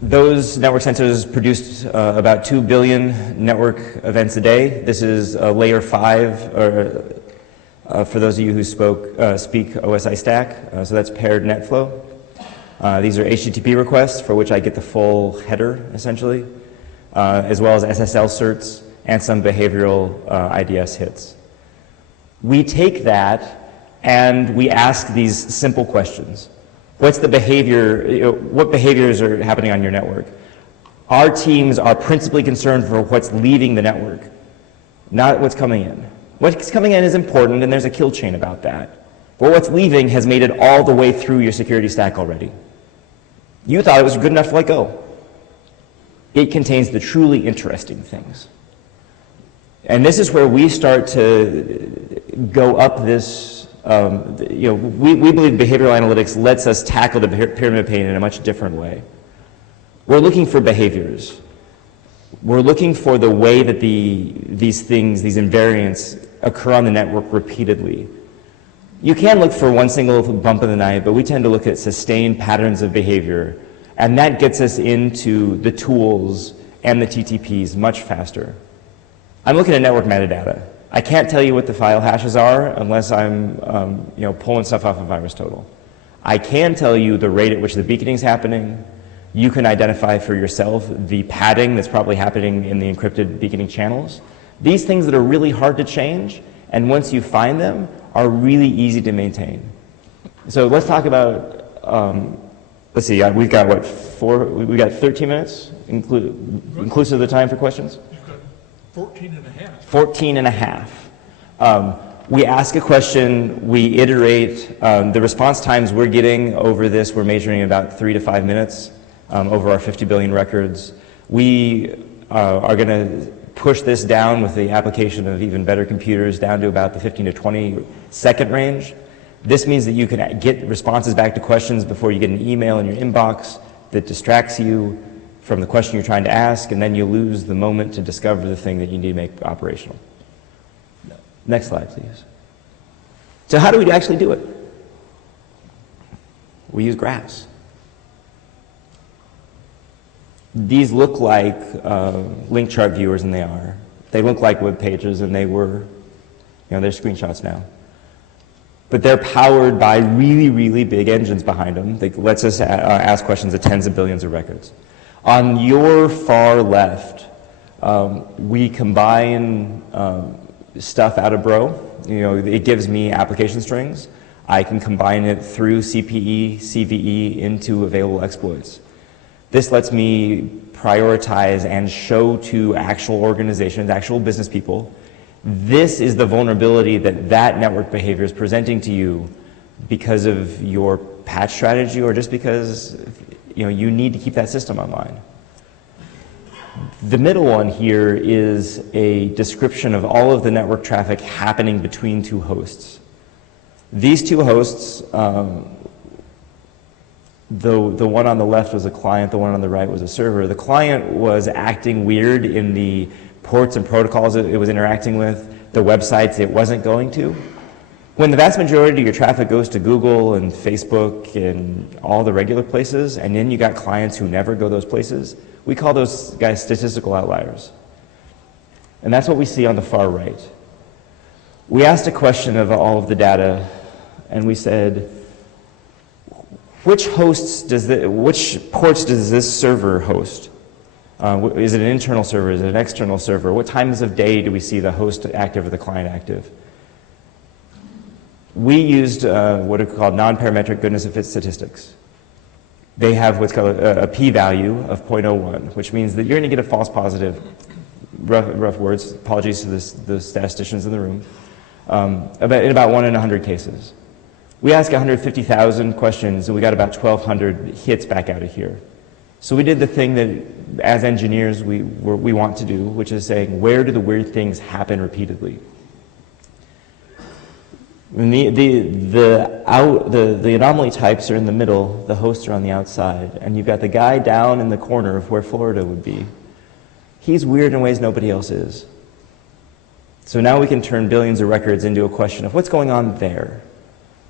Those network sensors produced about 2 billion network events a day. This is layer 5, or for those of you who speak OSI stack. So that's paired NetFlow. These are HTTP requests for which I get the full header, essentially, as well as SSL certs and some behavioral IDS hits. We take that and we ask these simple questions. What's the behavior, what behaviors are happening on your network? Our teams are principally concerned for what's leaving the network, not what's coming in. What's coming in is important, and there's a kill chain about that. But what's leaving has made it all the way through your security stack already. You thought it was good enough to let go. It contains the truly interesting things. And this is where we start to go up this, we believe behavioral analytics lets us tackle the pyramid pain in a much different way. We're looking for behaviors. We're looking for the way that these things, these invariants, occur on the network repeatedly. You can look for one single bump in the night, but we tend to look at sustained patterns of behavior, and that gets us into the tools and the TTPs much faster. I'm looking at network metadata. I can't tell you what the file hashes are unless I'm pulling stuff off of VirusTotal. I can tell you the rate at which the beaconing is happening, You can identify for yourself the padding that's probably happening in the encrypted beaconing channels. These things that are really hard to change, and once you find them, are really easy to maintain. So let's talk about, let's see, we've got we got 13 minutes, inclusive of the time for questions? You've got 14 and a half. 14 and a half. We ask a question, we iterate. The response times we're getting over this, we're measuring about 3 to 5 minutes over our 50 billion records. We are going to push this down with the application of even better computers down to about the 15 to 20 second range. This means that you can get responses back to questions before you get an email in your inbox that distracts you from the question you're trying to ask, and then you lose the moment to discover the thing that you need to make operational. Next slide, please. So how do we actually do it? We use graphs. These look like link chart viewers, and they are. They look like web pages, and they were, they're screenshots now. But they're powered by really, really big engines behind them that lets us ask questions of tens of billions of records. On your far left, we combine stuff out of Bro. It gives me application strings. I can combine it through CPE, CVE into available exploits. This lets me prioritize and show to actual organizations, actual business people, this is the vulnerability that network behavior is presenting to you because of your patch strategy or just because you need to keep that system online. The middle one here is a description of all of the network traffic happening between two hosts. These two hosts, the one on the left was a client, the one on the right was a server. The client was acting weird in the ports and protocols it was interacting with, the websites it wasn't going to. When the vast majority of your traffic goes to Google and Facebook and all the regular places, and then you got clients who never go those places, we call those guys statistical outliers. And that's what we see on the far right. We asked a question of all of the data, and we said, which ports does this server host? Is it an internal server? Is it an external server? What times of day do we see the host active or the client active? We used what are called non-parametric goodness of fit statistics. They have what's called a p-value of 0.01, which means that you're going to get a false positive, rough words, apologies to the statisticians in the room, in about 1 in 100 cases. We asked 150,000 questions, and we got about 1,200 hits back out of here. So we did the thing that, as engineers, we want to do, which is saying, where do the weird things happen repeatedly? And the anomaly types are in the middle, the hosts are on the outside, and you've got the guy down in the corner of where Florida would be. He's weird in ways nobody else is. So now we can turn billions of records into a question of what's going on there.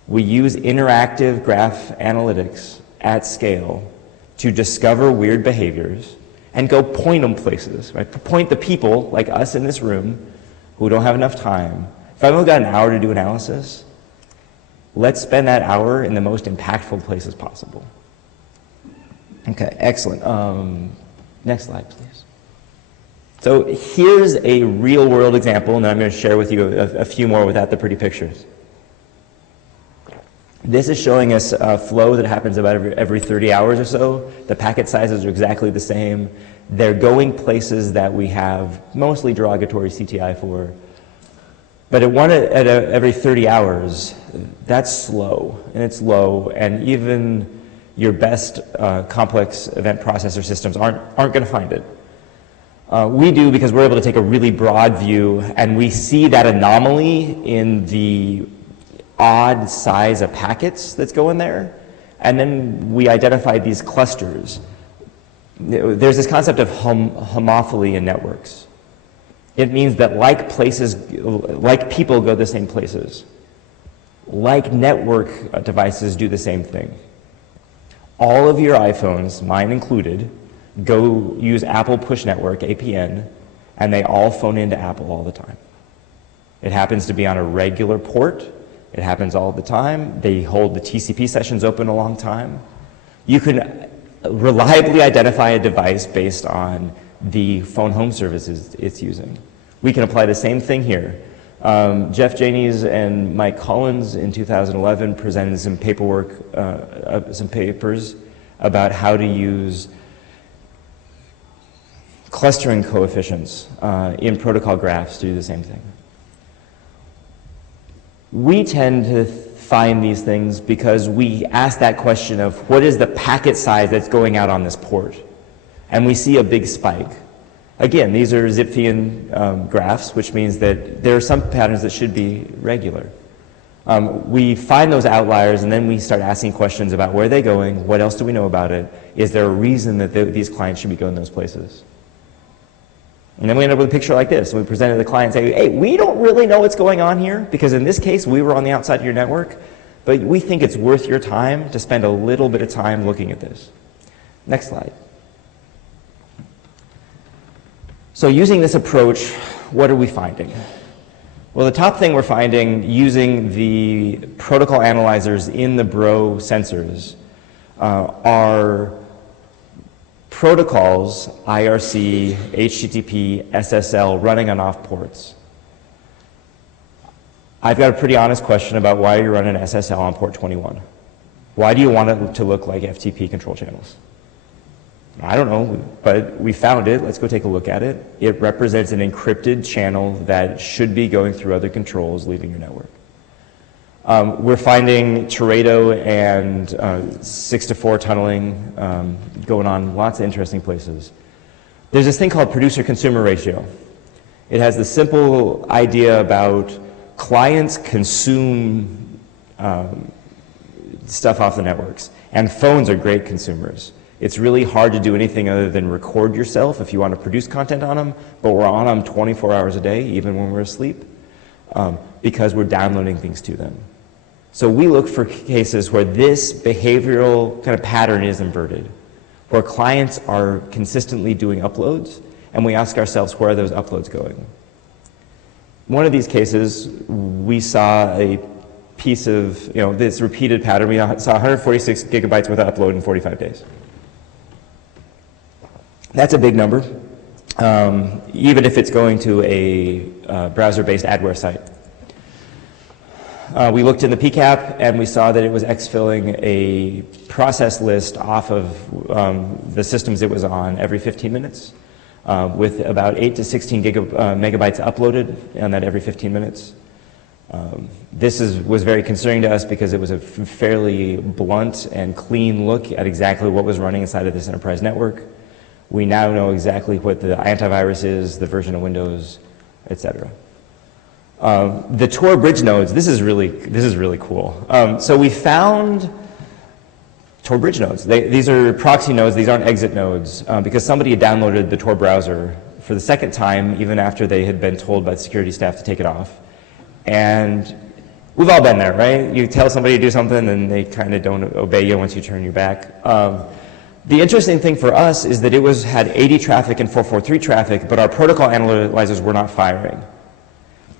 We use interactive graph analytics at scale to discover weird behaviors and go point them places, right? Point the people like us in this room who don't have enough time. If I've only got an hour to do analysis, let's spend that hour in the most impactful places possible. Okay, excellent. Next slide, please. So here's a real world example, and then I'm going to share with you a few more without the pretty pictures. This is showing us a flow that happens about every 30 hours or so. The packet sizes are exactly the same. They're going places that we have mostly derogatory CTI for. But at every 30 hours, that's slow, and it's low, and even your best complex event processor systems aren't going to find it. We do because we're able to take a really broad view, and we see that anomaly in the odd size of packets that's going there, and then we identify these clusters. There's this concept of homophily in networks. It means that like people go the same places, like network devices do the same thing. All of your iPhones, mine included, go use Apple Push Network, APN, and they all phone into Apple all the time. It happens to be on a regular port. It happens all the time. They hold the TCP sessions open a long time. You can reliably identify a device based on the phone home services it's using. We can apply the same thing here. Jeff Janies and Mike Collins in 2011 presented some papers about how to use clustering coefficients in protocol graphs to do the same thing. We tend to find these things because we ask that question of what is the packet size that's going out on this port? And we see a big spike. Again, these are Zipfian graphs, which means that there are some patterns that should be regular. We find those outliers, and then we start asking questions about where they're going, what else do we know about it, is there a reason that these clients should be going those places? And then we end up with a picture like this, and we present it to the client and say, hey, we don't really know what's going on here, because in this case, we were on the outside of your network, but we think it's worth your time to spend a little bit of time looking at this. Next slide. So using this approach, what are we finding? Well, the top thing we're finding using the protocol analyzers in the Bro sensors are protocols, IRC, HTTP, SSL, running on off ports. I've got a pretty honest question about why you're running SSL on port 21. Why do you want it to look like FTP control channels? I don't know, but we found it. Let's go take a look at it. It represents an encrypted channel that should be going through other controls leaving your network. We're finding Teredo and 6-to-4 tunneling going on lots of interesting places. There's this thing called producer-consumer ratio. It has the simple idea about clients consume stuff off the networks, and phones are great consumers. It's really hard to do anything other than record yourself if you want to produce content on them, but we're on them 24 hours a day, even when we're asleep, because we're downloading things to them. So we look for cases where this behavioral kind of pattern is inverted, where clients are consistently doing uploads, and we ask ourselves, where are those uploads going? One of these cases, we saw a piece of, this repeated pattern. We saw 146 gigabytes worth of upload in 45 days. That's a big number, even if it's going to a browser-based adware site. We looked in the PCAP, and we saw that it was exfilling a process list off of the systems it was on every 15 minutes, with about 8 to 16 megabytes uploaded on that every 15 minutes. This was very concerning to us because it was a fairly blunt and clean look at exactly what was running inside of this enterprise network. We now know exactly what the antivirus is, the version of Windows, etc. The Tor bridge nodes, this is really cool. So we found Tor bridge nodes. These are proxy nodes, these aren't exit nodes, because somebody had downloaded the Tor browser for the second time, even after they had been told by the security staff to take it off. And we've all been there, right? You tell somebody to do something and they kind of don't obey you once you turn your back. The interesting thing for us is that it had 80 traffic and 443 traffic, but our protocol analyzers were not firing.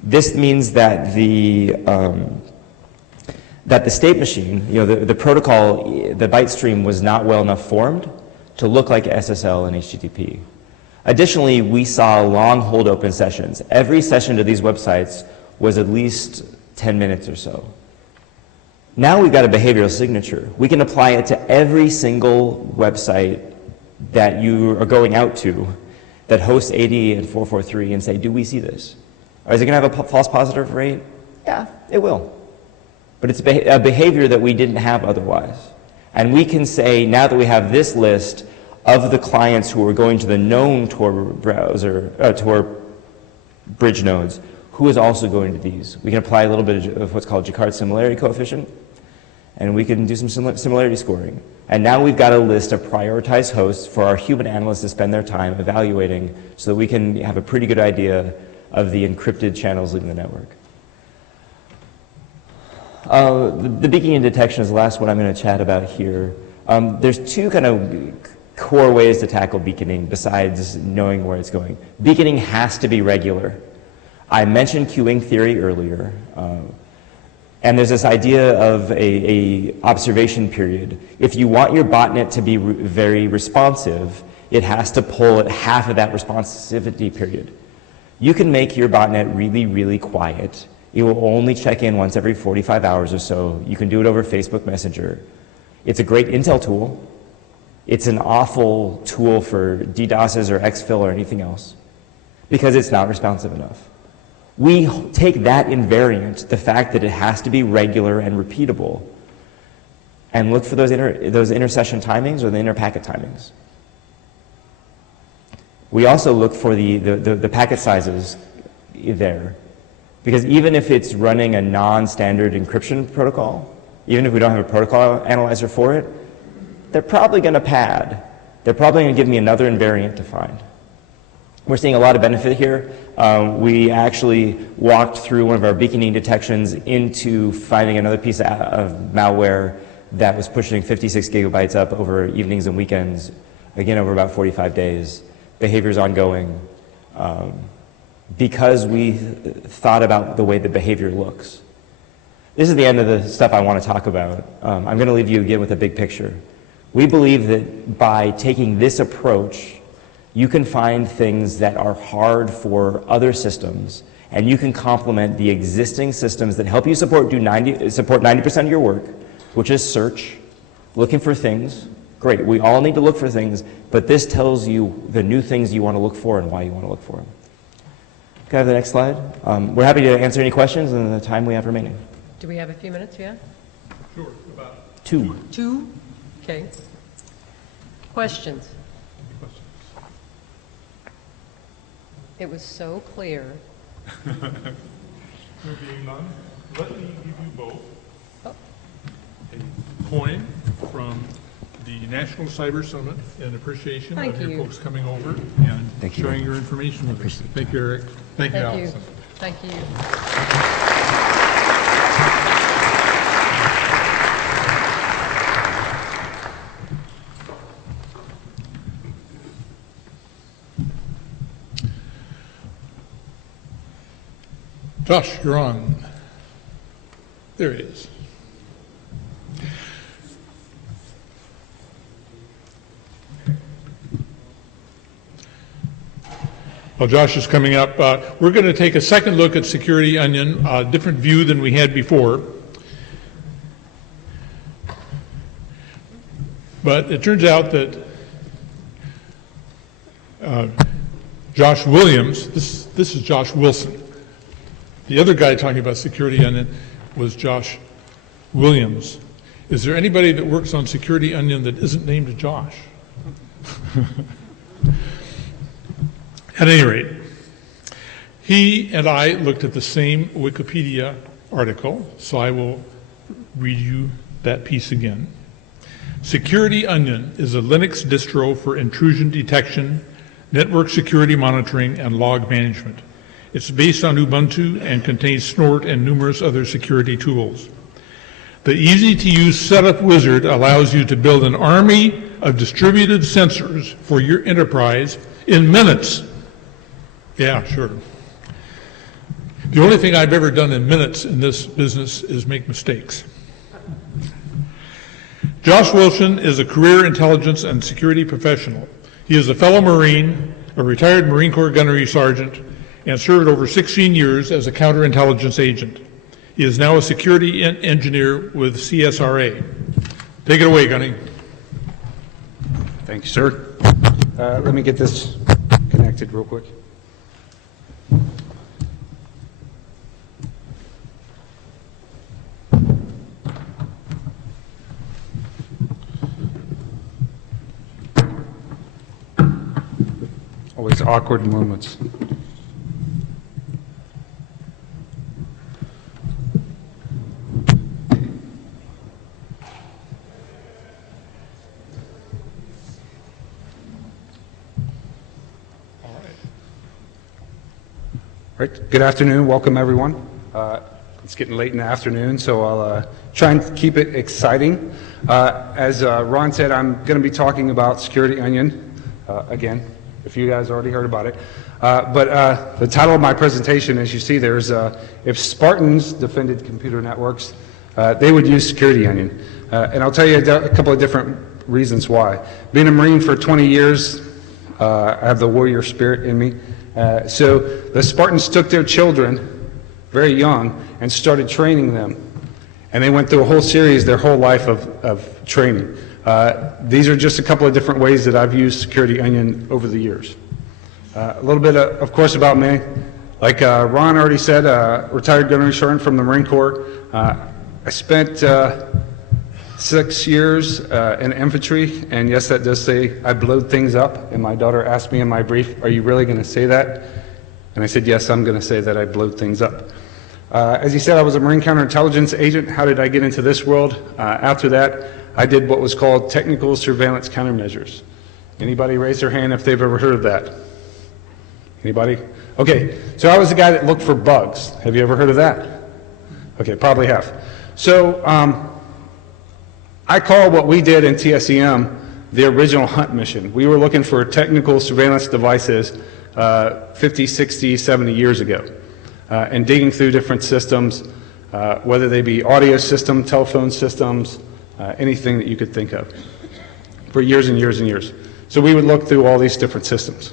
This means that the state machine, the protocol, the byte stream was not well enough formed to look like SSL and HTTP. Additionally, we saw long hold open sessions. Every session to these websites was at least 10 minutes or so. Now we've got a behavioral signature. We can apply it to every single website that you are going out to that hosts 80 and 443 and say, do we see this? Or is it going to have a false positive rate? Yeah, it will. But it's a behavior that we didn't have otherwise. And we can say, now that we have this list of the clients who are going to the known Tor browser, Tor bridge nodes, who is also going to these? We can apply a little bit of what's called Jacquard similarity coefficient, and we can do some similarity scoring. And now we've got a list of prioritized hosts for our human analysts to spend their time evaluating so that we can have a pretty good idea of the encrypted channels leaving the network. The beaconing detection is the last one I'm going to chat about here. There's two kind of core ways to tackle beaconing besides knowing where it's going. Beaconing has to be regular. I mentioned queuing theory earlier. And there's this idea of a observation period. If you want your botnet to be very responsive, it has to pull at half of that responsivity period. You can make your botnet really, really quiet. It will only check in once every 45 hours or so. You can do it over Facebook Messenger. It's a great intel tool. It's an awful tool for DDoSes or exfil or anything else because it's not responsive enough. We take that invariant, the fact that it has to be regular and repeatable, and look for those intersession timings or the inter-packet timings. We also look for the packet sizes there, because even if it's running a non-standard encryption protocol, even if we don't have a protocol analyzer for it, they're probably going to pad. They're probably going to give me another invariant to find. We're seeing a lot of benefit here. We actually walked through one of our beaconing detections into finding another piece of malware that was pushing 56 gigabytes up over evenings and weekends, again over about 45 days. Behavior's ongoing because we thought about the way the behavior looks. This is the end of the stuff I want to talk about. I'm going to leave you again with a big picture. We believe that by taking this approach, you can find things that are hard for other systems, and you can complement the existing systems that help you support 90% of your work, which is search, looking for things. Great, we all need to look for things, but this tells you the new things you want to look for and why you want to look for them. Can I have the next slide? We're happy to answer any questions in the time we have remaining. Do we have a few minutes, yeah? Sure, about Two. Okay. Questions? It was so clear. There being none, let me give you both a coin from the National Cyber Summit in appreciation of your folks coming over and sharing your information with us. Thank you, Eric. Thank you, Allison. Thank you. Josh, you're on. There he is. While Josh is coming up, we're going to take a second look at Security Onion, a different view than we had before. But it turns out that Josh Williams, this is Josh Wilson. The other guy talking about Security Onion was Josh Williams. Is there anybody that works on Security Onion that isn't named Josh? At any rate, he and I looked at the same Wikipedia article, so I will read you that piece again. Security Onion is a Linux distro for intrusion detection, network security monitoring, and log management. It's based on Ubuntu and contains Snort and numerous other security tools. The easy-to-use setup wizard allows you to build an army of distributed sensors for your enterprise in minutes. Yeah, sure. The only thing I've ever done in minutes in this business is make mistakes. Josh Wilson is a career intelligence and security professional. He is a fellow Marine, a retired Marine Corps gunnery sergeant, and served over 16 years as a counterintelligence agent. He is now a security engineer with CSRA. Take it away, Gunny. Thank you, sir. Let me get this connected real quick. Always awkward moments. All right, good afternoon, welcome everyone. It's getting late in the afternoon, so I'll try and keep it exciting. As Ron said, I'm going to be talking about Security Onion again. if you guys already heard about it. But the title of my presentation, as you see, there's if Spartans defended computer networks, they would use Security Onion. And I'll tell you a couple of different reasons why. Being a Marine for 20 years, I have the warrior spirit in me. So the Spartans took their children very young and started training them. And they went through a whole series, their whole life of training. These are just a couple of different ways that I've used Security Onion over the years. A little bit, of course, about me. Like Ron already said, retired gunnery sergeant from the Marine Corps. I spent 6 years in infantry, and yes, that does say I blowed things up. And my daughter asked me in my brief, "Are you really going to say that?" And I said, "Yes, I'm going to say that I blowed things up." As you said, I was a Marine counterintelligence agent. How did I get into this world? After that, I did what was called technical surveillance countermeasures. Anybody raise their hand if they've ever heard of that? Anybody? Okay, so I was the guy that looked for bugs. Have you ever heard of that? Okay, probably have. So I call what we did in TSEM the original hunt mission. We were looking for technical surveillance devices 50, 60, 70 years ago. And digging through different systems, whether they be audio system, telephone systems, anything that you could think of, for years and years and years. So we would look through all these different systems.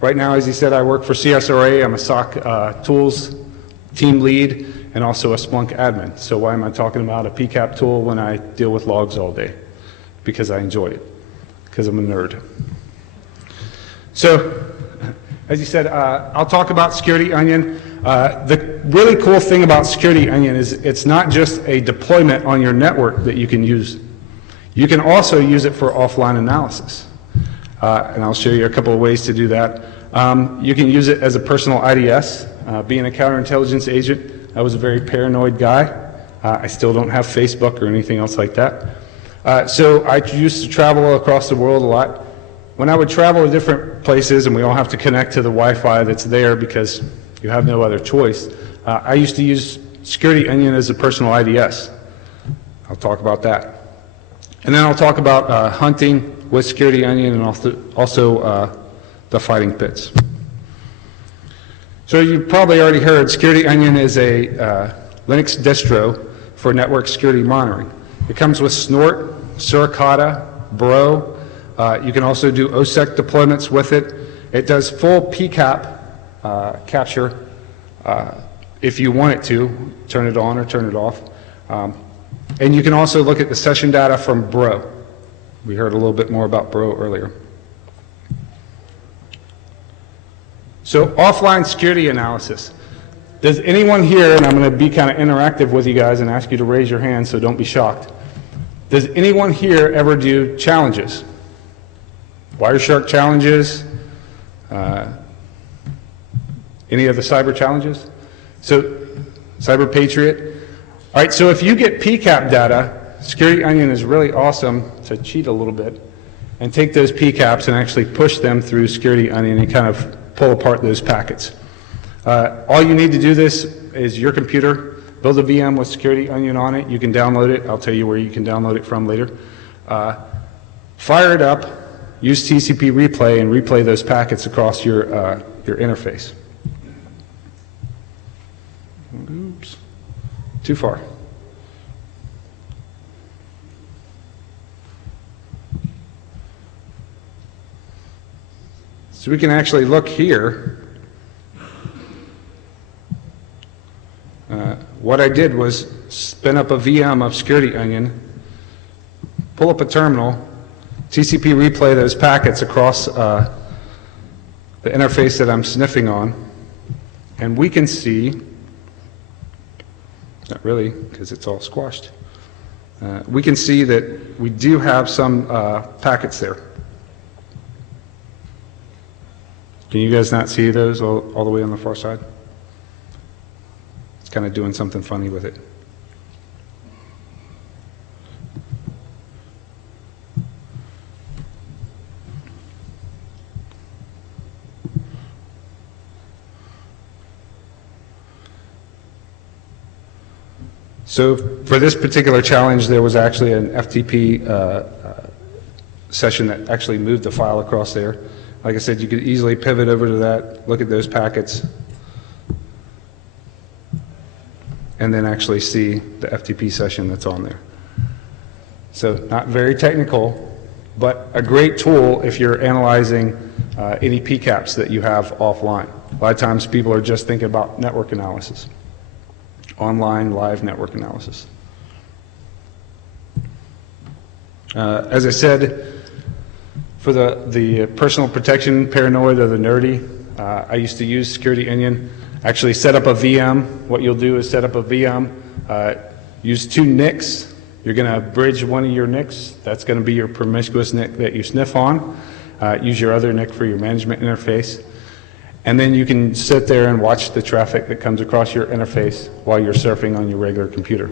Right now, as you said, I work for CSRA. I'm a SOC tools team lead and also a Splunk admin. So why am I talking about a PCAP tool when I deal with logs all day? Because I enjoy it, because I'm a nerd. So, as you said, I'll talk about Security Onion. The really cool thing about Security Onion is it's not just a deployment on your network that you can use. You can also use it for offline analysis. And I'll show you a couple of ways to do that. You can use it as a personal IDS. Being a counterintelligence agent, I was a very paranoid guy. I still don't have Facebook or anything else like that. So I used to travel across the world a lot. When I would travel to different places, and we all have to connect to the Wi-Fi that's there because you have no other choice, I used to use Security Onion as a personal IDS. I'll talk about that. And then I'll talk about hunting with Security Onion and also the fighting pits. So you've probably already heard Security Onion is a Linux distro for network security monitoring. It comes with Snort, Suricata, Bro. You can also do OSEC deployments with it. It does full PCAP capture if you want it to, turn it on or turn it off. And you can also look at the session data from Bro. We heard a little bit more about Bro earlier. So offline security analysis. Does anyone here, and I'm going to be kind of interactive with you guys and ask you to raise your hand, so don't be shocked. Does anyone here ever do challenges? Wireshark challenges, any of the cyber challenges? So, Cyber Patriot. All right, so if you get PCAP data, Security Onion is really awesome to cheat a little bit and take those PCAPs and actually push them through Security Onion and kind of pull apart those packets. All you need to do this is your computer, build a VM with Security Onion on it. You can download it. I'll tell you where you can download it from later. Fire it up. Use TCP replay and replay those packets across your interface. Oops, too far. So we can actually look here. What I did was spin up a VM of Security Onion, pull up a terminal, TCP replay those packets across the interface that I'm sniffing on, and we can see, not really because it's all squashed, we can see that we do have some packets there. Can you guys not see those all the way on the far side? It's kind of doing something funny with it. So for this particular challenge, there was actually an FTP session that actually moved the file across there. Like I said, you could easily pivot over to that, look at those packets, and then actually see the FTP session that's on there. So not very technical, but a great tool if you're analyzing any PCAPs that you have offline. A lot of times people are just thinking about network analysis, online live network analysis. As I said, for the personal protection paranoid or the nerdy, I used to use Security Onion. Actually set up a VM. What you'll do is set up a VM, use 2 NICs. You're going to bridge one of your NICs. That's going to be your promiscuous NIC that you sniff on. Use your other NIC for your management interface. And then you can sit there and watch the traffic that comes across your interface while you're surfing on your regular computer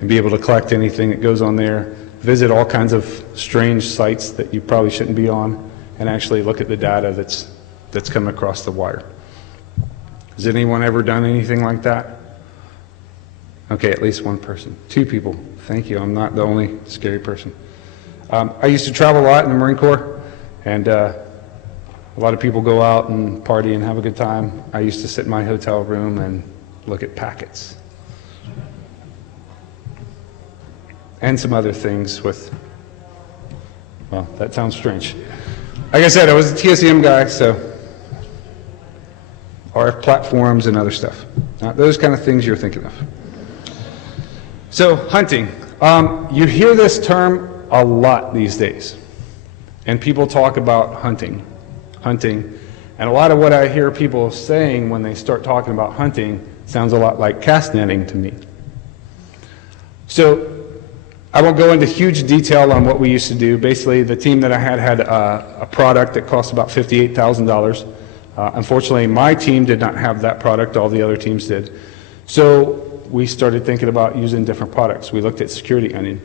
and be able to collect anything that goes on there, visit all kinds of strange sites that you probably shouldn't be on, and actually look at the data that's come across the wire. Has anyone ever done anything like that? Okay, at least one person. 2 people. Thank you. I'm not the only scary person. I used to travel a lot in the Marine Corps, and a lot of people go out and party and have a good time. I used to sit in my hotel room and look at packets. And some other things with, well, that sounds strange. Like I said, I was a TSM guy, so RF platforms and other stuff. Those kind of things you're thinking of. So, hunting. You hear this term a lot these days. And people talk about hunting. And a lot of what I hear people saying when they start talking about hunting sounds a lot like cast netting to me. So, I won't go into huge detail on what we used to do. Basically, the team that I had a product that cost about $58,000. Unfortunately, my team did not have that product. All the other teams did. So we started thinking about using different products. We looked at Security Onion.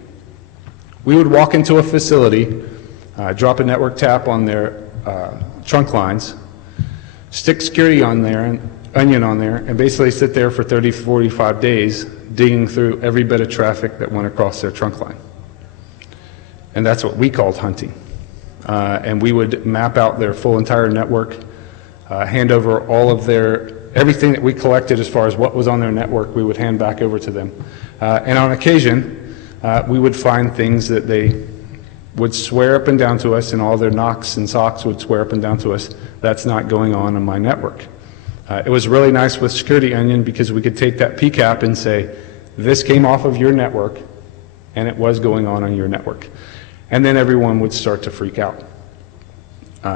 We would walk into a facility, drop a network tap on their trunk lines, stick Security Onion on there, and basically sit there for 30, 45 days digging through every bit of traffic that went across their trunk line. And that's what we called hunting. And we would map out their full entire network, hand over all of everything that we collected as far as what was on their network, we would hand back over to them. And on occasion, we would find things that they would swear up and down to us, and all their NOCs and SOCs would swear up and down to us, that's not going on my network. It was really nice with Security Onion because we could take that PCAP and say, this came off of your network, and it was going on your network. And then everyone would start to freak out.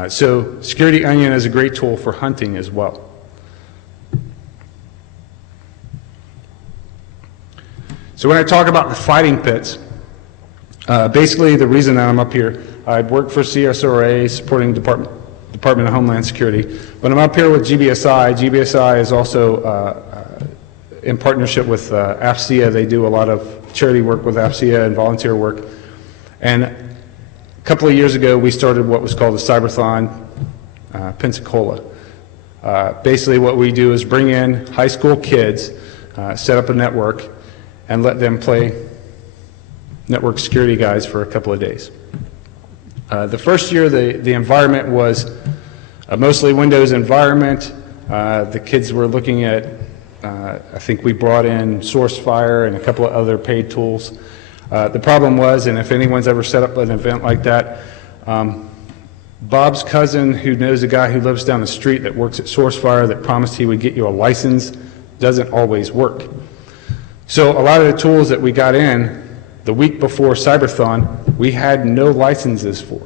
So Security Onion is a great tool for hunting as well. So when I talk about the fighting pits, basically the reason that I'm up here, I work for CSRA supporting Department of Homeland Security, but I'm up here with GBSI. GBSI is also in partnership with AFCEA. They do a lot of charity work with AFCEA and volunteer work. And a couple of years ago, we started what was called the Cyberthon Pensacola. Basically what we do is bring in high school kids, set up a network, and let them play network security guys for a couple of days. The first year, the environment was a mostly Windows environment. The kids were looking at, I think we brought in SourceFire and a couple of other paid tools. The problem was, and if anyone's ever set up an event like that, Bob's cousin, who knows a guy who lives down the street that works at SourceFire that promised he would get you a license, doesn't always work. So a lot of the tools that we got in the week before Cyberthon, we had no licenses for.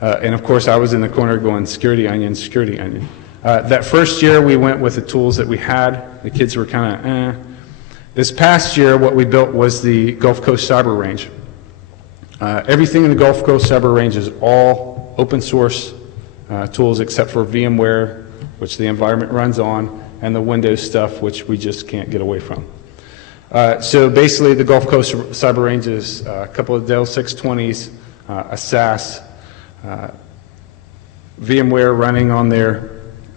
And of course, I was in the corner going, Security Onion, Security Onion. That first year, we went with the tools that we had. The kids were kind of, This past year, what we built was the Gulf Coast Cyber Range. Everything in the Gulf Coast Cyber Range is all open source tools except for VMware, which the environment runs on, and the Windows stuff, which we just can't get away from. So basically, the Gulf Coast Cyber Range is a couple of Dell 620s, a SAS, VMware running on there,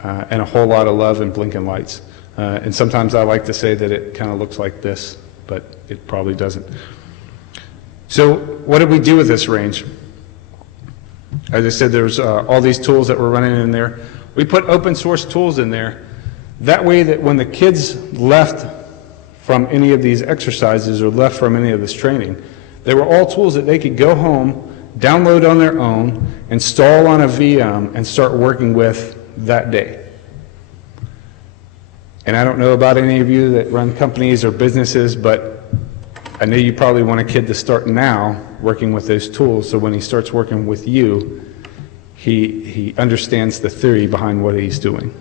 and a whole lot of love and blinking lights. And sometimes I like to say that it kind of looks like this, but it probably doesn't. So what did we do with this range? As I said, there's all these tools that we're running in there. We put open source tools in there. That way that when the kids left from any of these exercises or left from any of this training, they were all tools that they could go home, download on their own, install on a VM, and start working with that day. And I don't know about any of you that run companies or businesses, but I know you probably want a kid to start now working with those tools, so when he starts working with you, he understands the theory behind what he's doing.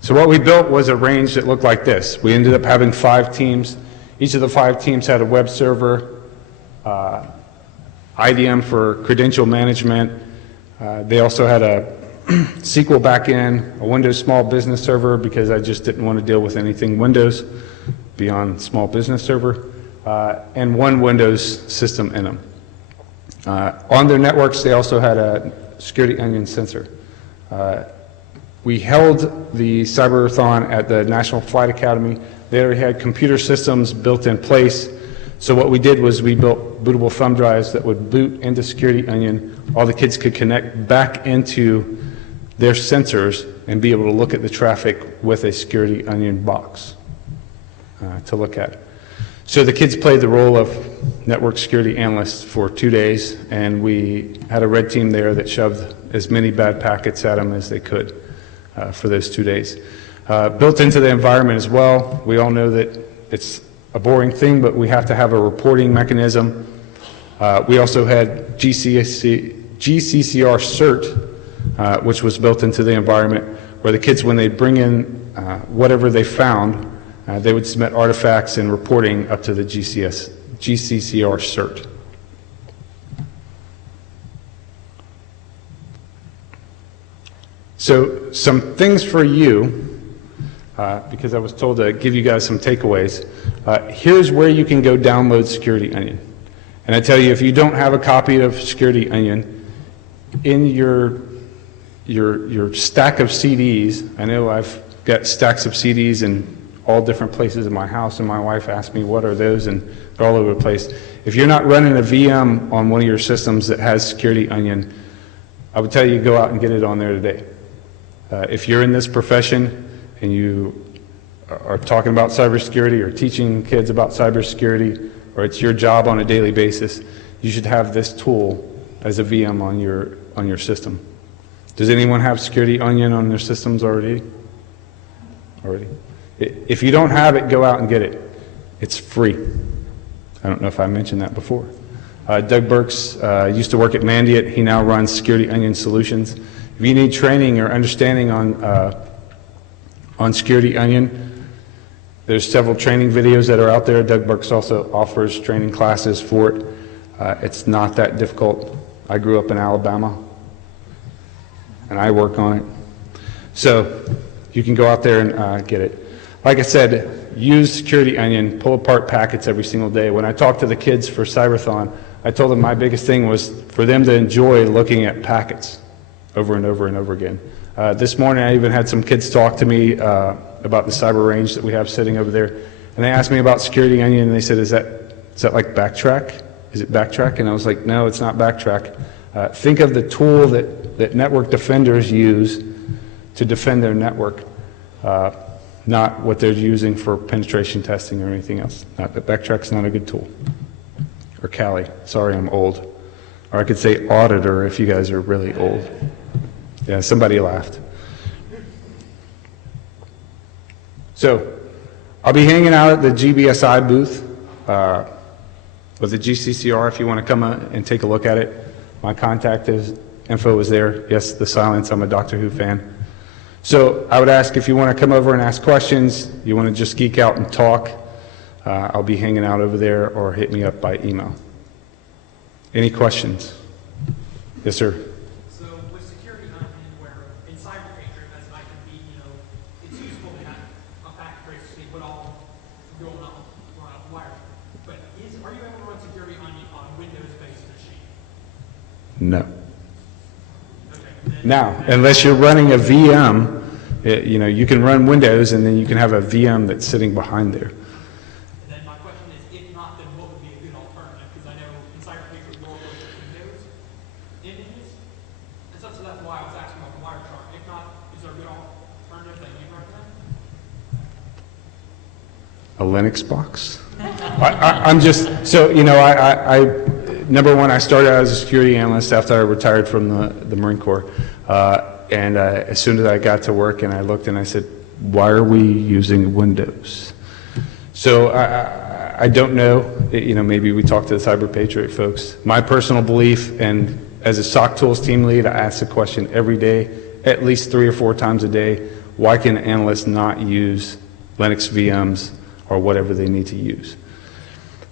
So what we built was a range that looked like this. We ended up having 5 teams. Each of the 5 teams had a web server, IDM for credential management. They also had a SQL backend, a Windows small business server, because I just didn't want to deal with anything Windows beyond small business server, and 1 Windows system in them. On their networks, they also had a Security Onion sensor. We held the Cyberathon at the National Flight Academy. They already had computer systems built in place. So what we did was we built bootable thumb drives that would boot into Security Onion. All the kids could connect back into their sensors and be able to look at the traffic with a Security Onion box to look at. So the kids played the role of network security analysts for 2 days, and we had a red team there that shoved as many bad packets at them as they could for those 2 days. Built into the environment as well, we all know that it's a boring thing, but we have to have a reporting mechanism. We also had GCCR CERT, which was built into the environment, where the kids, when they bring in whatever they found, they would submit artifacts and reporting up to the GCCR CERT. So some things for you, because I was told to give you guys some takeaways. Here's where you can go download Security Onion. And I tell you, if you don't have a copy of Security Onion, in your stack of CDs, I know I've got stacks of CDs in all different places in my house, and my wife asked me what are those, and they're all over the place. If you're not running a VM on one of your systems that has Security Onion, I would tell you go out and get it on there today. If you're in this profession and you are talking about cybersecurity or teaching kids about cybersecurity, or it's your job on a daily basis, you should have this tool as a VM on your system. Does anyone have Security Onion on their systems already? If you don't have it, go out and get it. It's free. I don't know if I mentioned that before. Doug Burks used to work at Mandiant. He now runs Security Onion Solutions. If you need training or understanding on Security Onion, there's several training videos that are out there. Doug Burks also offers training classes for it. It's not that difficult. I grew up in Alabama, and I work on it. So you can go out there and get it. Like I said, use Security Onion, pull apart packets every single day. When I talked to the kids for Cyberathon, I told them my biggest thing was for them to enjoy looking at packets over and over and over again. This morning I even had some kids talk to me about the cyber range that we have sitting over there, and they asked me about Security Onion, and they said, is that like Backtrack? Is it Backtrack? And I was like, no, it's not Backtrack. Think of the tool that network defenders use to defend their network, not what they're using for penetration testing or anything else. Backtrack's not a good tool. Or Kali. Sorry, I'm old. Or I could say Auditor if you guys are really old. Yeah, somebody laughed. So, I'll be hanging out at the GBSI booth with the GCCR if you want to come and take a look at it. My contact info is there. Yes, the silence, I'm a Doctor Who fan. So I would ask if you want to come over and ask questions, you want to just geek out and talk, I'll be hanging out over there, or hit me up by email. Any questions? Yes, sir. So with Security Onion, where in CyberPatriot, as I can be, it's useful to have a packet trace so you put all going on wire. But are you able to run Security Onion on a Windows-based machine? No. Now, unless you're running a VM, you can run Windows and then you can have a VM that's sitting behind there. And then my question is, if not, then what would be a good alternative? Because I know in CyberPatriot, you're working with there a good alternative that you recommend? A Linux box? I'm just, so, you know, I number one, I started out as a security analyst after I retired from the Marine Corps. And as soon as I got to work and I looked and I said, why are we using Windows? So I don't know, you know, maybe we talk to the Cyber Patriot folks. My personal belief, and as a SOC Tools team lead, I ask the question every day, at least 3 or 4 times a day, why can analysts not use Linux VMs or whatever they need to use?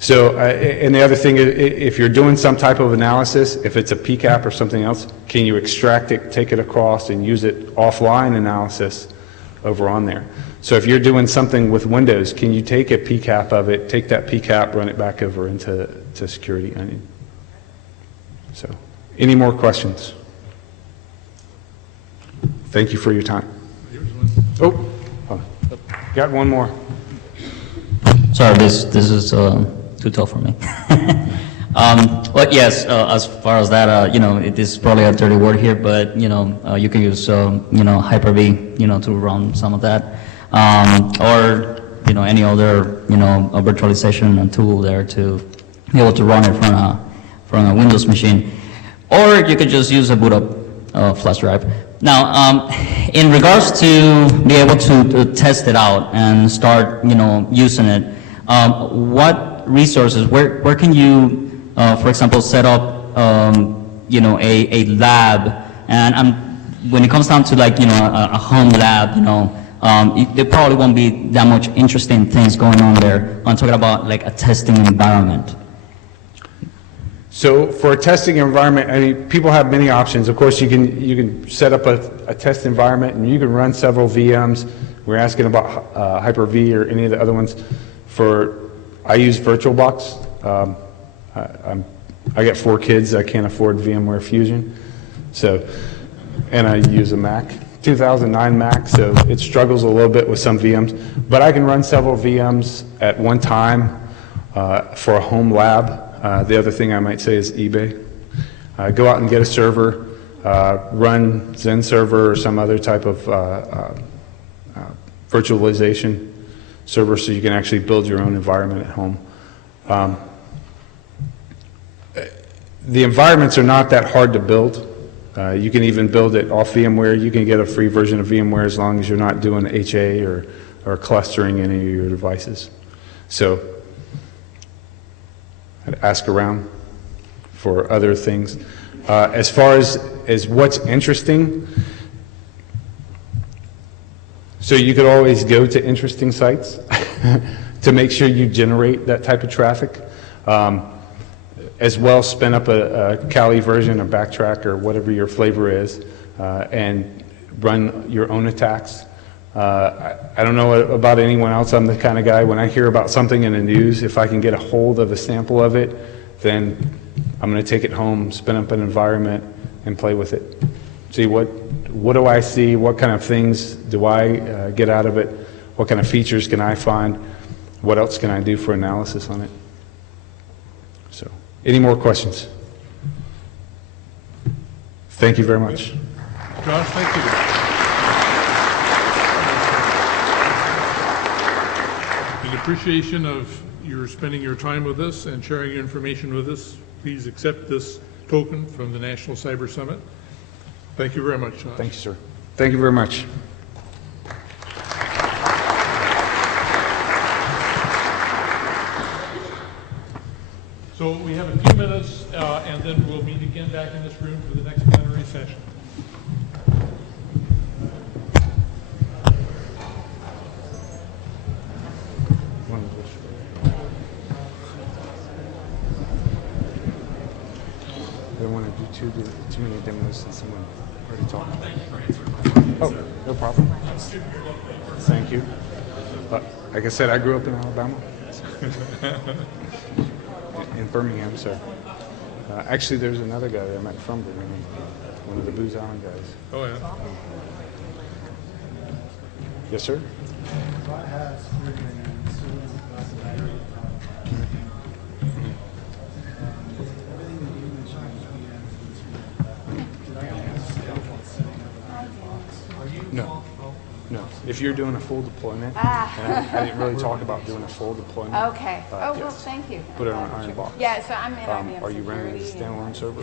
So, and the other thing is, if you're doing some type of analysis, if it's a PCAP or something else, can you extract it, take it across, and use it offline analysis over on there? So if you're doing something with Windows, can you take a PCAP of it, take that PCAP, run it back over into Security Onion? So, any more questions? Thank you for your time. Oh, got one more. Sorry, this is too tough for me. But yes, as far as that, you know, it is probably a dirty word here, but you know, you can use you know, Hyper-V, you know, to run some of that, or you know, any other, you know, a virtualization tool there to be able to run it from a Windows machine, or you could just use a boot up flash drive. Now, in regards to be able to test it out and start, you know, using it, what resources, where can you, for example, set up, you know, a lab, and when it comes down to like, you know, a home lab, you know, there probably won't be that much interesting things going on there. I'm talking about like a testing environment. So for a testing environment, I mean, people have many options. Of course, you can set up a test environment and you can run several VMs. We're asking about Hyper-V or any of the other ones. I use VirtualBox. I got 4 kids. I can't afford VMware Fusion. So, and I use a Mac, 2009 Mac, so it struggles a little bit with some VMs. But I can run several VMs at one time for a home lab. The other thing I might say is eBay. Go out and get a server, run Zen server or some other type of virtualization server so you can actually build your own environment at home. The environments are not that hard to build. You can even build it off VMware. You can get a free version of VMware as long as you're not doing HA or clustering any of your devices. So I'd ask around for other things. As far as what's interesting, so you could always go to interesting sites to make sure you generate that type of traffic. As well, spin up a Kali version or Backtrack or whatever your flavor is, and run your own attacks. I don't know about anyone else. I'm the kind of guy, when I hear about something in the news, if I can get a hold of a sample of it, then I'm going to take it home, spin up an environment, and play with it. See what do I see? What kind of things do I get out of it? What kind of features can I find? What else can I do for analysis on it? So, any more questions? Thank you very much. Josh, thank you. In appreciation of your spending your time with us and sharing your information with us, please accept this token from the National Cyber Summit. Thank you very much, Josh. Thank you, sir. Thank you very much. So we have a few minutes, and then we'll meet again back in this room for the next plenary session. I don't want to do too many demos since someone already talked. Oh, no problem. Thank you. Like I said, I grew up in Alabama. In Birmingham, so actually there's another guy that I met from Birmingham, one of the Booz Allen guys. Oh, yeah. Yes, sir? No. No. If you're doing a full deployment, Ah. and I didn't really talk about doing a full deployment. Okay. Oh, well, yes. thank you. Put it on Iron Box. Yeah, so I'm in IBM Are you running a security standalone and server?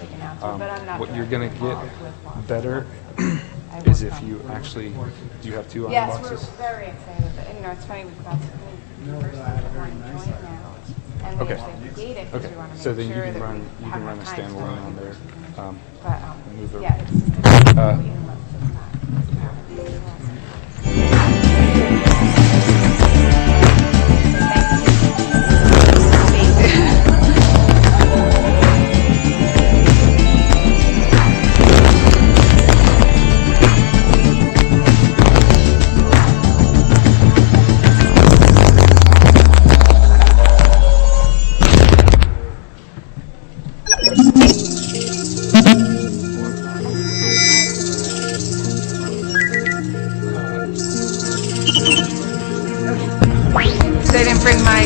big announcement, but I'm not What you're going to directly get involved with better I is work if on- you actually, do you have two Iron Yes, Boxes? we're very excited. But, you know, it's funny, we've got so many universities that want to join now. And we Okay. actually negate it because Okay. we want to make So then you sure can that run, we you have can run a enough time to standalone on there. But, and move yeah, it. They didn't bring my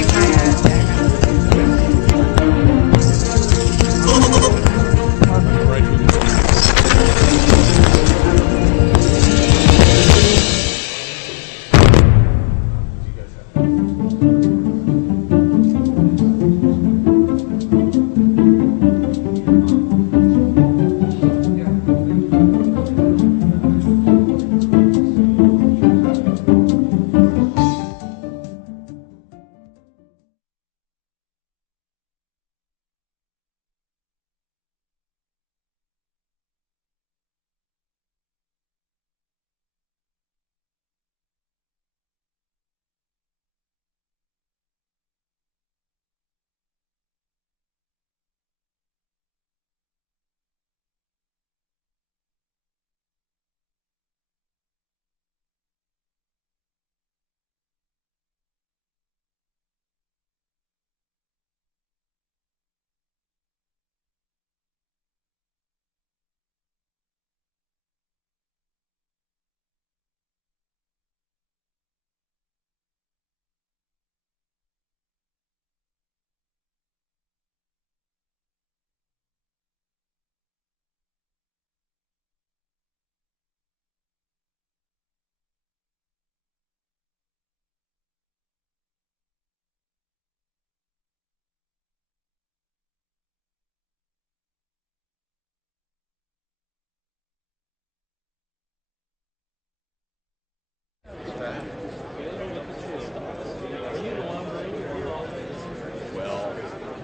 Well,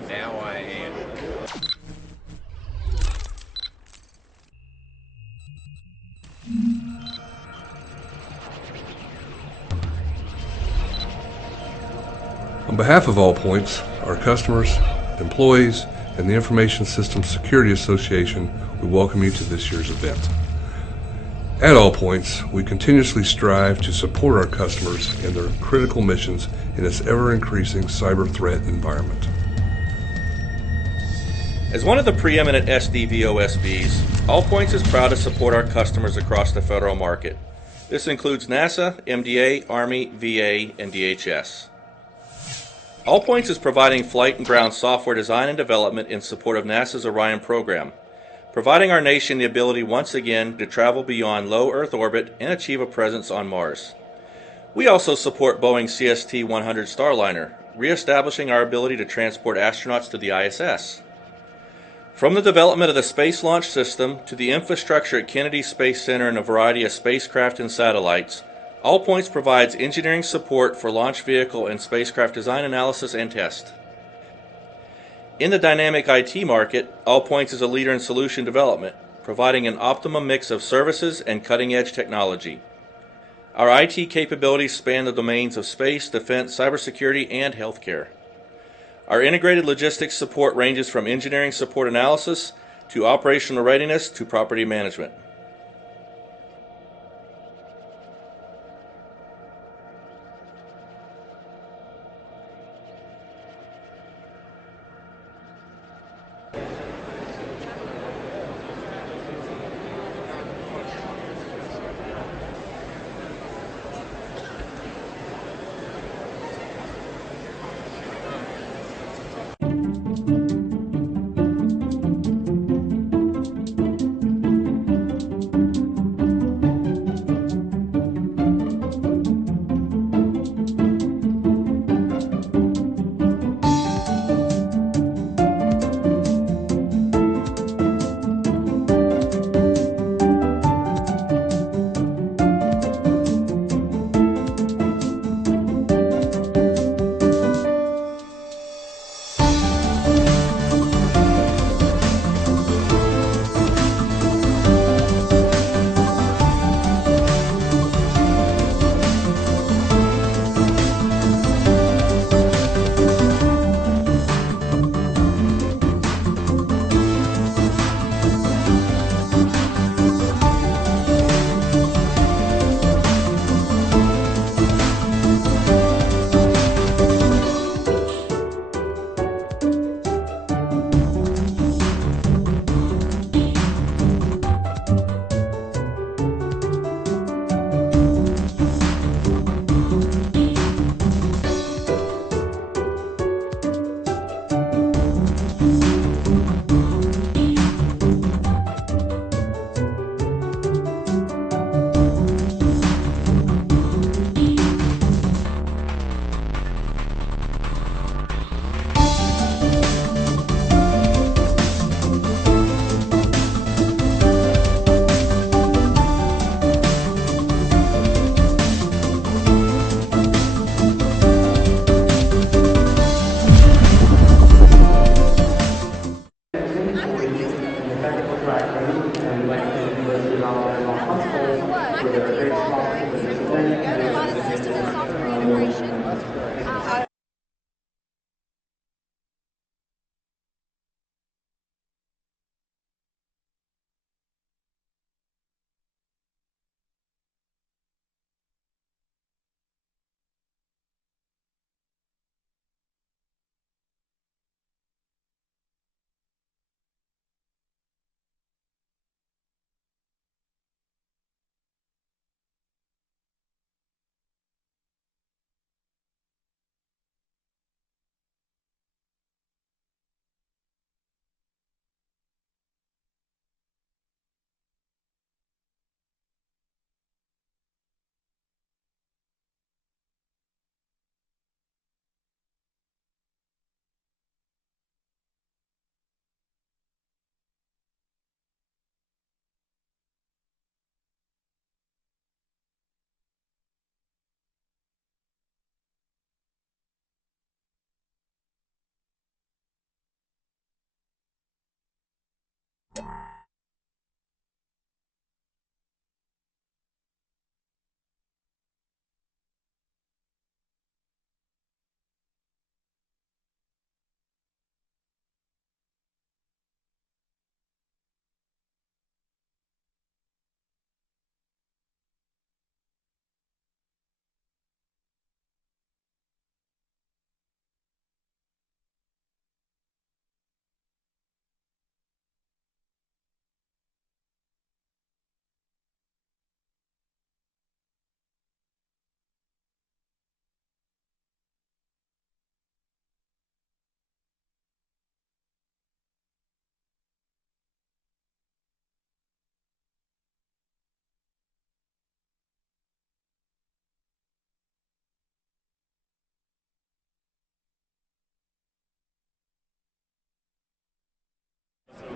now I am. On behalf of All Points, our customers, employees, and the Information Systems Security Association, we welcome you to this year's event. At All Points, we continuously strive to support our customers in their critical missions in this ever-increasing cyber threat environment. As one of the preeminent SDVOSBs, All Points is proud to support our customers across the federal market. This includes NASA, MDA, Army, VA, and DHS. All Points is providing flight and ground software design and development in support of NASA's Orion program, providing our nation the ability once again to travel beyond low Earth orbit and achieve a presence on Mars. We also support Boeing CST-100 Starliner, reestablishing our ability to transport astronauts to the ISS. From the development of the Space Launch System to the infrastructure at Kennedy Space Center and a variety of spacecraft and satellites, All Points provides engineering support for launch vehicle and spacecraft design, analysis, and test. In the dynamic IT market, All Points is a leader in solution development, providing an optimum mix of services and cutting-edge technology. Our IT capabilities span the domains of space, defense, cybersecurity, and healthcare. Our integrated logistics support ranges from engineering support analysis to operational readiness to property management.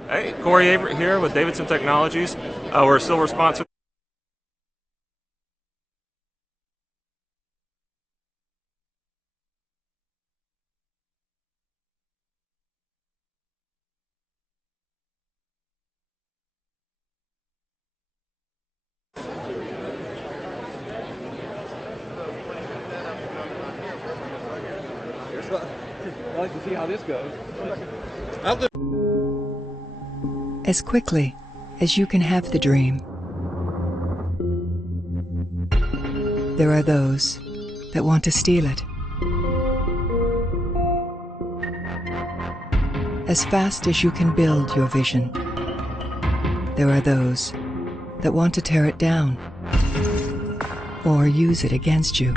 Hey, Corey Averett here with Davidson Technologies. We're a silver sponsor. I'd like to see how this goes. As quickly as you can have the dream, there are those that want to steal it. As fast as you can build your vision, there are those that want to tear it down or use it against you.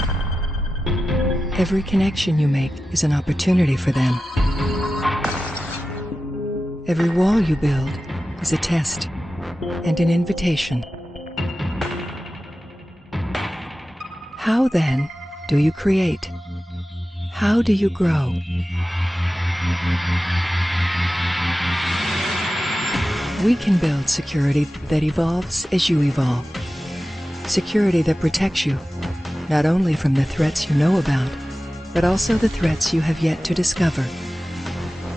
Every connection you make is an opportunity for them. Every wall you build is a test and an invitation. How then do you create? How do you grow? We can build security that evolves as you evolve. Security that protects you, not only from the threats you know about, but also the threats you have yet to discover.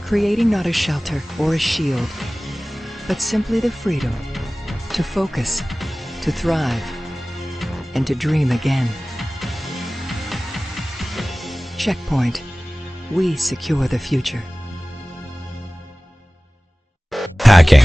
Creating not a shelter or a shield, but simply the freedom to focus, to thrive, and to dream again. Checkpoint. We secure the future. Hacking,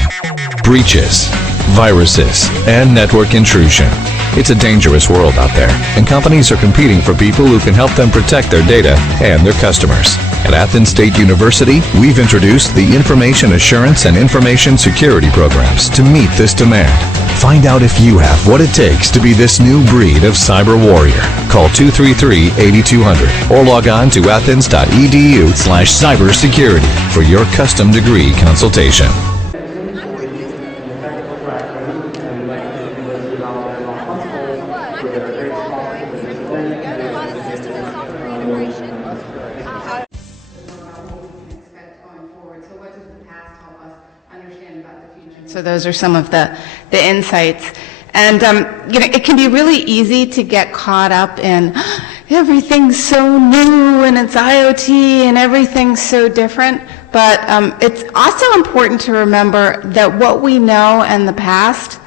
breaches, viruses, and network intrusion. It's a dangerous world out there, and companies are competing for people who can help them protect their data and their customers. At Athens State University, we've introduced the Information Assurance and Information Security programs to meet this demand. Find out if you have what it takes to be this new breed of cyber warrior. Call 233-8200 or log on to athens.edu/cybersecurity for your custom degree consultation. So those are some of the insights. And it can be really easy to get caught up in everything's so new and it's IoT and everything's so different. But it's also important to remember that what we know in the past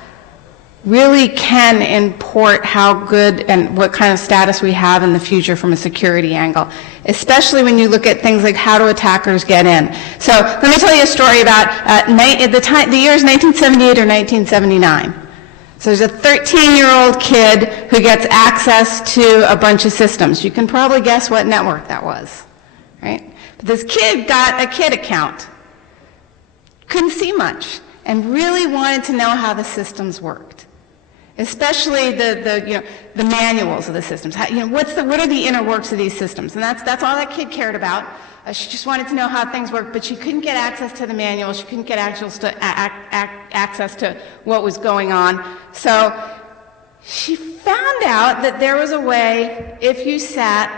really can import how good and what kind of status we have in the future from a security angle, especially when you look at things like how do attackers get in. So let me tell you a story about the years 1978 or 1979. So there's a 13-year-old kid who gets access to a bunch of systems. You can probably guess what network that was, right? But this kid got a kid account, couldn't see much, and really wanted to know how the systems worked, especially the manuals of the systems. How, what are the inner works of these systems? And that's all that kid cared about. She just wanted to know how things worked, but she couldn't get access to the manual. She couldn't get access to what was going on. So she found out that there was a way, if you sat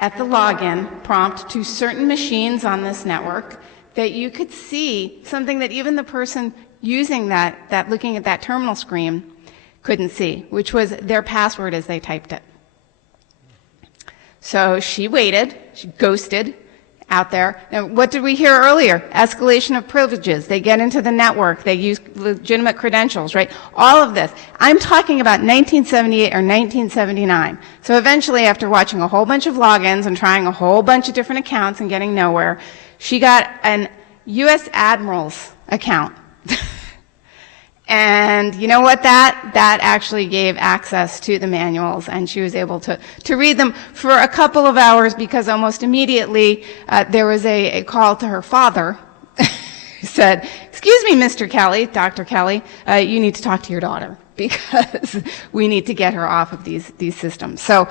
at the login prompt to certain machines on this network, that you could see something that even the person using that looking at that terminal screen couldn't see, which was their password as they typed it. So she waited, she ghosted out there. Now, what did we hear earlier? Escalation of privileges. They get into the network. They use legitimate credentials, right? All of this. I'm talking about 1978 or 1979. So eventually, after watching a whole bunch of logins and trying a whole bunch of different accounts and getting nowhere, she got an U.S. Admiral's account. And you know what? That actually gave access to the manuals, and she was able to read them for a couple of hours because almost immediately there was a call to her father who said, "Excuse me, Mr. Kelly, Dr. Kelly, you need to talk to your daughter because we need to get her off of these systems." So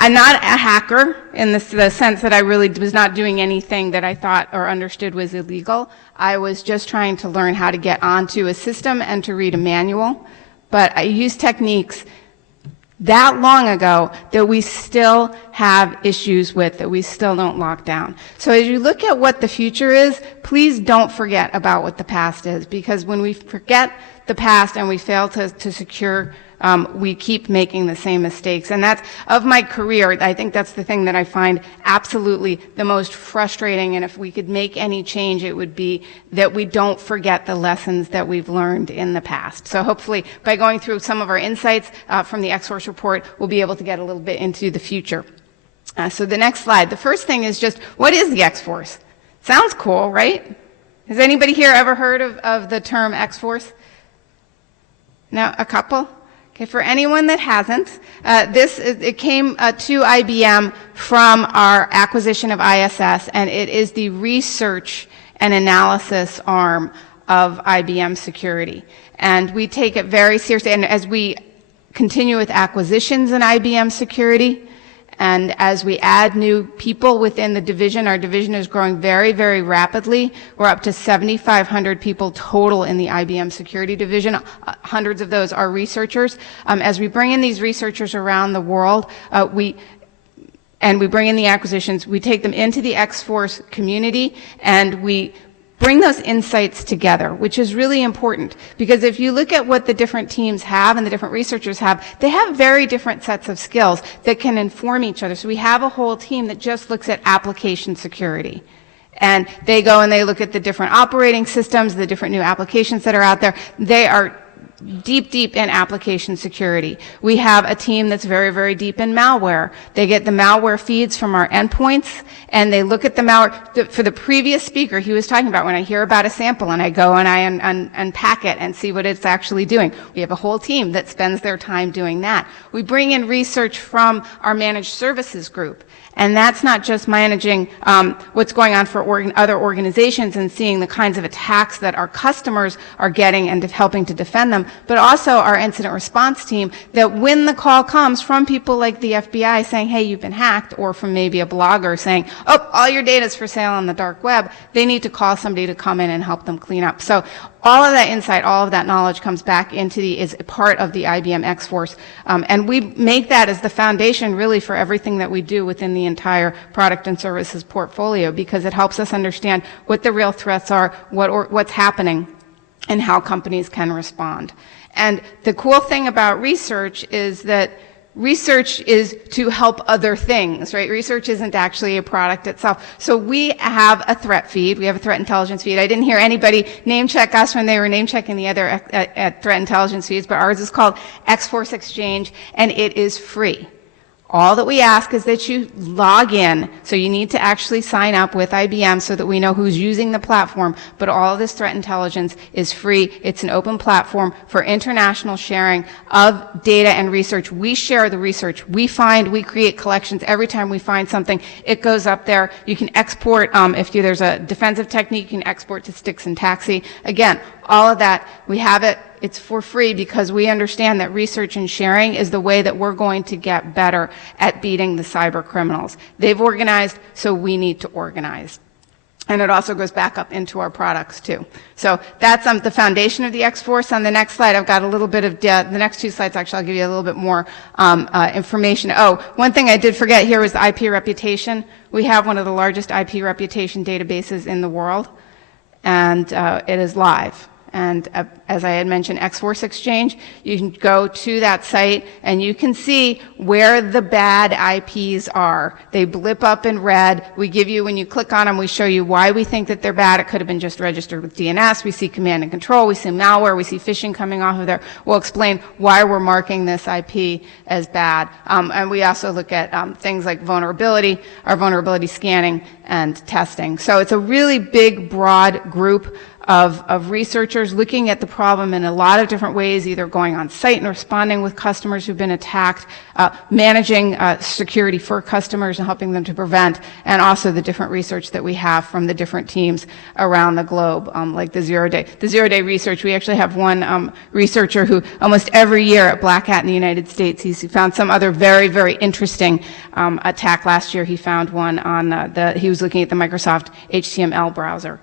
I'm not a hacker in the sense that I really was not doing anything that I thought or understood was illegal. I was just trying to learn how to get onto a system and to read a manual. But I used techniques that long ago that we still have issues with, that we still don't lock down. So as you look at what the future is, please don't forget about what the past is, because when we forget the past and we fail to secure, we keep making the same mistakes. And that's, of my career, I think that's the thing that I find absolutely the most frustrating. And if we could make any change, it would be that we don't forget the lessons that we've learned in the past. So hopefully, by going through some of our insights from the X-Force report, we'll be able to get a little bit into the future. So the next slide. The first thing is just, what is the X-Force? Sounds cool, right? Has anybody here ever heard of the term X-Force? No, a couple? Okay, for anyone that hasn't, it came to IBM from our acquisition of ISS, and it is the research and analysis arm of IBM Security. And we take it very seriously, and as we continue with acquisitions in IBM Security, and as we add new people within the division, our division is growing very, very rapidly. We're up to 7,500 people total in the IBM Security division. Hundreds of those are researchers. As we bring in these researchers around the world, we bring in the acquisitions, we take them into the X-Force community, and we bring those insights together, which is really important, because if you look at what the different teams have and the different researchers have, they have very different sets of skills that can inform each other. So we have a whole team that just looks at application security. And they go and they look at the different operating systems, the different new applications that are out there. They are deep in application security. We have a team that's very, very deep in malware. They get the malware feeds from our endpoints, and they look at the malware. For the previous speaker, he was talking about when I hear about a sample and I go and I unpack it and see what it's actually doing. We have a whole team that spends their time doing that. We bring in research from our managed services group. And that's not just managing what's going on for other organizations and seeing the kinds of attacks that our customers are getting and helping to defend them, but also our incident response team, that when the call comes from people like the FBI saying, hey, you've been hacked, or from maybe a blogger saying, oh, all your data is for sale on the dark web, they need to call somebody to come in and help them clean up. So all of that insight, all of that knowledge comes back is part of the IBM X-Force. And we make that as the foundation really for everything that we do within the entire product and services portfolio, because it helps us understand what the real threats are, what's happening, and how companies can respond. And the cool thing about research is that research is to help other things, right? Research isn't actually a product itself. So we have a threat feed. We have a threat intelligence feed. I didn't hear anybody name check us when they were name checking the other threat intelligence feeds, but ours is called X-Force Exchange, and it is free. All that we ask is that you log in, so you need to actually sign up with IBM so that we know who's using the platform, but all of this threat intelligence is free. It's an open platform for international sharing of data and research. We share the research. We create collections. Every time we find something, it goes up there. You can export, if there's a defensive technique, you can export to Stix and Taxi. Again, all of that, we have it. It's for free because we understand that research and sharing is the way that we're going to get better at beating the cyber criminals. They've organized, so we need to organize. And it also goes back up into our products too. So that's the foundation of the X-Force. On the next slide, I've got a little bit of the next two slides, actually, I'll give you a little bit more information. Oh, one thing I did forget here was the IP reputation. We have one of the largest IP reputation databases in the world, and it is live. And as I had mentioned, X-Force Exchange, you can go to that site and you can see where the bad IPs are. They blip up in red. We give you, when you click on them, we show you why we think that they're bad. It could have been just registered with DNS. We see command and control. We see malware. We see phishing coming off of there. We'll explain why we're marking this IP as bad. And we also look at things like vulnerability, our vulnerability scanning and testing. So it's a really big, broad group of researchers looking at the problem in a lot of different ways, either going on site and responding with customers who've been attacked, managing security for customers and helping them to prevent, and also the different research that we have from the different teams around the globe, like the Zero Day. The Zero Day research, we actually have one researcher who almost every year at Black Hat in the United States, he found some other very, very interesting attack. Last year he found one on he was looking at the Microsoft HTML browser.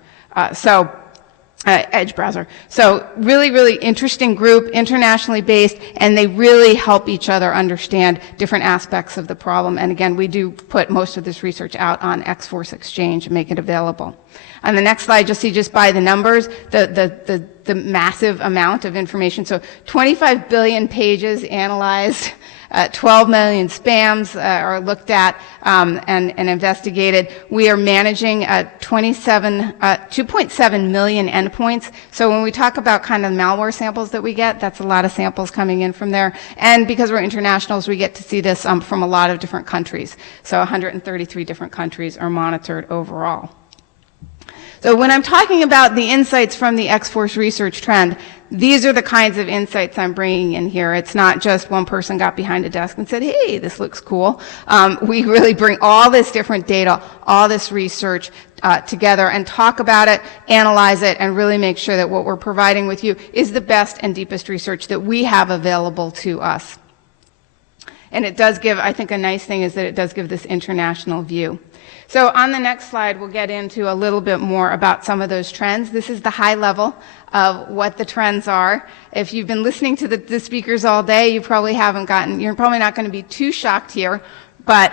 Edge browser. So really, really interesting group, internationally based, and they really help each other understand different aspects of the problem. And again, we do put most of this research out on X-Force Exchange and make it available. On the next slide, you'll see just by the numbers, the massive amount of information. So 25 billion pages analyzed, 12 million spams are looked at and investigated. We are managing 2.7 million endpoints. So when we talk about kind of malware samples that we get, that's a lot of samples coming in from there. And because we're internationals, we get to see this from a lot of different countries. So 133 different countries are monitored overall. So when I'm talking about the insights from the X-Force research trend, these are the kinds of insights I'm bringing in here. It's not just one person got behind a desk and said, hey, this looks cool. We really bring all this different data, all this research together and talk about it, analyze it, and really make sure that what we're providing with you is the best and deepest research that we have available to us. And it does give, I think a nice thing is that it does give this international view. So on the next slide, we'll get into a little bit more about some of those trends. This is the high level of what the trends are. If you've been listening to the speakers all day, you probably you're probably not going to be too shocked here, but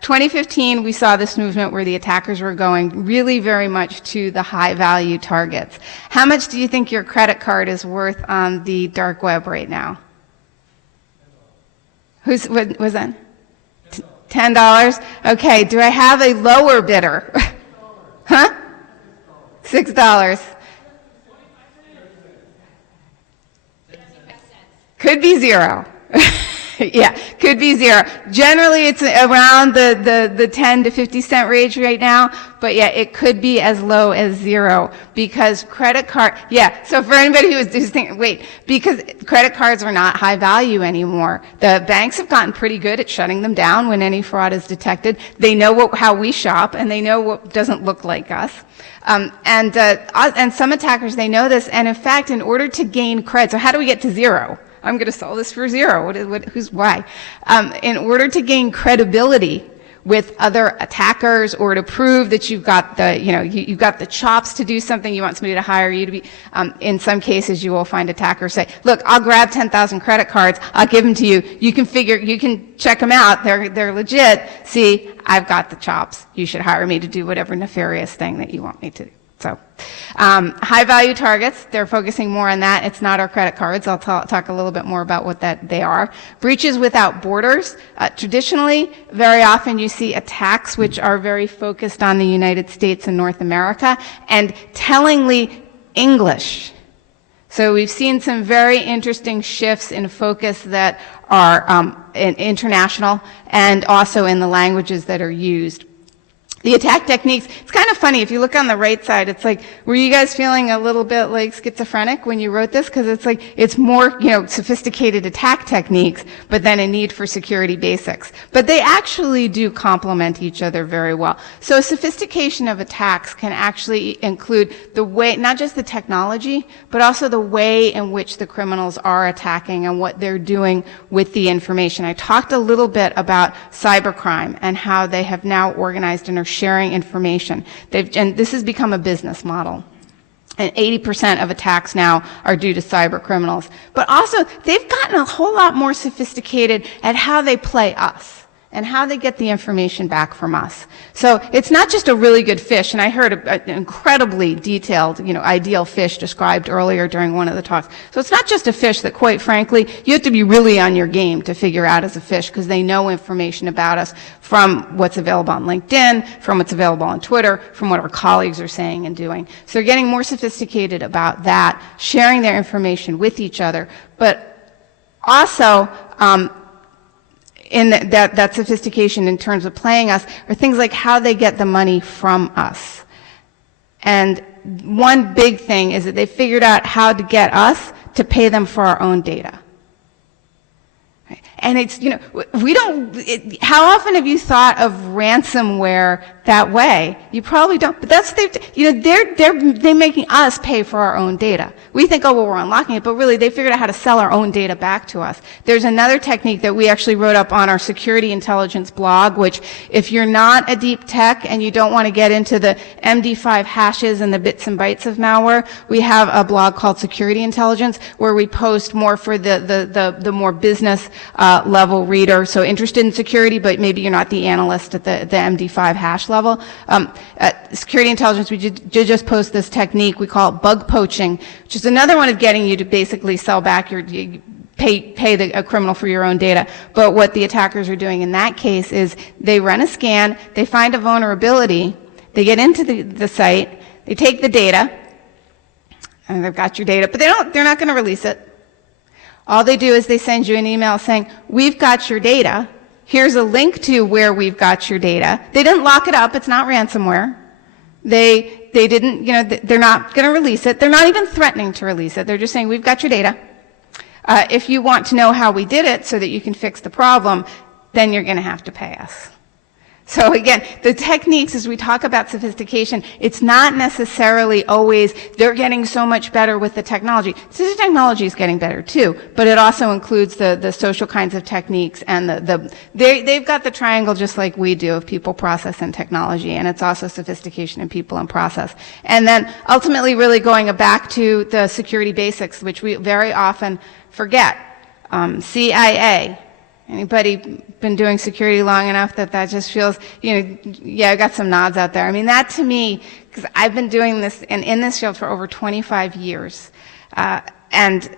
2015, we saw this movement where the attackers were going really very much to the high value targets. How much do you think your credit card is worth on the dark web right now? Was that? $10? Okay, do I have a lower bidder? Huh? $6. Could be zero. Yeah, could be zero. Generally, it's around the 10 to 50 cent range right now, but yeah, it could be as low as zero because credit card, so for anybody who is thinking, because credit cards are not high value anymore. The banks have gotten pretty good at shutting them down when any fraud is detected. They know how we shop, and they know what doesn't look like us. And some attackers, they know this, and in fact, in order to gain credit, so how do we get to zero? I'm going to sell this for zero. Why? In order to gain credibility with other attackers or to prove that you've got you've got the chops to do something, you want somebody to hire you to be, in some cases you will find attackers say, look, I'll grab 10,000 credit cards, I'll give them to you, you can check them out, they're legit, see, I've got the chops, you should hire me to do whatever nefarious thing that you want me to do. So, high-value targets, they're focusing more on that. It's not our credit cards. I'll talk a little bit more about what they are. Breaches without borders. Traditionally, very often you see attacks which are very focused on the United States and North America, and tellingly English. So we've seen some very interesting shifts in focus that are international and also in the languages that are used. The attack techniques, it's kind of funny. If you look on the right side, it's like, were you guys feeling a little bit like schizophrenic when you wrote this? Because it's like, it's more, sophisticated attack techniques, but then a need for security basics. But they actually do complement each other very well. So sophistication of attacks can actually include the way, not just the technology, but also the way in which the criminals are attacking and what they're doing with the information. I talked a little bit about cybercrime and how they have now organized and are sharing information. And this has become a business model. And 80% of attacks now are due to cyber criminals. But also, they've gotten a whole lot more sophisticated at how they play us and how they get the information back from us. So it's not just a really good fish, and I heard an incredibly detailed, ideal fish described earlier during one of the talks. So it's not just a fish that, quite frankly, you have to be really on your game to figure out as a fish, because they know information about us from what's available on LinkedIn, from what's available on Twitter, from what our colleagues are saying and doing. So they're getting more sophisticated about that, sharing their information with each other, but also, in that sophistication in terms of playing us are things like how they get the money from us. And one big thing is that they figured out how to get us to pay them for our own data. And it's, how often have you thought of ransomware that way? You probably don't, but that's, they're making us pay for our own data. We think, we're unlocking it, but really they figured out how to sell our own data back to us. There's another technique that we actually wrote up on our security intelligence blog, which if you're not a deep tech and you don't want to get into the MD5 hashes and the bits and bytes of malware, we have a blog called Security Intelligence where we post more for the more business level reader, so interested in security, but maybe you're not the analyst at the MD5 hash level. Security Intelligence, we did just post this technique, we call it bug poaching, which is another one of getting you to basically sell back pay a criminal for your own data. But what the attackers are doing in that case is they run a scan, they find a vulnerability, they get into the site, they take the data, and they've got your data, but they're not going to release it. All they do is they send you an email saying, we've got your data. Here's a link to where we've got your data. They didn't lock it up. It's not ransomware. They didn't, they're not going to release it. They're not even threatening to release it. They're just saying, we've got your data. If you want to know how we did it so that you can fix the problem, then you're going to have to pay us. So again, the techniques, as we talk about sophistication, it's not necessarily always they're getting so much better with the technology. So the technology is getting better too, but it also includes the social kinds of techniques and they've got the triangle just like we do of people, process, and technology, and it's also sophistication in people and process. And then ultimately really going back to the security basics, which we very often forget. CIA. Anybody been doing security long enough that just feels, I got some nods out there. I mean, that to me, because I've been doing this and in this field for over 25 years, and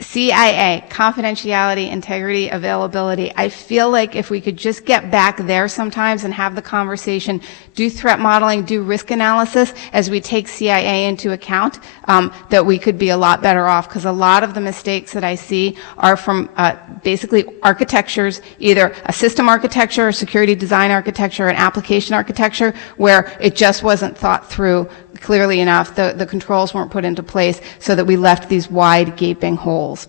CIA, confidentiality, integrity, availability, I feel like if we could just get back there sometimes and have the conversation, do threat modeling, do risk analysis as we take CIA into account, that we could be a lot better off, because a lot of the mistakes that I see are from basically architectures, either a system architecture, a security design architecture, an application architecture, where it just wasn't thought through clearly enough, the controls weren't put into place so that we left these wide gaping holes.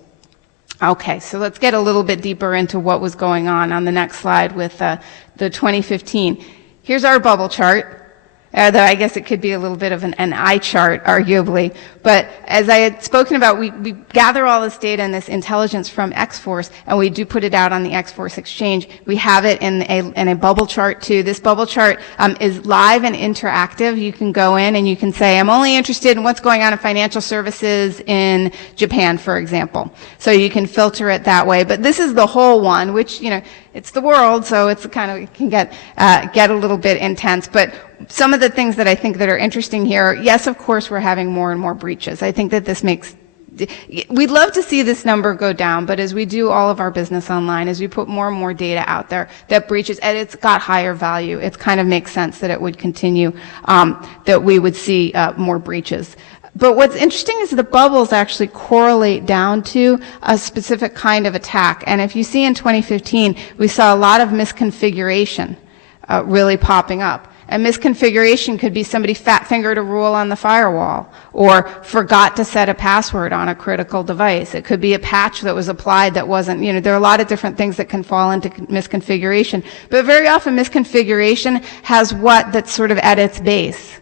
Okay, so let's get a little bit deeper into what was going on the next slide with the 2015. Here's our bubble chart. Though I guess it could be a little bit of an eye chart, arguably. But as I had spoken about, we gather all this data and this intelligence from X-Force, and we do put it out on the X-Force Exchange. We have it in a bubble chart, too. This bubble chart is live and interactive. You can go in and you can say, I'm only interested in what's going on in financial services in Japan, for example. So you can filter it that way. But this is the whole one, which, it's the world, so it's it can get a little bit intense. But some of the things that I think that are interesting here, yes, of course, we're having more and more breaches. I think that this makes, we'd love to see this number go down, but as we do all of our business online, as we put more and more data out there that breaches, and it's got higher value, it kind of makes sense that it would continue, that we would see more breaches. But what's interesting is the bubbles actually correlate down to a specific kind of attack. And if you see in 2015, we saw a lot of misconfiguration really popping up. And misconfiguration could be somebody fat-fingered a rule on the firewall or forgot to set a password on a critical device. It could be a patch that was applied that wasn't, there are a lot of different things that can fall into misconfiguration. But very often misconfiguration has what that's sort of at its base.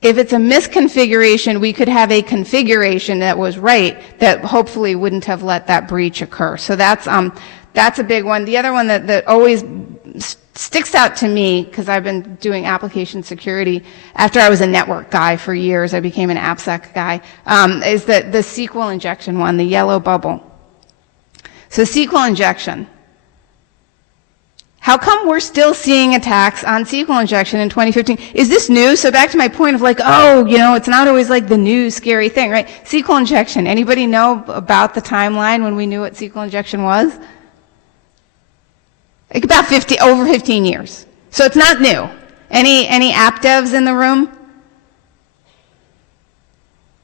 If it's a misconfiguration, we could have a configuration that was right that hopefully wouldn't have let that breach occur. So that's a big one. The other one that always sticks out to me, because I've been doing application security after I was a network guy for years, I became an AppSec guy, is the SQL injection one, the yellow bubble. So SQL injection. How come we're still seeing attacks on SQL injection in 2015? Is this new? So back to my point of it's not always like the new scary thing, right? SQL injection. Anybody know about the timeline when we knew what SQL injection was? Like about over 15 years. So it's not new. Any app devs in the room?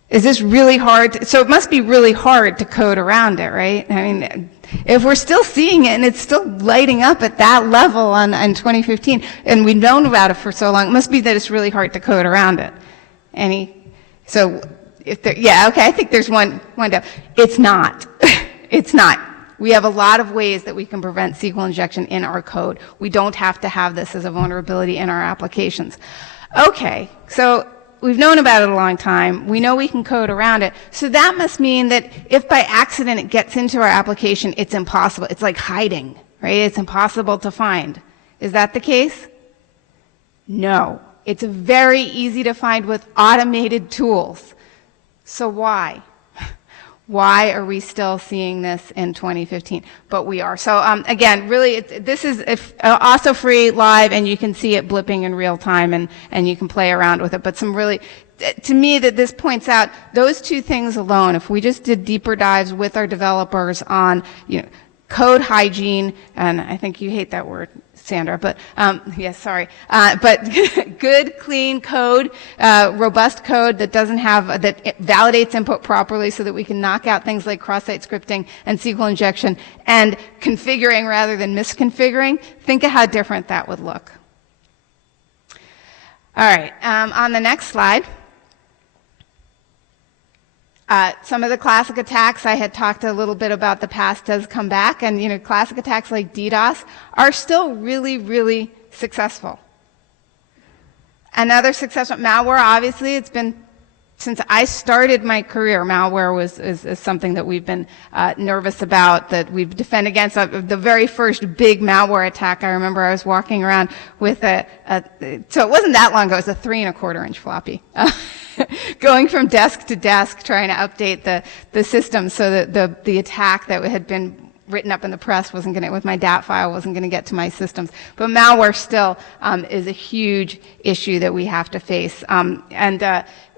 Is this really hard? So it must be really hard to code around it, right? I mean, if we're still seeing it and it's still lighting up at that level in 2015, and we've known about it for so long, it must be that it's really hard to code around it. I think there's one down. It's not. It's not. We have a lot of ways that we can prevent SQL injection in our code. We don't have to have this as a vulnerability in our applications. Okay, so we've known about it a long time. We know we can code around it. So that must mean that if by accident it gets into our application, it's impossible. It's like hiding, right? It's impossible to find. Is that the case? No. It's very easy to find with automated tools. So why? Why are we still seeing this in 2015? But we are. So again, really, this is also free live, and you can see it blipping in real time, and you can play around with it. But some really, to me, that this points out those two things alone. If we just did deeper dives with our developers on, code hygiene, and I think you hate that word, Sandra, but yes, sorry. But good, clean code, robust code that doesn't have, that validates input properly so that we can knock out things like cross-site scripting and SQL injection, and configuring rather than misconfiguring. Think of how different that would look. All right, on the next slide. Some of the classic attacks I had talked a little bit about the past does come back, and classic attacks like DDoS are still really, really successful. Another successful malware, obviously, it's been since I started my career. Malware is something that we've been nervous about, that we've defended against. The very first big malware attack, I remember I was walking around with so it wasn't that long ago, it was a 3 1/4 inch floppy. Going from desk to desk, trying to update the system so that the attack that had been written up in the press wasn't going to, with my DAT file, wasn't going to get to my systems. But malware still is a huge issue that we have to face.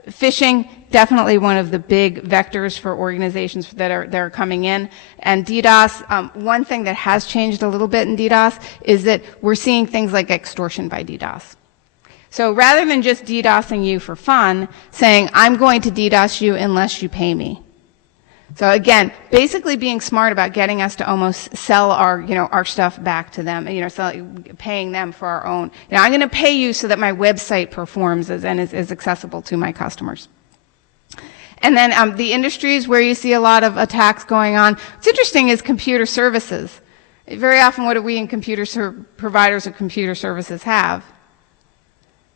Phishing, definitely one of the big vectors for organizations that are coming in. And DDoS, one thing that has changed a little bit in DDoS is that we're seeing things like extortion by DDoS. So rather than just DDoSing you for fun, saying, I'm going to DDoS you unless you pay me. So again, basically being smart about getting us to almost sell our stuff back to them, paying them for our own. I'm going to pay you so that my website performs and is accessible to my customers. And then the industries where you see a lot of attacks going on, what's interesting is computer services. Very often, what do we in providers of computer services have?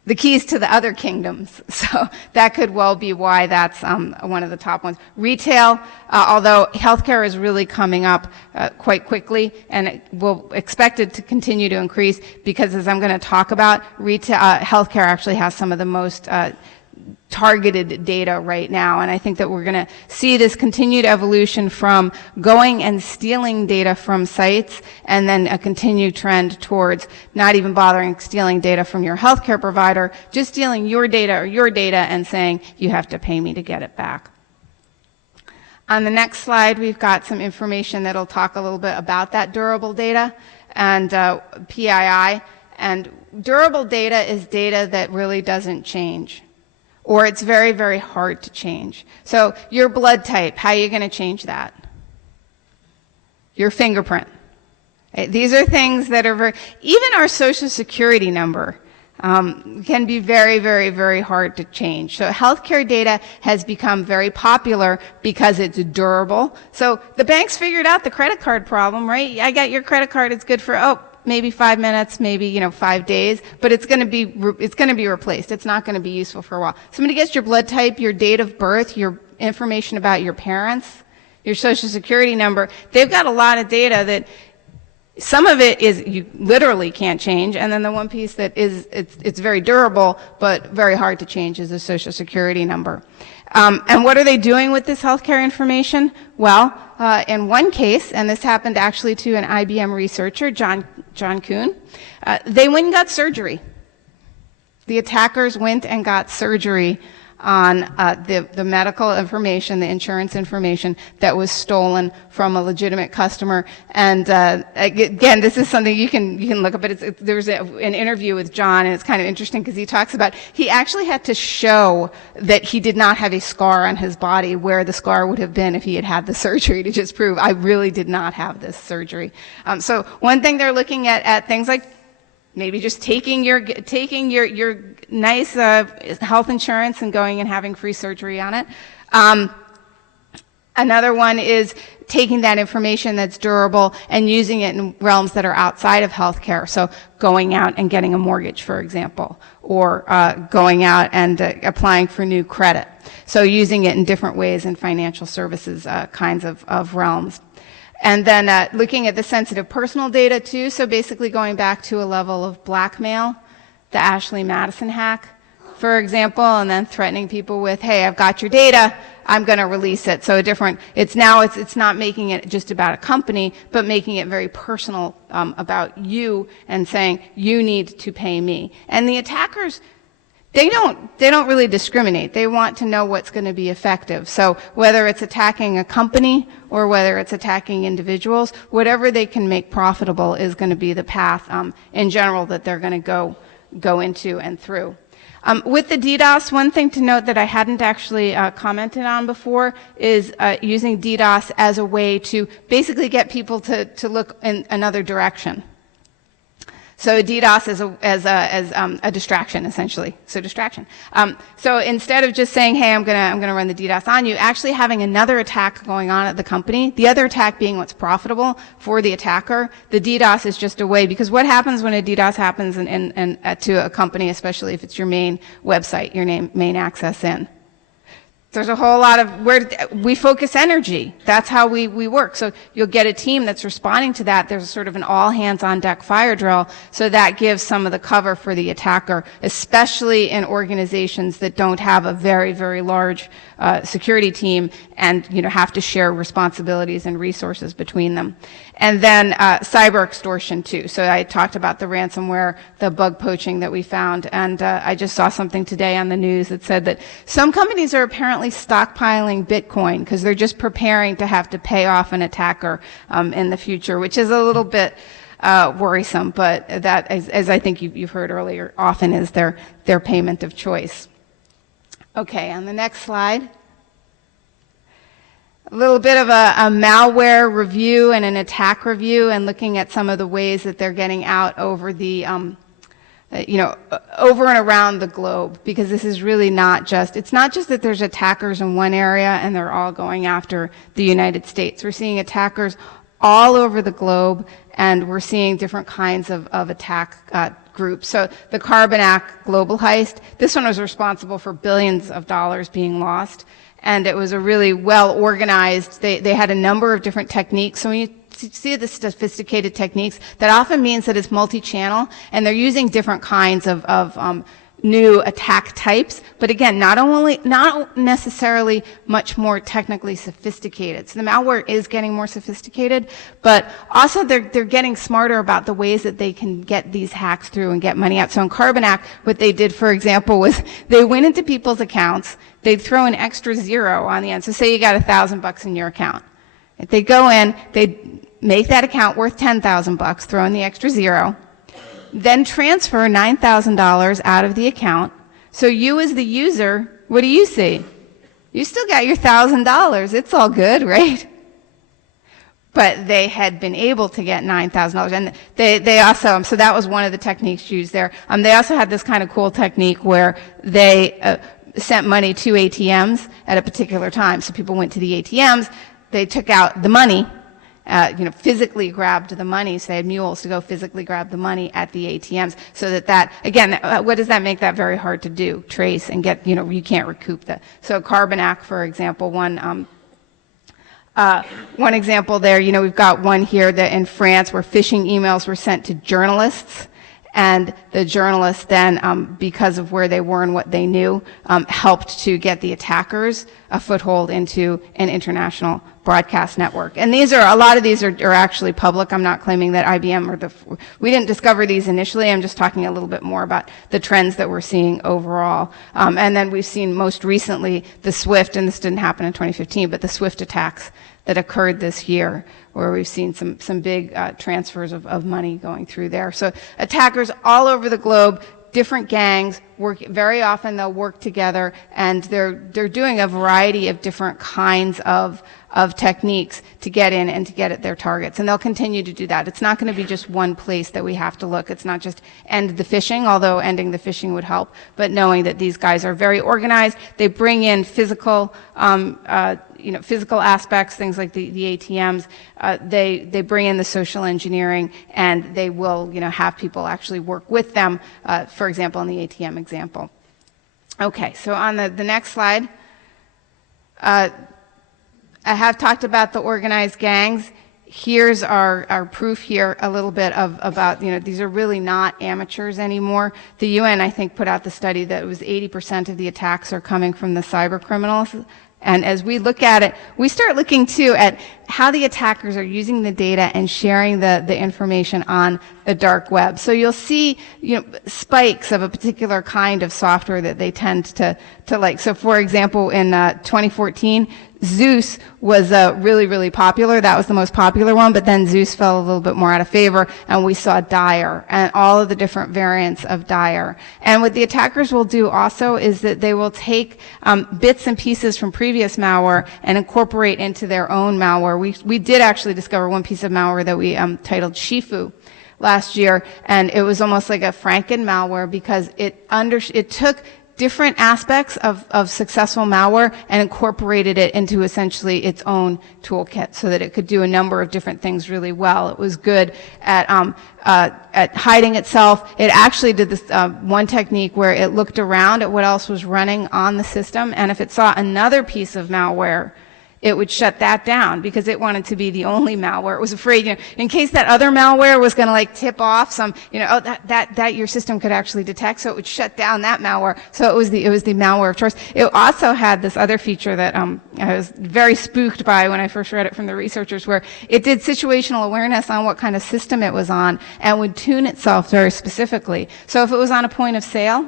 The keys to the other kingdoms. So that could well be why that's one of the top ones. Retail, although healthcare is really coming up quite quickly, and we'll expect it to continue to increase because, as I'm going to talk about, healthcare actually has some of the most targeted data right now. And I think that we're going to see this continued evolution from going and stealing data from sites, and then a continued trend towards not even bothering stealing data from your healthcare provider, just stealing your data and saying, you have to pay me to get it back. On the next slide, we've got some information that'll talk a little bit about that durable data and PII. And durable data is data that really doesn't change, or it's very, very hard to change. So your blood type, how are you going to change that? Your fingerprint. Right? These are things that are very, even our social security number can be very, very, very hard to change. So healthcare data has become very popular because it's durable. So the banks figured out the credit card problem, right? I got your credit card, it's good for, maybe 5 minutes, maybe 5 days, but it's going to be replaced. It's not going to be useful for a while. Somebody gets your blood type, your date of birth, your information about your parents, your social security number. They've got a lot of data that some of it is you literally can't change, and then the one piece that is it's very durable but very hard to change is the social security number. And what are they doing with this healthcare information? Well, in one case, and this happened actually to an IBM researcher, John Kuhn, they went and got surgery. The attackers went and got surgery on the medical information, the insurance information that was stolen from a legitimate customer. And again, this is something you can look up. But there was an interview with John, and it's kind of interesting because he talks about he actually had to show that he did not have a scar on his body where the scar would have been if he had had the surgery, to just prove I really did not have this surgery. So one thing they're looking at things like maybe just taking your nice health insurance and going and having free surgery on it. Another one is taking that information that's durable and using it in realms that are outside of healthcare. So going out and getting a mortgage, for example, or going out and applying for new credit. So using it in different ways in financial services kinds of realms. And then looking at the sensitive personal data too, so basically going back to a level of blackmail, the Ashley Madison hack, for example, and then threatening people with, hey, I've got your data, I'm going to release it. So it's not making it just about a company, but making it very personal about you and saying, you need to pay me. And the attackers, they don't really discriminate. They want to know what's going to be effective. So whether it's attacking a company or whether it's attacking individuals, whatever they can make profitable is going to be the path in general that they're going to go into and through. With the DDoS, one thing to note that I hadn't actually commented on before is using DDoS as a way to basically get people to look in another direction. So DDoS as a distraction, essentially. So distraction. So instead of just saying, hey, I'm gonna run the DDoS on you, actually having another attack going on at the company, the other attack being what's profitable for the attacker, the DDoS is just a way, because what happens when a DDoS happens to a company, especially if it's your main website, your main access in? There's a whole lot of where we focus energy. That's how we work. So you'll get a team that's responding to that. There's sort of an all hands on deck fire drill. So that gives some of the cover for the attacker, especially in organizations that don't have a very, very large security team and have to share responsibilities and resources between them. And then cyber extortion too. So I talked about the ransomware, the bug poaching that we found, and I just saw something today on the news that said that some companies are apparently stockpiling Bitcoin because they're just preparing to have to pay off an attacker in the future, which is a little bit worrisome, but that, as I think you've heard earlier, often is their payment of choice. Okay, on the next slide. A little bit of a malware review and an attack review, and looking at some of the ways that they're getting out over the, over and around the globe, because this is really it's not just that there's attackers in one area and they're all going after the United States. We're seeing attackers all over the globe, and we're seeing different kinds of attack groups. So the Carbanak global heist, this one was responsible for billions of dollars being lost. And it was a really well organized, they had a number of different techniques. So when you see the sophisticated techniques, that often means that it's multi-channel, and they're using different kinds of new attack types, but again, not necessarily much more technically sophisticated. So the malware is getting more sophisticated, but also they're getting smarter about the ways that they can get these hacks through and get money out. So in Carbonac, what they did, for example, was they went into people's accounts, they'd throw an extra zero on the end. So say you got $1,000 in your account. If they go in, they'd make that account worth $10,000, throw in the extra zero, then transfer $9,000 out of the account. So you as the user, what do you see? You still got your $1,000. It's all good, right? But they had been able to get $9,000. And they also, so that was one of the techniques used there. They also had this kind of cool technique where they sent money to ATMs at a particular time. So people went to the ATMs, they took out the money, physically grabbed the money. So they had mules to go physically grab the money at the ATMs, so that again, what does that make that very hard to do? Trace and get, you can't recoup that. So Carbonac, for example, one example there, we've got one here that in France where phishing emails were sent to journalists, and the journalists then, because of where they were and what they knew, helped to get the attackers a foothold into an international broadcast network. And a lot of these are actually public. I'm not claiming that IBM we didn't discover these initially. I'm just talking a little bit more about the trends that we're seeing overall. And then we've seen most recently the SWIFT, and this didn't happen in 2015, but the SWIFT attacks that occurred this year, where we've seen some big transfers of money going through there. So attackers all over the globe, different gangs, very often they'll work together, and they're doing a variety of different kinds of techniques to get in and to get at their targets. And they'll continue to do that. It's not going to be just one place that we have to look. It's not just end the phishing, although ending the phishing would help, but knowing that these guys are very organized. They bring in physical aspects, things like the ATMs. They bring in the social engineering, and they will, have people actually work with them, for example, in the ATM example. Okay, so on the next slide, I have talked about the organized gangs. Here's our proof here a little bit about, these are really not amateurs anymore. The UN, I think, put out the study that it was 80% of the attacks are coming from the cyber criminals. And as we look at it, we start looking too at how the attackers are using the data and sharing the information on the dark web. So you'll see, spikes of a particular kind of software that they tend to like. So for example, in 2014, Zeus was really, really popular. That was the most popular one, but then Zeus fell a little bit more out of favor, and we saw Dire and all of the different variants of Dire. And what the attackers will do also is that they will take bits and pieces from previous malware and incorporate into their own malware. We did actually discover one piece of malware that we titled Shifu last year, and it was almost like a Franken malware because it took different aspects of successful malware and incorporated it into essentially its own toolkit so that it could do a number of different things really well. It was good at hiding itself. It actually did this one technique where it looked around at what else was running on the system, and if it saw another piece of malware, it would shut that down because it wanted to be the only malware. It was afraid, in case that other malware was going to tip off some, that your system could actually detect, so it would shut down that malware. So it was the malware of choice. It also had this other feature that I was very spooked by when I first read it from the researchers, where it did situational awareness on what kind of system it was on and would tune itself very specifically. So if it was on a point of sale,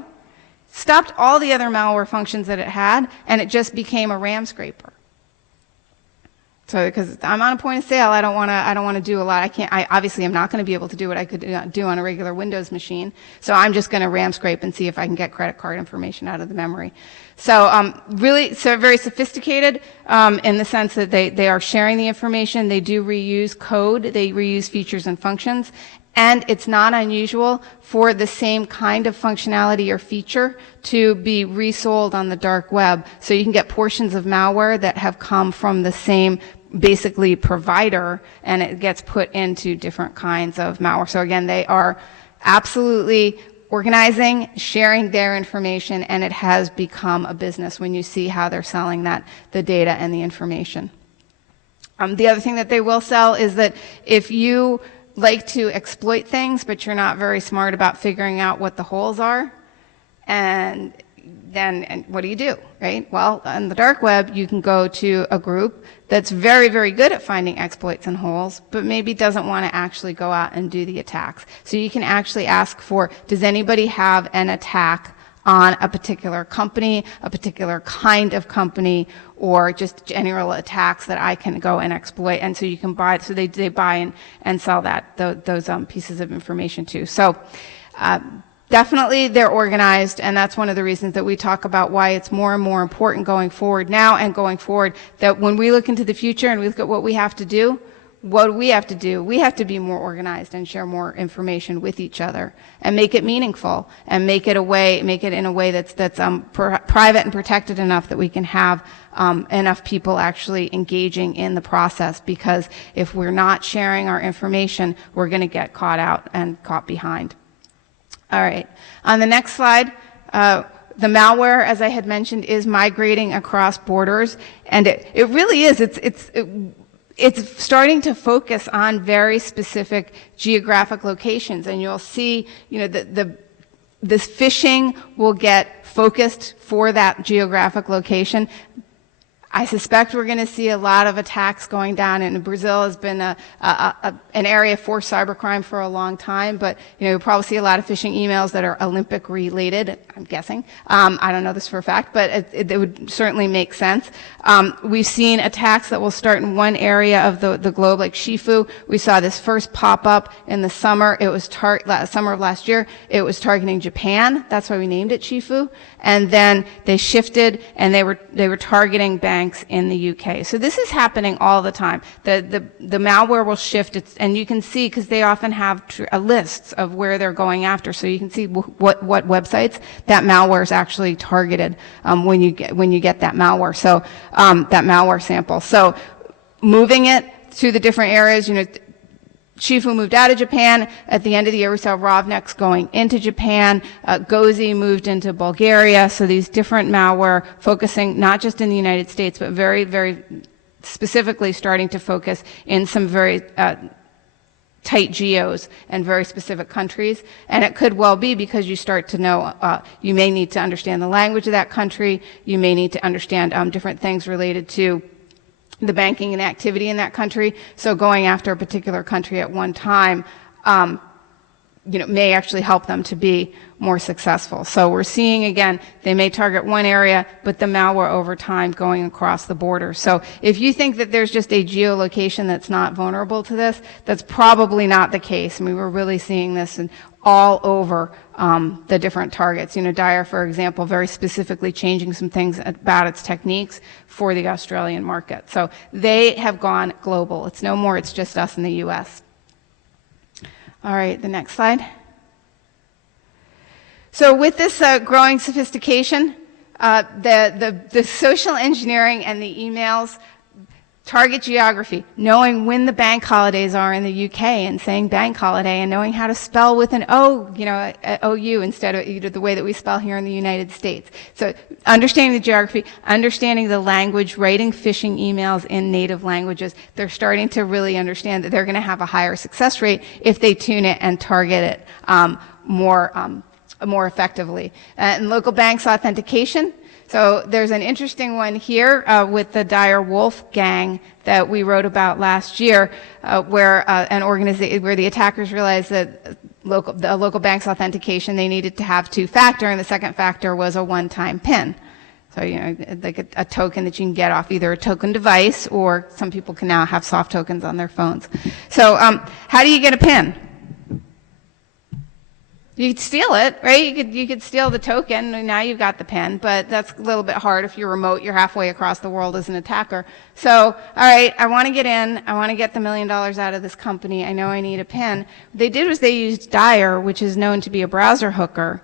stopped all the other malware functions that it had, and it just became a RAM scraper. So, because I'm on a point of sale, I don't want to do a lot. I'm not going to be able to do what I could do on a regular Windows machine. So I'm just going to RAM scrape and see if I can get credit card information out of the memory. So, really, very sophisticated, in the sense that they are sharing the information. They do reuse code. They reuse features and functions. And it's not unusual for the same kind of functionality or feature to be resold on the dark web. So you can get portions of malware that have come from the same, basically, provider, and it gets put into different kinds of malware. So again, they are absolutely organizing, sharing their information, and it has become a business when you see how they're selling the data and the information. The other thing that they will sell is that if you like to exploit things, but you're not very smart about figuring out what the holes are, And then what do, right? Well, on the dark web, you can go to a group that's very, very good at finding exploits and holes, but maybe doesn't want to actually go out and do the attacks. So you can actually ask for, does anybody have an attack on a particular company, a particular kind of company, or just general attacks that I can go and exploit? And so you can buy, so they buy and sell those pieces of information too. So, definitely they're organized, and that's one of the reasons that we talk about why it's more and more important going forward now and going forward, that when we look into the future and we look at what we have to do, we have to be more organized and share more information with each other and make it meaningful and make it in a way that's private and protected enough that we can have enough people actually engaging in the process, because if we're not sharing our information, we're going to get caught out and caught behind. All right. On the next slide, the malware, as I had mentioned, is migrating across borders, and it really is. It's starting to focus on very specific geographic locations, and you'll see, this phishing will get focused for that geographic location. I suspect we're going to see a lot of attacks going down, and Brazil has been an area for cybercrime for a long time, but you'll probably see a lot of phishing emails that are Olympic related, I'm guessing. I don't know this for a fact, but it would certainly make sense. We've seen attacks that will start in one area of the globe, like Shifu. We saw this first pop up in the summer. It was summer of last year. It was targeting Japan. That's why we named it Shifu. And then they shifted, and they were targeting banks in the UK. So this is happening all the time. The malware will shift, and you can see, because they often have lists of where they're going after, so you can see what websites that malware is actually targeted when you get that malware. So that malware sample. So moving it to the different areas, Shifu moved out of Japan. At the end of the year, we saw Rovnex going into Japan. Gozi moved into Bulgaria. So these different malware focusing not just in the United States, but very, very specifically starting to focus in some very tight geos and very specific countries. And it could well be because you start to know, you may need to understand the language of that country. You may need to understand different things related to the banking and activity in that country. So going after a particular country at one time, may actually help them to be more successful. So we're seeing, again, they may target one area, but the malware over time going across the border. So if you think that there's just a geolocation that's not vulnerable to this, that's probably not the case. And we were really seeing this all over the different targets. Dyer, for example, very specifically changing some things about its techniques for the Australian market. So they have gone global. It's no more, it's just us in the US. All right, the next slide. So with this growing sophistication, the social engineering and the emails, target geography, knowing when the bank holidays are in the UK and saying bank holiday, and knowing how to spell with an O, OU instead of the way that we spell here in the United States. So understanding the geography, understanding the language, writing phishing emails in native languages, they're starting to really understand that they're going to have a higher success rate if they tune it and target it more effectively. And local banks authentication. So there's an interesting one here with the Dyer Wolf gang that we wrote about last year, where the attackers realized that the local bank's authentication, they needed to have two-factor, and the second factor was a one-time PIN. So, like a token that you can get off either a token device, or some people can now have soft tokens on their phones. So how do you get a PIN? You could steal it, right? You could steal the token, and now you've got the PIN, but that's a little bit hard if you're remote, you're halfway across the world as an attacker. So, all right, I want to get in, I want to get the $1 million out of this company, I know I need a PIN. What they did was they used Dyer, which is known to be a browser hooker,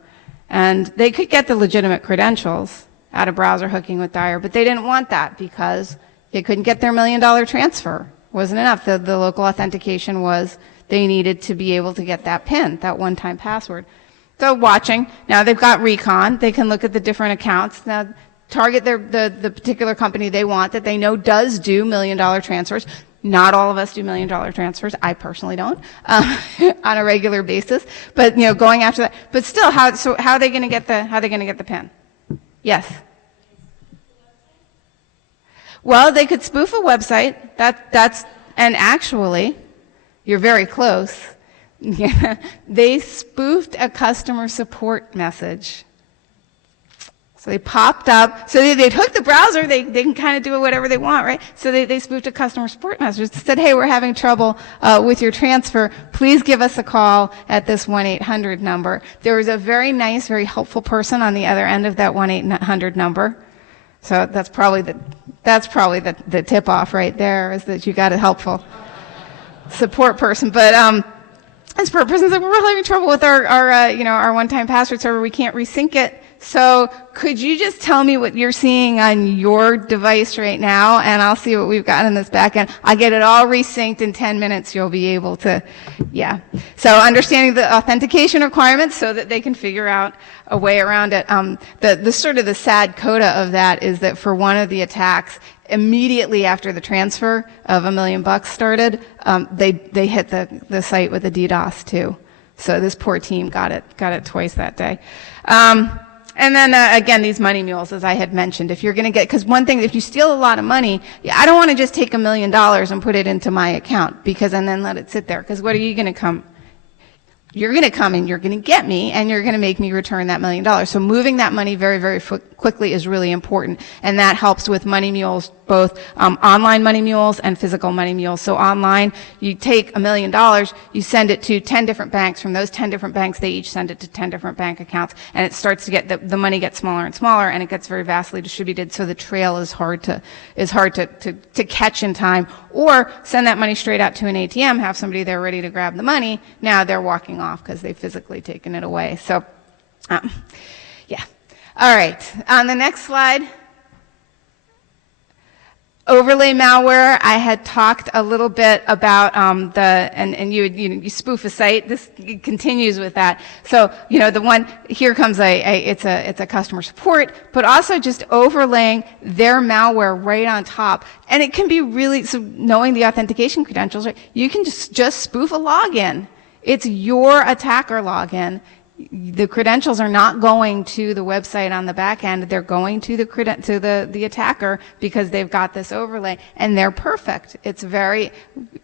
and they could get the legitimate credentials out of browser hooking with Dyer, but they didn't want that because they couldn't get their $1 million transfer. It wasn't enough. The local authentication was they needed to be able to get that PIN, that one-time password. So watching, now they've got Recon, they can look at the different accounts, now target the particular company they want that they know does do $1 million transfers. Not all of us do $1 million transfers. I personally don't on a regular basis. But going after that. But still, how are they going to get the PIN? Yes. Well, they could spoof a website. And actually, you're very close. They spoofed a customer support message. So they popped up. So they'd hook the browser. They can kind of do whatever they want, right? So they spoofed a customer support message that said, hey, we're having trouble with your transfer. Please give us a call at this 1-800 number. There was a very nice, very helpful person on the other end of that 1-800 number. So that's probably the tip off right there, is that you got a helpful support person. But this person said, we're having trouble with our one-time password server. We can't resync it. So could you just tell me what you're seeing on your device right now, and I'll see what we've got in this back end. I'll get it all resynced in 10 minutes. You'll be able to, yeah. So understanding the authentication requirements so that they can figure out a way around it. The sort of the sad coda of that is that for one of the attacks, immediately after the transfer of $1 million started, they hit the site with a DDoS too. So this poor team got it twice that day. And then again, these money mules, as I had mentioned, if you're going to because one thing, if you steal a lot of money, I don't want to just take $1 million and put it into my account and then let it sit there. Because what are you going to come? You're going to come and you're going to get me, and you're going to make me return that $1 million. So moving that money very, very quickly is really important, and that helps with money mules, both online money mules and physical money mules. So online, you take $1 million, you send it to 10 different banks. From those 10 different banks, they each send it to 10 different bank accounts, and it starts to get the money gets smaller and smaller, and it gets very vastly distributed. So the trail is hard to catch in time. Or send that money straight out to an ATM, have somebody there ready to grab the money. Now they're walking off because they've physically taken it away. So, yeah. All right. On the next slide, overlay malware. I had talked a little bit about you spoof a site. This continues with that. So the one here comes it's a customer support, but also just overlaying their malware right on top, and it can be really so knowing the authentication credentials. Right, you can just spoof a login. It's your attacker login. The credentials are not going to the website on the back end. They're going to the attacker because they've got this overlay, and they're perfect. It's the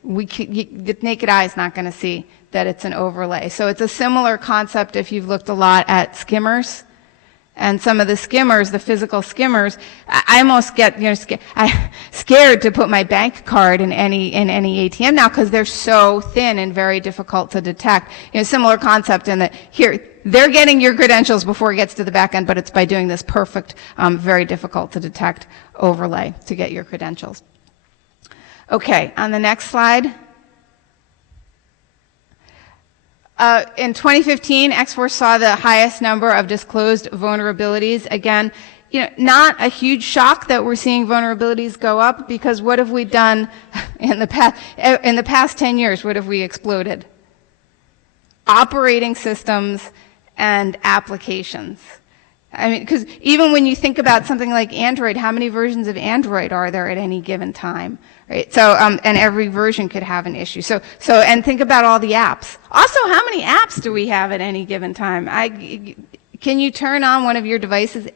naked eye is not going to see that it's an overlay. So it's a similar concept if you've looked a lot at skimmers. And some of the skimmers, the physical skimmers, I almost get scared to put my bank card in any ATM now because they're so thin and very difficult to detect. Similar concept in that here they're getting your credentials before it gets to the back end, but it's by doing this perfect, very difficult to detect overlay to get your credentials. Okay, on the next slide. In 2015, X-Force saw the highest number of disclosed vulnerabilities. Again, not a huge shock that we're seeing vulnerabilities go up, because what have we done in the past 10 years? What have we exploded? Operating systems and applications. I mean, because even when you think about something like Android, how many versions of Android are there at any given time? Right. So, and every version could have an issue. So, and think about all the apps. Also, how many apps do we have at any given time? Can you turn on one of your devices?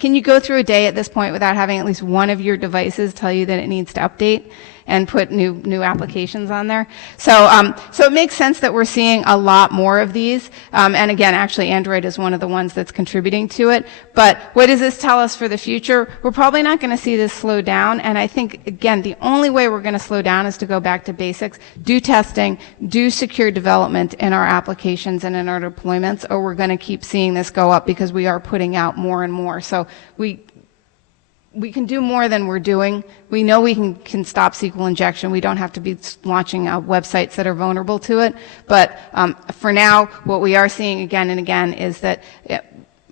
Can you go through a day at this point without having at least one of your devices tell you that it needs to update and put new applications on there? So it makes sense that we're seeing a lot more of these. And again, actually, Android is one of the ones that's contributing to it. But what does this tell us for the future? We're probably not going to see this slow down. And I think, again, the only way we're going to slow down is to go back to basics, do testing, do secure development in our applications and in our deployments, or we're going to keep seeing this go up because we are putting out more and more. So we can do more than we're doing. We know we can stop SQL injection. We don't have to be launching websites that are vulnerable to it. But for now, what we are seeing again and again is that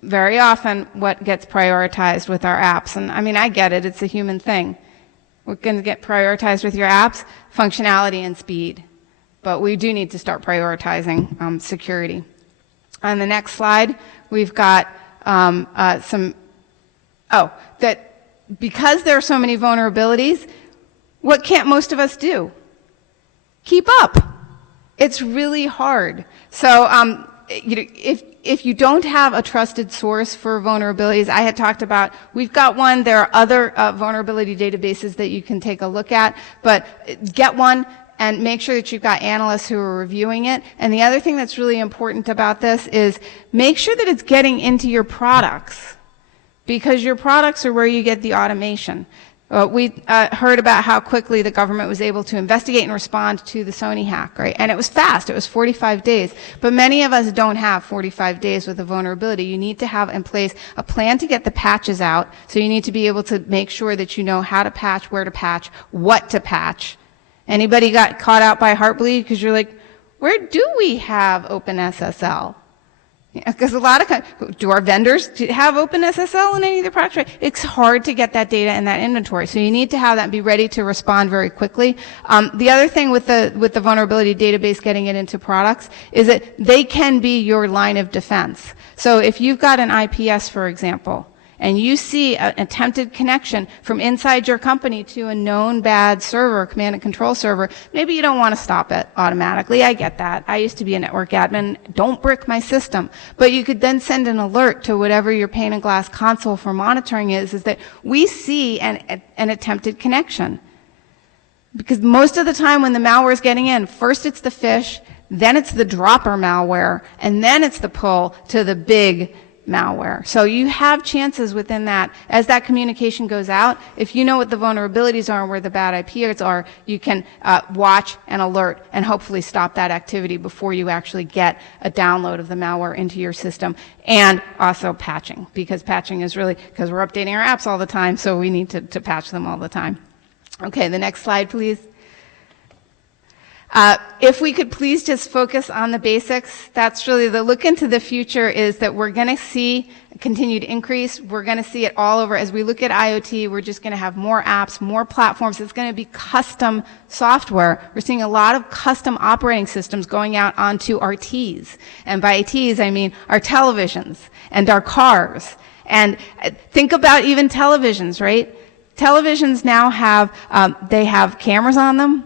very often what gets prioritized with our apps, and I mean, I get it, it's a human thing. We're going to get prioritized with your apps, functionality and speed. But we do need to start prioritizing security. On the next slide, we've got that because there are so many vulnerabilities, what can't most of us do? Keep up. It's really hard. So, if you don't have a trusted source for vulnerabilities, I had talked about, we've got one, there are other vulnerability databases that you can take a look at, but get one and make sure that you've got analysts who are reviewing it. And the other thing that's really important about this is make sure that it's getting into your products, because your products are where you get the automation. We heard about how quickly the government was able to investigate and respond to the Sony hack, right? And it was fast. It was 45 days. But many of us don't have 45 days with a vulnerability. You need to have in place a plan to get the patches out. So you need to be able to make sure that you know how to patch, where to patch, what to patch. Anybody got caught out by Heartbleed because you're like, where do we have OpenSSL? Because a lot of, do our vendors have OpenSSL in any of their products? Right? It's hard to get that data in that inventory. So you need to have that and be ready to respond very quickly. The other thing with the vulnerability database getting it into products is that they can be your line of defense. So if you've got an IPS, for example, and you see an attempted connection from inside your company to a known bad server, command and control server, maybe you don't want to stop it automatically. I get that. I used to be a network admin. Don't brick my system. But you could then send an alert to whatever your pane of glass console for monitoring is that we see an attempted connection. Because most of the time when the malware is getting in, first it's the phish, then it's the dropper malware, and then it's the pull to the big malware. So you have chances within that. As that communication goes out, if you know what the vulnerabilities are and where the bad IPs are, you can watch and alert and hopefully stop that activity before you actually get a download of the malware into your system. And also patching, because patching is really, because we're updating our apps all the time, so we need to patch them all the time. Okay, the next slide, please. If we could please just focus on the basics, that's really the look into the future, is that we're going to see a continued increase. We're going to see it all over. As we look at IoT, we're just going to have more apps, more platforms. It's going to be custom software. We're seeing a lot of custom operating systems going out onto our Ts. And by Ts, I mean our televisions and our cars. And think about even televisions, right? Televisions now have, they have cameras on them.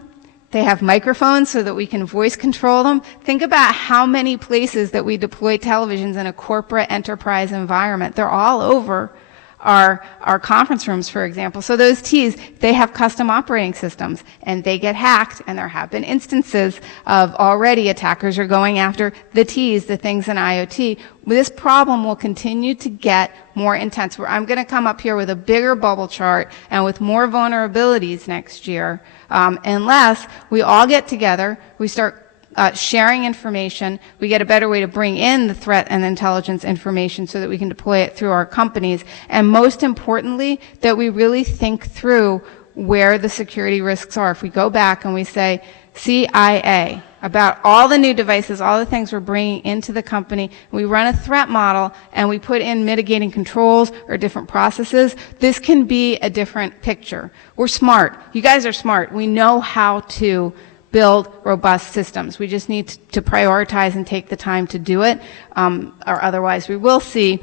They have microphones so that we can voice control them. Think about how many places that we deploy televisions in a corporate enterprise environment. They're all over our conference rooms, for example. So those Ts, they have custom operating systems, and they get hacked, and there have been instances of already attackers are going after the Ts, the things in IoT. This problem will continue to get more intense. I'm going to come up here with a bigger bubble chart and with more vulnerabilities next year, unless we all get together, we start sharing information, we get a better way to bring in the threat and intelligence information so that we can deploy it through our companies, and most importantly, that we really think through where the security risks are. If we go back and we say, CIA, about all the new devices, all the things we're bringing into the company, we run a threat model and we put in mitigating controls or different processes, this can be a different picture. We're smart. You guys are smart. We know how to build robust systems. We just need to prioritize and take the time to do it, or otherwise we will see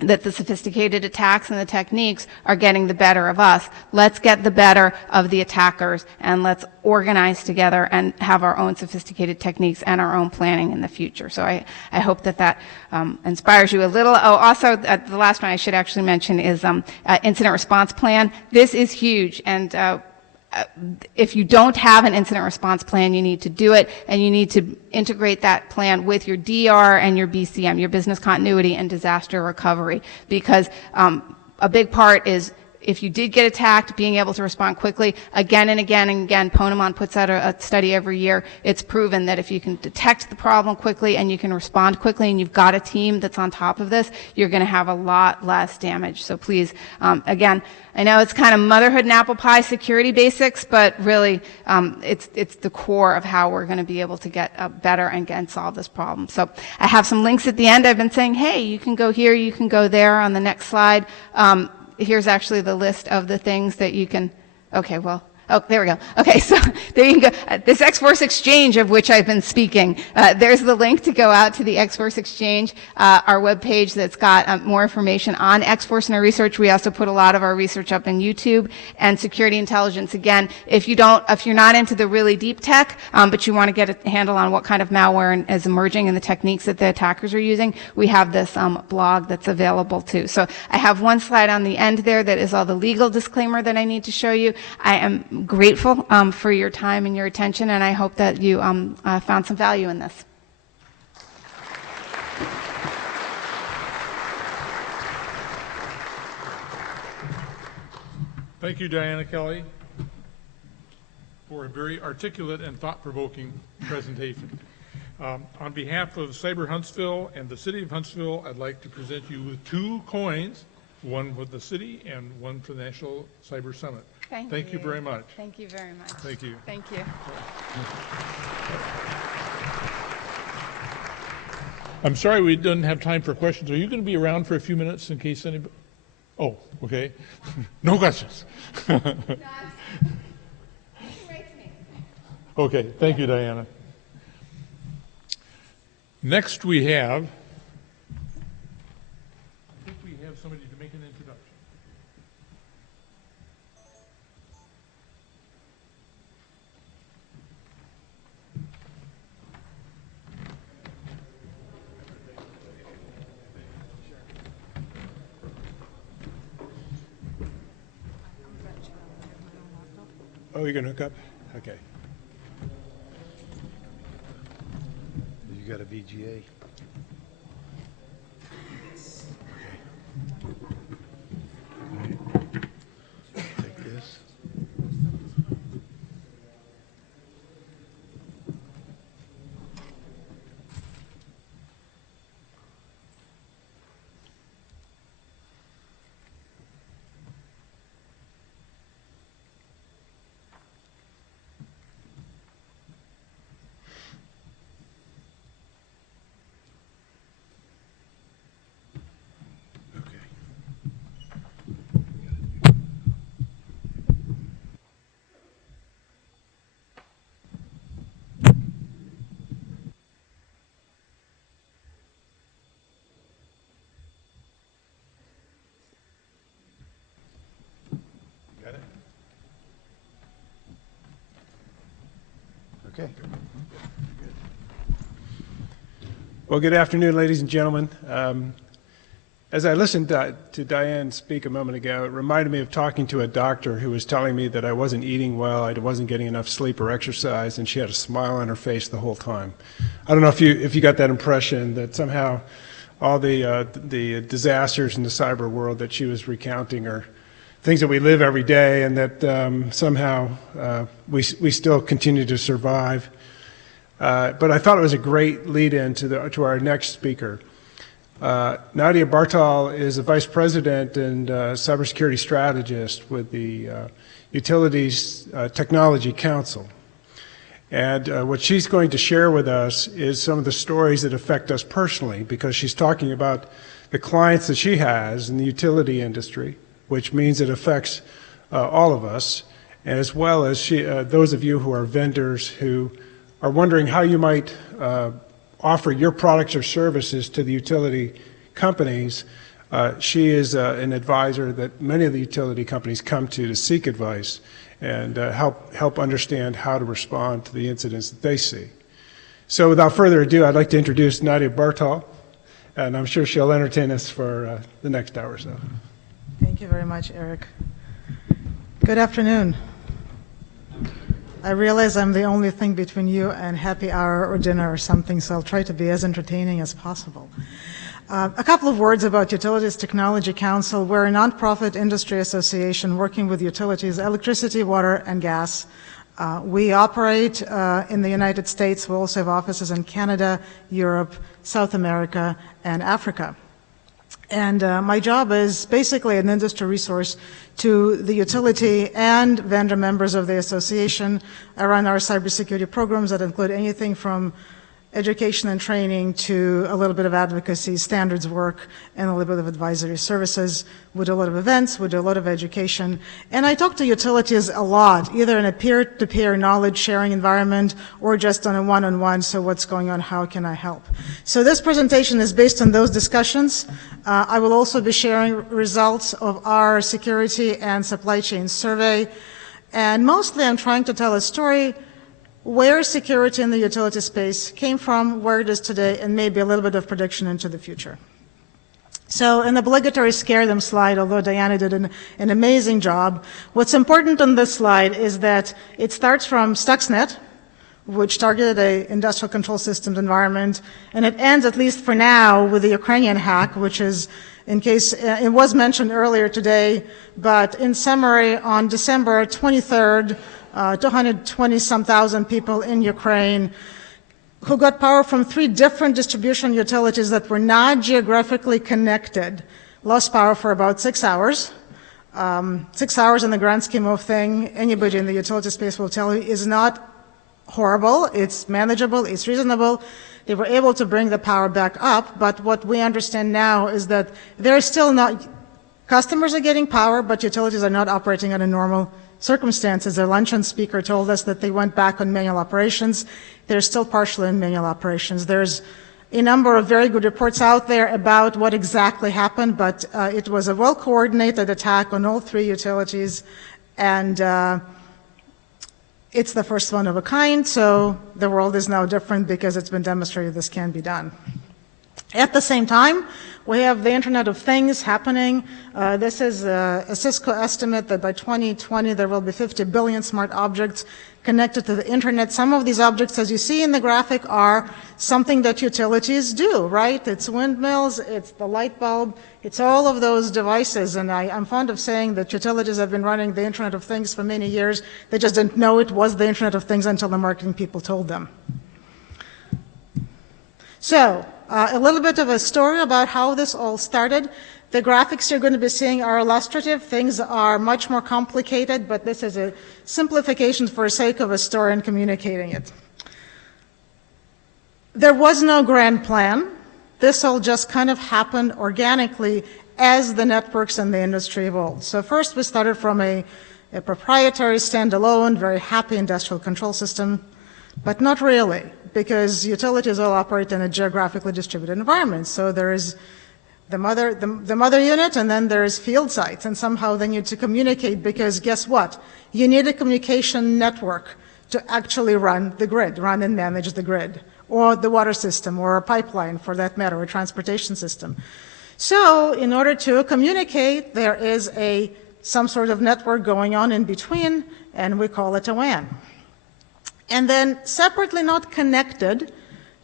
that the sophisticated attacks and the techniques are getting the better of us. Let's get the better of the attackers, and let's organize together and have our own sophisticated techniques and our own planning in the future. So I hope that inspires you a little. Oh, also, the last one I should actually mention is incident response plan. This is huge, and if you don't have an incident response plan, you need to do it, and you need to integrate that plan with your DR and your BCM, your business continuity and disaster recovery, because a big part is, if you did get attacked, being able to respond quickly. Again and again and again, Ponemon puts out a study every year. It's proven that if you can detect the problem quickly and you can respond quickly, and you've got a team that's on top of this, you're going to have a lot less damage. So please, again, I know it's kind of motherhood and apple pie security basics, but really it's the core of how we're going to be able to get better and solve this problem. So I have some links at the end. I've been saying, hey, you can go here, you can go there on the next slide. Here's actually the list of the things that you can, okay, well, Oh, there we go. Okay, so there you go. This X-Force Exchange of which I've been speaking, there's the link to go out to the X-Force Exchange, our webpage that's got more information on X-Force and our research. We also put a lot of our research up in YouTube. And security intelligence, again, if you're not into the really deep tech, but you want to get a handle on what kind of malware is emerging and the techniques that the attackers are using, we have this blog that's available too. So I have one slide on the end there that is all the legal disclaimer that I need to show you. I am grateful for your time and your attention, and I hope that you found some value in this. Thank you, Diana Kelly, for a very articulate and thought-provoking presentation. On behalf of Cyber Huntsville and the City of Huntsville, I'd like to present you with 2 coins, one for the city and one for the National Cyber Summit. Thank you very much. Thank you very much. Thank you. Thank you. I'm sorry we didn't have time for questions. Are you going to be around for a few minutes in case anybody? Oh, okay. No questions. Okay, thank you, Diana. Next we have, I think we have somebody to make an introduction. Oh, you're going to hook up? Okay. You got a VGA? Take this. Got it? Okay. Well, good afternoon, ladies and gentlemen. As I listened to Diane speak a moment ago, it reminded me of talking to a doctor who was telling me that I wasn't eating well, I wasn't getting enough sleep or exercise, and she had a smile on her face the whole time. I don't know if you got that impression that somehow all the disasters in the cyber world that she was recounting are things that we live every day, and that somehow we still continue to survive. But I thought it was a great lead-in to our next speaker. Nadia Bartal is a vice president and cybersecurity strategist with the Utilities Technology Council. And what she's going to share with us is some of the stories that affect us personally, because she's talking about the clients that she has in the utility industry, which means it affects all of us, as well as those of you who are vendors who are wondering how you might offer your products or services to the utility companies. She is an advisor that many of the utility companies come to seek advice and help understand how to respond to the incidents that they see. So without further ado, I'd like to introduce Nadia Bartal, and I'm sure she'll entertain us for the next hour or so. Thank you very much, Eric. Good afternoon. I realize I'm the only thing between you and happy hour or dinner or something, so I'll try to be as entertaining as possible. A couple of words about Utilities Technology Council. We're a nonprofit industry association working with utilities, electricity, water, and gas. We operate in the United States. We also have offices in Canada, Europe, South America, and Africa. And my job is basically an industry resource to the utility and vendor members of the association. I run our cybersecurity programs that include anything from education and training to a little bit of advocacy, standards work, and a little bit of advisory services. We do a lot of events, we do a lot of education. And I talk to utilities a lot, either in a peer-to-peer knowledge sharing environment or just on a one-on-one, so what's going on, how can I help? So this presentation is based on those discussions. I will also be sharing results of our security and supply chain survey. And mostly I'm trying to tell a story where security in the utility space came from, where it is today, and maybe a little bit of prediction into the future. So an obligatory scare them slide, although Diana did an amazing job. What's important on this slide is that it starts from Stuxnet, which targeted an industrial control systems environment, and it ends, at least for now, with the Ukrainian hack, which is, in case it was mentioned earlier today, but in summary, on December 23rd, 220-some thousand people in Ukraine who got power from 3 different distribution utilities that were not geographically connected, lost power for about 6 hours. 6 hours in the grand scheme of thing, anybody in the utility space will tell you, is not horrible, it's manageable, it's reasonable. They were able to bring the power back up, but what we understand now is that they're still not, customers are getting power, but utilities are not operating under normal circumstances. Their luncheon speaker told us that they went back on manual operations. They're still partially in manual operations. There's a number of very good reports out there about what exactly happened, but it was a well-coordinated attack on all 3 utilities, and it's the first one of a kind, so the world is now different because it's been demonstrated this can be done. At the same time, we have the Internet of Things happening. This is a Cisco estimate that by 2020 there will be 50 billion smart objects connected to the Internet. Some of these objects, as you see in the graphic, are something that utilities do, right? It's windmills, it's the light bulb, it's all of those devices. And I'm fond of saying that utilities have been running the Internet of Things for many years. They just didn't know it was the Internet of Things until the marketing people told them. So, a little bit of a story about how this all started. The graphics you're going to be seeing are illustrative. Things are much more complicated, but this is a simplification for the sake of a story and communicating it. There was no grand plan. This all just kind of happened organically as the networks and the industry evolved. So first we started from a proprietary, standalone, very happy industrial control system, but not really, because utilities all operate in a geographically distributed environment. So there is the mother unit, and then there is field sites, and somehow they need to communicate, because guess what? You need a communication network to actually run the grid, run and manage the grid, or the water system, or a pipeline for that matter, or a transportation system. So in order to communicate, there is some sort of network going on in between, and we call it a WAN. And then separately, not connected,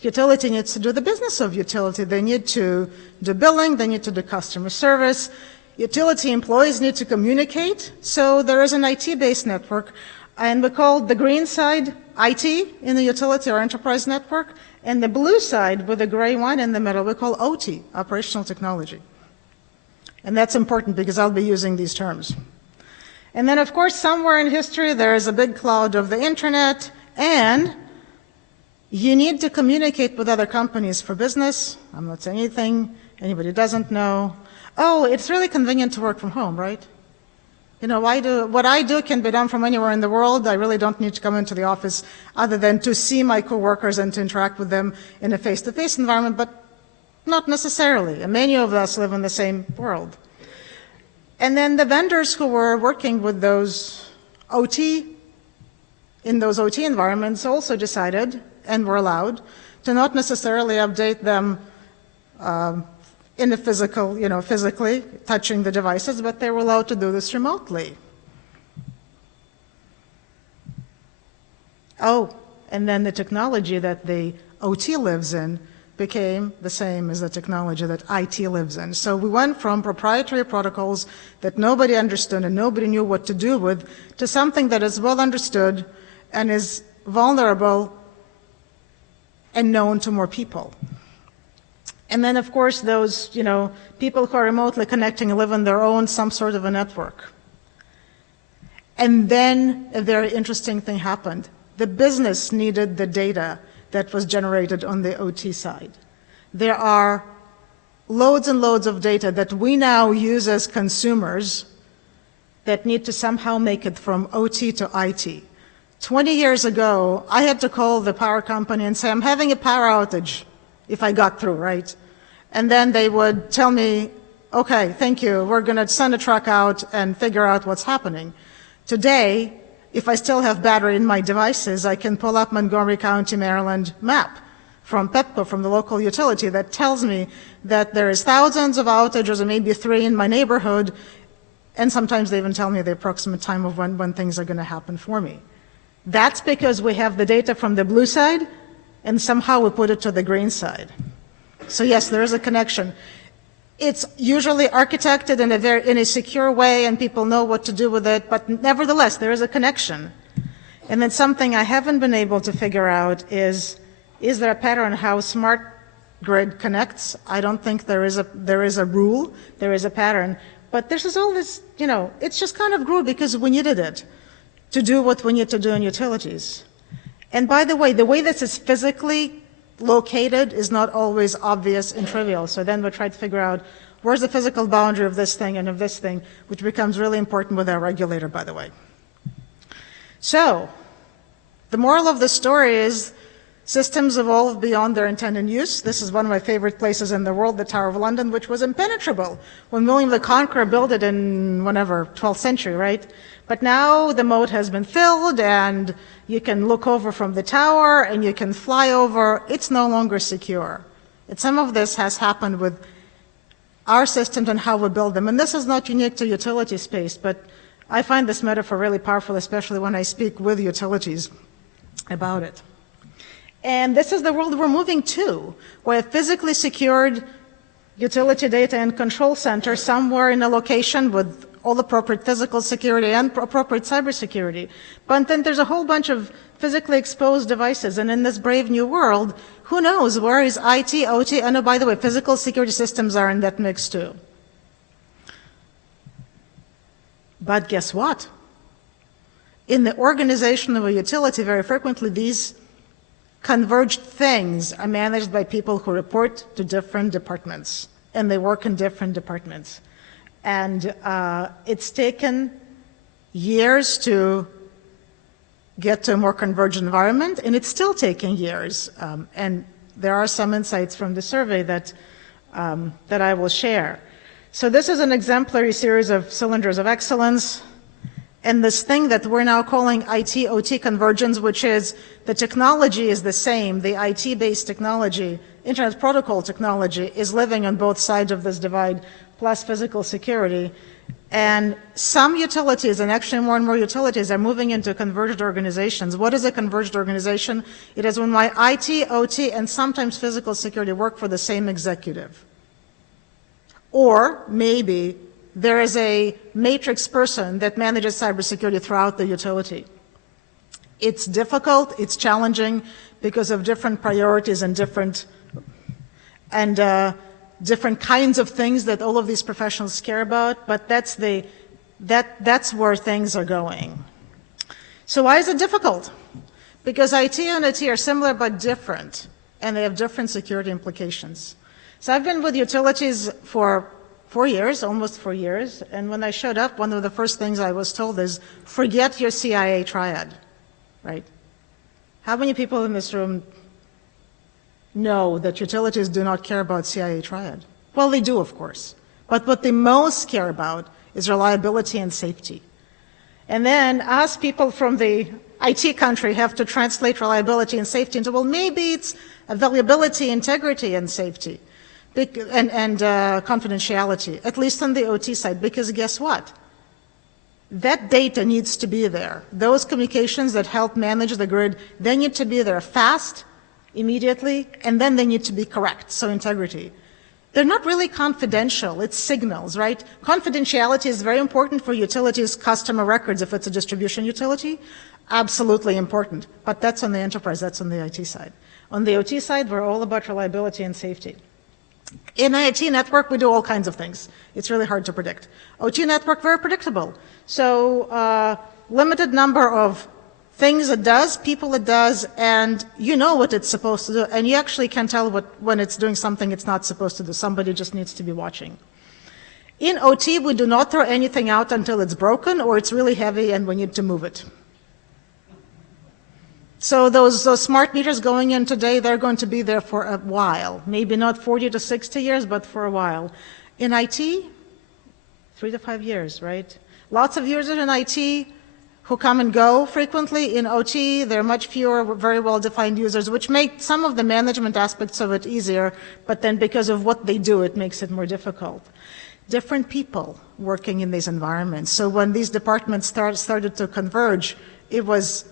utility needs to do the business of utility. They need to do billing, they need to do customer service. Utility employees need to communicate, so there is an IT-based network, and we call the green side IT in the utility or enterprise network, and the blue side with the gray one in the middle we call OT, operational technology. And that's important because I'll be using these terms. And then, of course, somewhere in history there is a big cloud of the internet, and you need to communicate with other companies for business. I'm not saying anything anybody doesn't know. Oh, it's really convenient to work from home, right? You know, what I do can be done from anywhere in the world. I really don't need to come into the office other than to see my coworkers and to interact with them in a face-to-face environment, but not necessarily. And many of us live in the same world. And then the vendors who were working with those in those OT environments also decided and were allowed to not necessarily update them in the physical, physically touching the devices, but they were allowed to do this remotely. Oh, and then the technology that the OT lives in became the same as the technology that IT lives in. So we went from proprietary protocols that nobody understood and nobody knew what to do with to something that is well understood and is vulnerable and known to more people. And then, of course, those, people who are remotely connecting live in their own some sort of a network. And then a very interesting thing happened. The business needed the data that was generated on the OT side. There are loads and loads of data that we now use as consumers that need to somehow make it from OT to IT. 20 years ago, I had to call the power company and say, I'm having a power outage, if I got through, right? And then they would tell me, okay, thank you, we're going to send a truck out and figure out what's happening. Today, if I still have battery in my devices, I can pull up Montgomery County, Maryland map from PEPCO, from the local utility, that tells me that there is thousands of outages, or maybe 3 in my neighborhood, and sometimes they even tell me the approximate time of when things are going to happen for me. That's because we have the data from the blue side, and somehow we put it to the green side. So yes, there is a connection. It's usually architected in a secure way, and people know what to do with it, but nevertheless, there is a connection. And then something I haven't been able to figure out is there a pattern how smart grid connects? I don't think there is a rule, there is a pattern. But this is all this, it's just kind of grew because we needed it to do what we need to do in utilities. And by the way this is physically located is not always obvious and trivial. So then we try to figure out where's the physical boundary of this thing and of this thing, which becomes really important with our regulator, by the way. So the moral of the story is systems evolve beyond their intended use. This is one of my favorite places in the world, the Tower of London, which was impenetrable when William the Conqueror built it in 12th century, right? But now the moat has been filled, and you can look over from the tower and you can fly over. It's no longer secure. And some of this has happened with our systems and how we build them. And this is not unique to utility space, but I find this metaphor really powerful, especially when I speak with utilities about it. And this is the world we're moving to, where a physically secured utility data and control center somewhere in a location with all appropriate physical security and appropriate cybersecurity. But then there's a whole bunch of physically exposed devices, and in this brave new world, who knows where is IT, OT, and oh, by the way, physical security systems are in that mix too. But guess what? In the organization of a utility, very frequently these converged things are managed by people who report to different departments, and they work in different departments. And it's taken years to get to a more converged environment, and it's still taking years. And there are some insights from the survey that I will share. So this is an exemplary series of cylinders of excellence. And this thing that we're now calling IT-OT convergence, which is the technology is the same, the IT-based technology, Internet Protocol technology, is living on both sides of this divide, plus physical security. And some utilities, and actually more and more utilities, are moving into converged organizations. What is a converged organization? It is when my IT, OT, and sometimes physical security work for the same executive. Or maybe there is a matrix person that manages cybersecurity throughout the utility. It's difficult, it's challenging because of different priorities and different kinds of things that all of these professionals care about, but that's where things are going. So why is it difficult? Because IT and OT are similar but different, and they have different security implications. So I've been with utilities for 4 years, almost 4 years, and when I showed up, one of the first things I was told is, forget your CIA triad, right? How many people in this room know that utilities do not care about CIA triad? Well, they do, of course. But what they most care about is reliability and safety. And then us people from the IT country have to translate reliability and safety into, well, maybe it's availability, integrity, and safety, and confidentiality, at least on the OT side, because guess what? That data needs to be there. Those communications that help manage the grid, they need to be there fast, immediately, and then they need to be correct, so integrity. They're not really confidential, it's signals, right? Confidentiality is very important for utilities' customer records if it's a distribution utility, absolutely important, but that's on the enterprise, that's on the IT side. On the OT side, we're all about reliability and safety. In IT network, we do all kinds of things. It's really hard to predict. OT network, very predictable. So limited number of things it does, people it does, and you know what it's supposed to do, and you actually can tell when it's doing something it's not supposed to do. Somebody just needs to be watching. In OT, we do not throw anything out until it's broken or it's really heavy and we need to move it. So those smart meters going in today, they're going to be there for a while. Maybe not 40 to 60 years, but for a while. In IT, 3 to 5 years, right? Lots of users in IT who come and go frequently. In OT, there are much fewer very well-defined users, which make some of the management aspects of it easier, but then because of what they do, it makes it more difficult. Different people working in these environments. So when these departments started to converge, it was,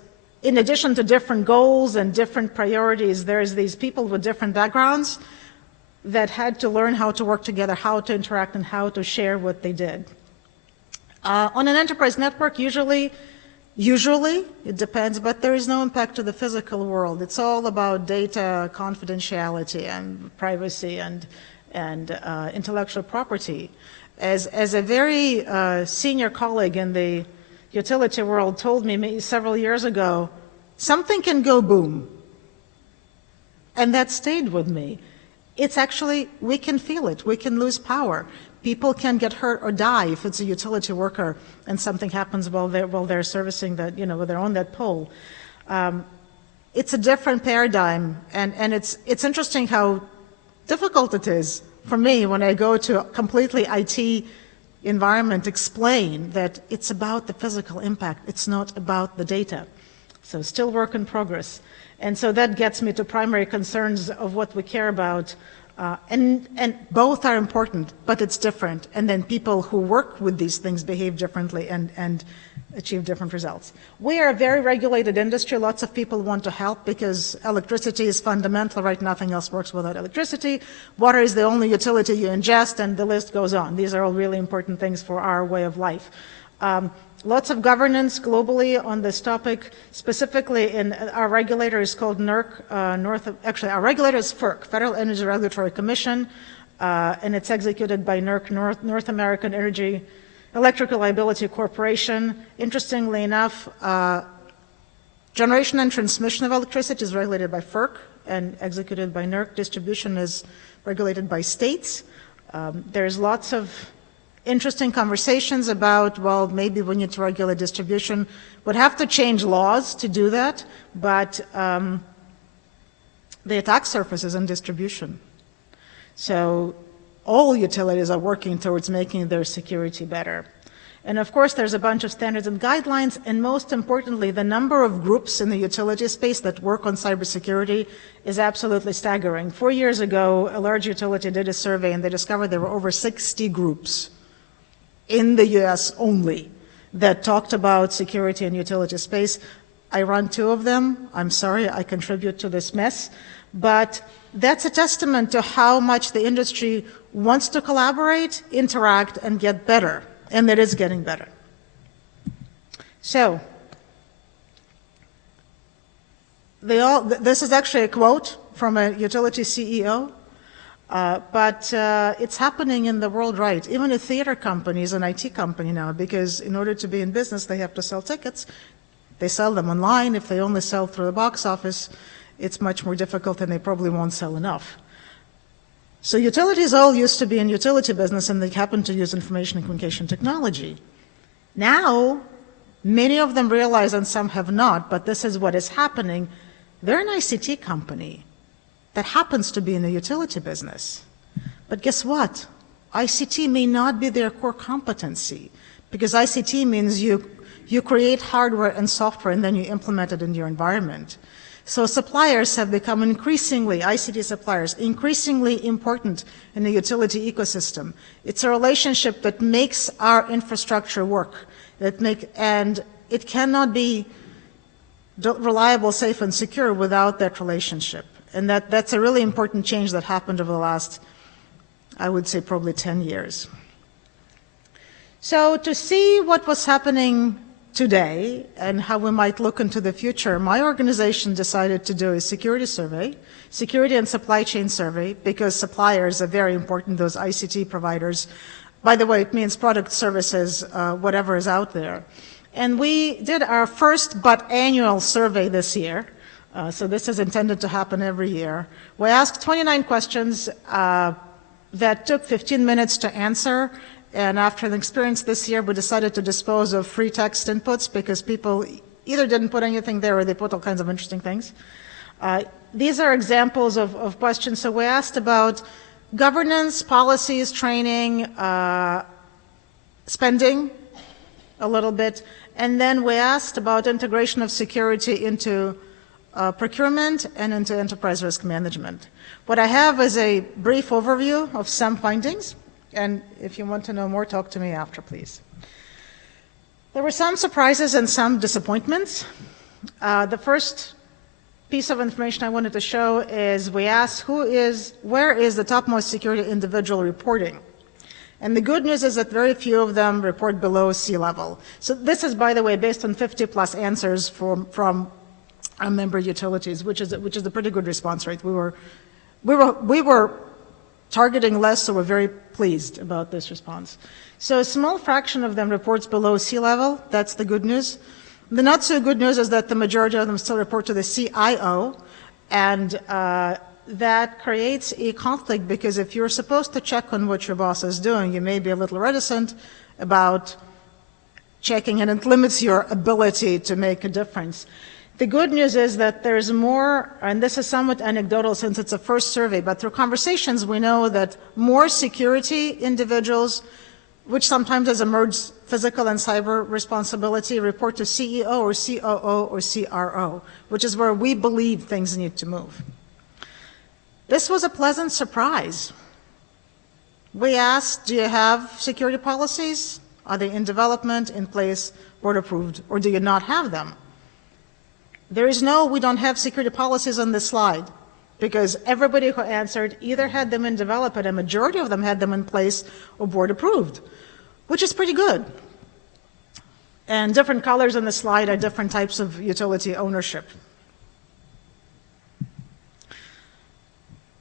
in addition to different goals and different priorities, there's these people with different backgrounds that had to learn how to work together, how to interact, and how to share what they did. On an enterprise network, usually, it depends, but there is no impact to the physical world. It's all about data confidentiality and privacy and intellectual property. As a very senior colleague in the utility world told me several years ago, something can go boom. And that stayed with me. It's actually, we can feel it. We can lose power. People can get hurt or die if it's a utility worker and something happens while they're servicing that, when they're on that pole. It's a different paradigm, and it's interesting how difficult it is for me when I go to a completely IT environment explain that it's about the physical impact. It's not about the data. So still work in progress. And so that gets me to primary concerns of what we care about. And both are important, but it's different. And then people who work with these things behave differently and achieve different results. We are a very regulated industry. Lots of people want to help because electricity is fundamental, right? Nothing else works without electricity. Water is the only utility you ingest, and the list goes on. These are all really important things for our way of life. Lots of governance globally on this topic. Specifically, our regulator is called NERC. Our regulator is FERC, Federal Energy Regulatory Commission, and it's executed by NERC, North American Electric Reliability Corporation. Interestingly enough, generation and transmission of electricity is regulated by FERC and executed by NERC. Distribution is regulated by states. There's lots of interesting conversations about, well, maybe we need to regulate distribution. Would have to change laws to do that, but the attack surface is in distribution. So all utilities are working towards making their security better. And of course, there's a bunch of standards and guidelines, and most importantly, the number of groups in the utility space that work on cybersecurity is absolutely staggering. 4 years ago, a large utility did a survey, and they discovered there were over 60 groups in the US only that talked about security in utility space. I run 2 of them. I'm sorry, I contribute to this mess. But that's a testament to how much the industry wants to collaborate, interact, and get better. And it is getting better. So, this is actually a quote from a utility CEO. But it's happening in the world, right? Even a theater company is an IT company now, because in order to be in business, they have to sell tickets. They sell them online. If they only sell through the box office, it's much more difficult, and they probably won't sell enough. So utilities all used to be in utility business, and they happen to use information and communication technology. Now, many of them realize, and some have not, but this is what is happening. They're an ICT company that happens to be in the utility business. But guess what? ICT may not be their core competency, because ICT means you create hardware and software and then you implement it in your environment. So suppliers have become increasingly, ICT suppliers, increasingly important in the utility ecosystem. It's a relationship that makes our infrastructure work, and it cannot be reliable, safe, and secure without that relationship. And that's a really important change that happened over the last, I would say, probably 10 years. So to see what was happening today and how we might look into the future, my organization decided to do a security survey, security and supply chain survey, because suppliers are very important, those ICT providers. By the way, it means product, services, whatever is out there. And we did our first but annual survey this year. So this is intended to happen every year. We asked 29 questions that took 15 minutes to answer. And after an experience this year, we decided to dispose of free text inputs because people either didn't put anything there or they put all kinds of interesting things. These are examples of questions. So we asked about governance, policies, training, spending a little bit, and then we asked about integration of security into procurement and into enterprise risk management. What I have is a brief overview of some findings, and if you want to know more, talk to me after, please. There were some surprises and some disappointments. The first piece of information I wanted to show is we asked where is the topmost security individual reporting? And the good news is that very few of them report below sea level. So this is, by the way, based on 50 plus answers from our member utilities, which is a pretty good response rate. We were targeting less, so we're very pleased about this response. So a small fraction of them reports below sea level. That's the good news. The not so good news is that the majority of them still report to the CIO, and that creates a conflict because if you're supposed to check on what your boss is doing, you may be a little reticent about checking, and it limits your ability to make a difference. The good news is that there's more, and this is somewhat anecdotal since it's a first survey, but through conversations we know that more security individuals, which sometimes has emerged physical and cyber responsibility, report to CEO or COO or CRO, which is where we believe things need to move. This was a pleasant surprise. We asked, do you have security policies? Are they in development, in place, board approved, or do you not have them? There is no, we don't have security policies on this slide, because everybody who answered either had them in development, a majority of them had them in place or board approved, which is pretty good. And different colors on the slide are different types of utility ownership.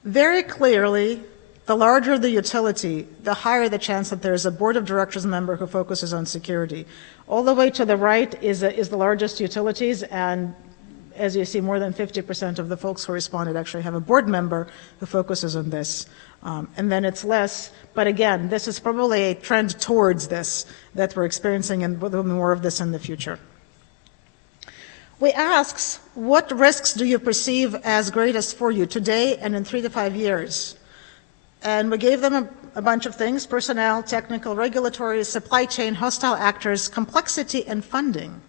Very clearly, the larger the utility, the higher the chance that there's a board of directors member who focuses on security. All the way to the right is the largest utilities, and as you see, more than 50% of the folks who responded actually have a board member who focuses on this. And then it's less, but again, this is probably a trend towards this that we're experiencing, and there'll be more of this in the future. We asked, what risks do you perceive as greatest for you today and in 3 to 5 years? And we gave them a bunch of things: personnel, technical, regulatory, supply chain, hostile actors, complexity, and funding.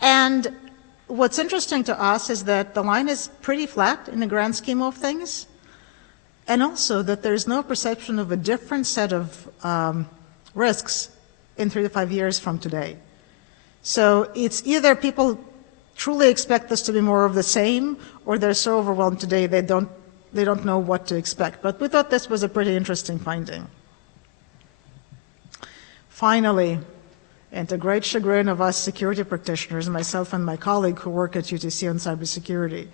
And what's interesting to us is that the line is pretty flat in the grand scheme of things, and also that there's no perception of a different set of risks in 3 to 5 years from today. So it's either people truly expect this to be more of the same, or they're so overwhelmed today they don't know what to expect. But we thought this was a pretty interesting finding. Finally, and to great chagrin of us security practitioners, myself and my colleague who work at UTC on cybersecurity,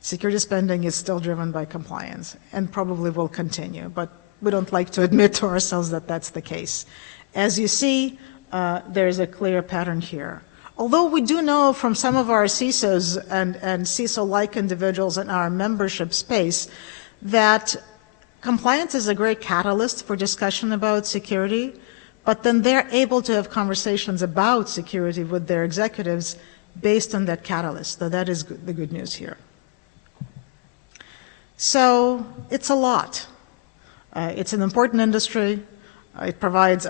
security spending is still driven by compliance and probably will continue, but we don't like to admit to ourselves that that's the case. As you see, there's a clear pattern here. Although we do know from some of our CISOs and CISO-like individuals in our membership space that compliance is a great catalyst for discussion about security, but then they're able to have conversations about security with their executives based on that catalyst. So that is the good news here. So it's a lot. It's an important industry. It provides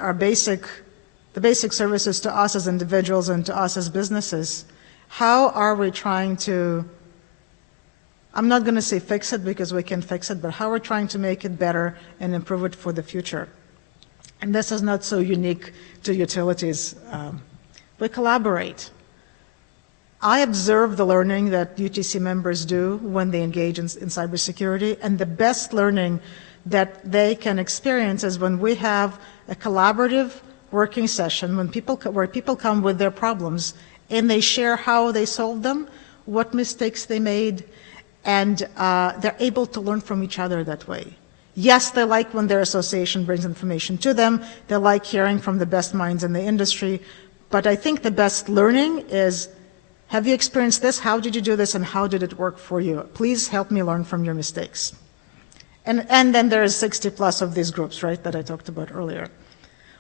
the basic services to us as individuals and to us as businesses. How are we trying to, I'm not going to say fix it because we can fix it, but how we're trying to make it better and improve it for the future. And this is not so unique to utilities. We collaborate. I observe the learning that UTC members do when they engage in cybersecurity, and the best learning that they can experience is when we have a collaborative working session where people come with their problems and they share how they solved them, what mistakes they made, and they're able to learn from each other that way. Yes, they like when their association brings information to them. They like hearing from the best minds in the industry, But I think the best learning is, have you experienced this? How did you do this? And how did it work for you? Please help me learn from your mistakes. And then there's 60 plus of these groups, right, that I talked about earlier.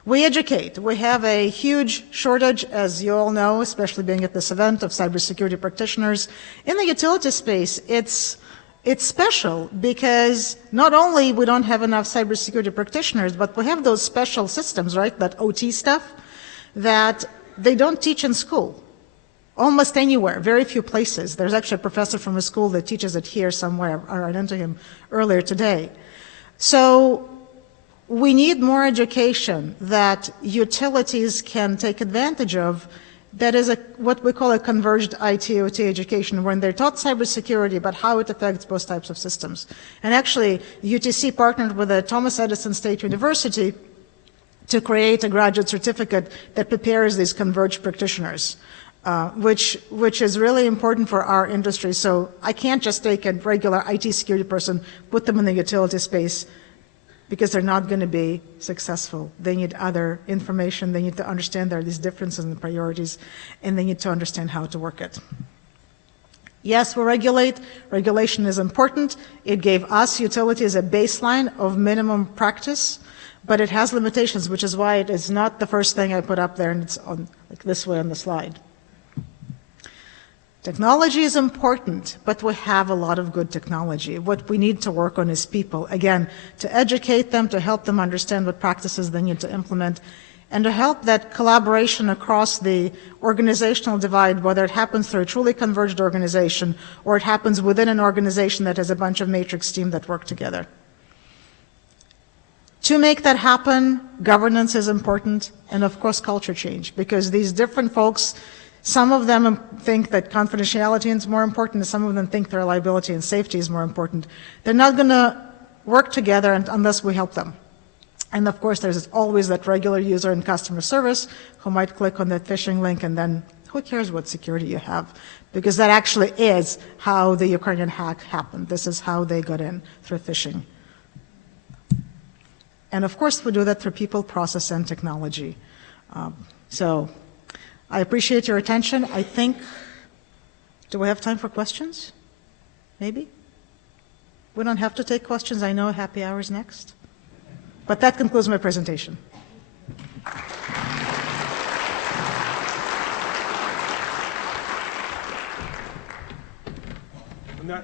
We educate. We have a huge shortage, as you all know, especially being at this event, of cybersecurity practitioners. In the utility space, it's special because not only we don't have enough cybersecurity practitioners, but we have those special systems, right, that OT stuff, that they don't teach in school. Almost anywhere, very few places. There's actually a professor from a school that teaches it here somewhere. I ran into him earlier today. So we need more education that utilities can take advantage of. That is what we call a converged IT/OT education, when they're taught cybersecurity, but how it affects both types of systems. And actually, UTC partnered with the Thomas Edison State University to create a graduate certificate that prepares these converged practitioners, which is really important for our industry. So I can't just take a regular IT security person, put them in the utility space, because they're not going to be successful. They need other information. They need to understand there are these differences in the priorities, and they need to understand how to work it. Yes, we regulate. Regulation is important. It gave us, utilities, a baseline of minimum practice, but it has limitations, which is why it is not the first thing I put up there, and it's on like this way on the slide. Technology is important, but we have a lot of good technology. What we need to work on is people, again, to educate them, to help them understand what practices they need to implement, and to help that collaboration across the organizational divide, whether it happens through a truly converged organization or it happens within an organization that has a bunch of matrix teams that work together. To make that happen, governance is important, and of course culture change, because these different folks, some of them think that confidentiality is more important, and some of them think their liability and safety is more important. They're not going to work together unless we help them. And of course, there's always that regular user in customer service who might click on that phishing link, and then who cares what security you have? Because that actually is how the Ukrainian hack happened. This is how they got in, through phishing. And of course, we do that through people, process, and technology. So I appreciate your attention. I think, do we have time for questions? Maybe? We don't have to take questions. I know happy hour is next. But that concludes my presentation.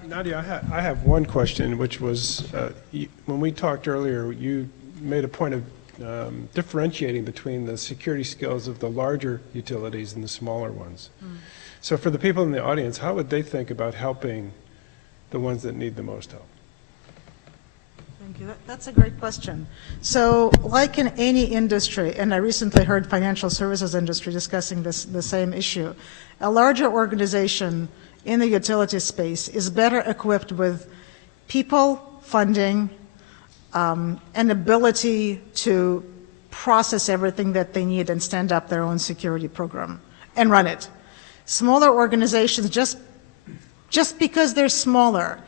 Nadia, I have one question, which was, when we talked earlier, you made a point of differentiating between the security skills of the larger utilities and the smaller ones. So for the people in the audience, how would they think about helping the ones that need the most help? Thank you. That's a great question. So like in any industry, and I recently heard financial services industry discussing the same issue, a larger organization in the utility space is better equipped with people, funding, and ability to process everything that they need and stand up their own security program and run it. Smaller organizations, just because they're smaller,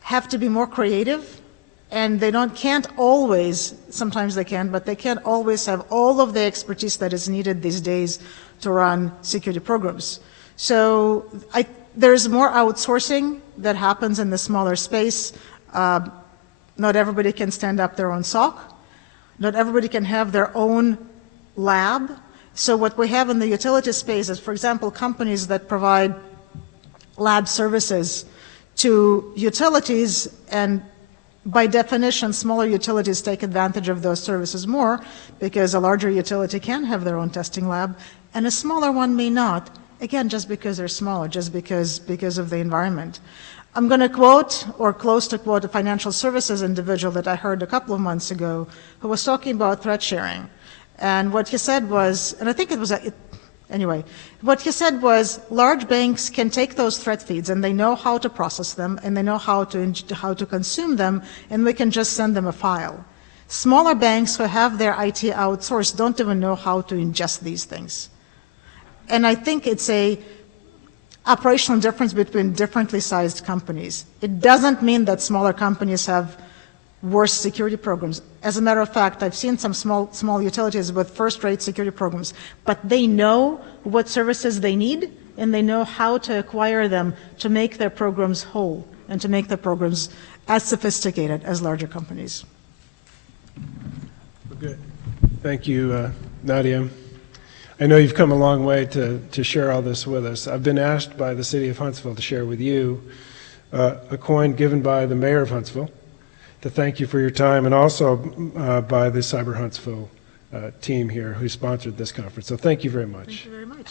have to be more creative, and they can't always, sometimes they can, but they can't always have all of the expertise that is needed these days to run security programs. So there's more outsourcing that happens in the smaller space. Not everybody can stand up their own SOC. Not everybody can have their own lab. So what we have in the utility space is, for example, companies that provide lab services to utilities, and by definition, smaller utilities take advantage of those services more because a larger utility can have their own testing lab, and a smaller one may not, again, just because they're smaller, just because of the environment. I'm going to quote, or close to quote, a financial services individual that I heard a couple of months ago who was talking about threat sharing. And what he said was, and I think it was, anyway, what he said was large banks can take those threat feeds and they know how to process them and they know how to consume them, and we can just send them a file. Smaller banks who have their IT outsourced don't even know how to ingest these things. And I think it's a operational difference between differently sized companies. It doesn't mean that smaller companies have worst security programs. As a matter of fact, I've seen some small utilities with first-rate security programs, but they know what services they need, and they know how to acquire them to make their programs whole and to make their programs as sophisticated as larger companies. Good. Thank you, Nadia. I know you've come a long way to share all this with us. I've been asked by the City of Huntsville to share with you a coin given by the Mayor of Huntsville to thank you for your time, and also by the Cyber Huntsville team here who sponsored this conference. So thank you very much. Thank you very much.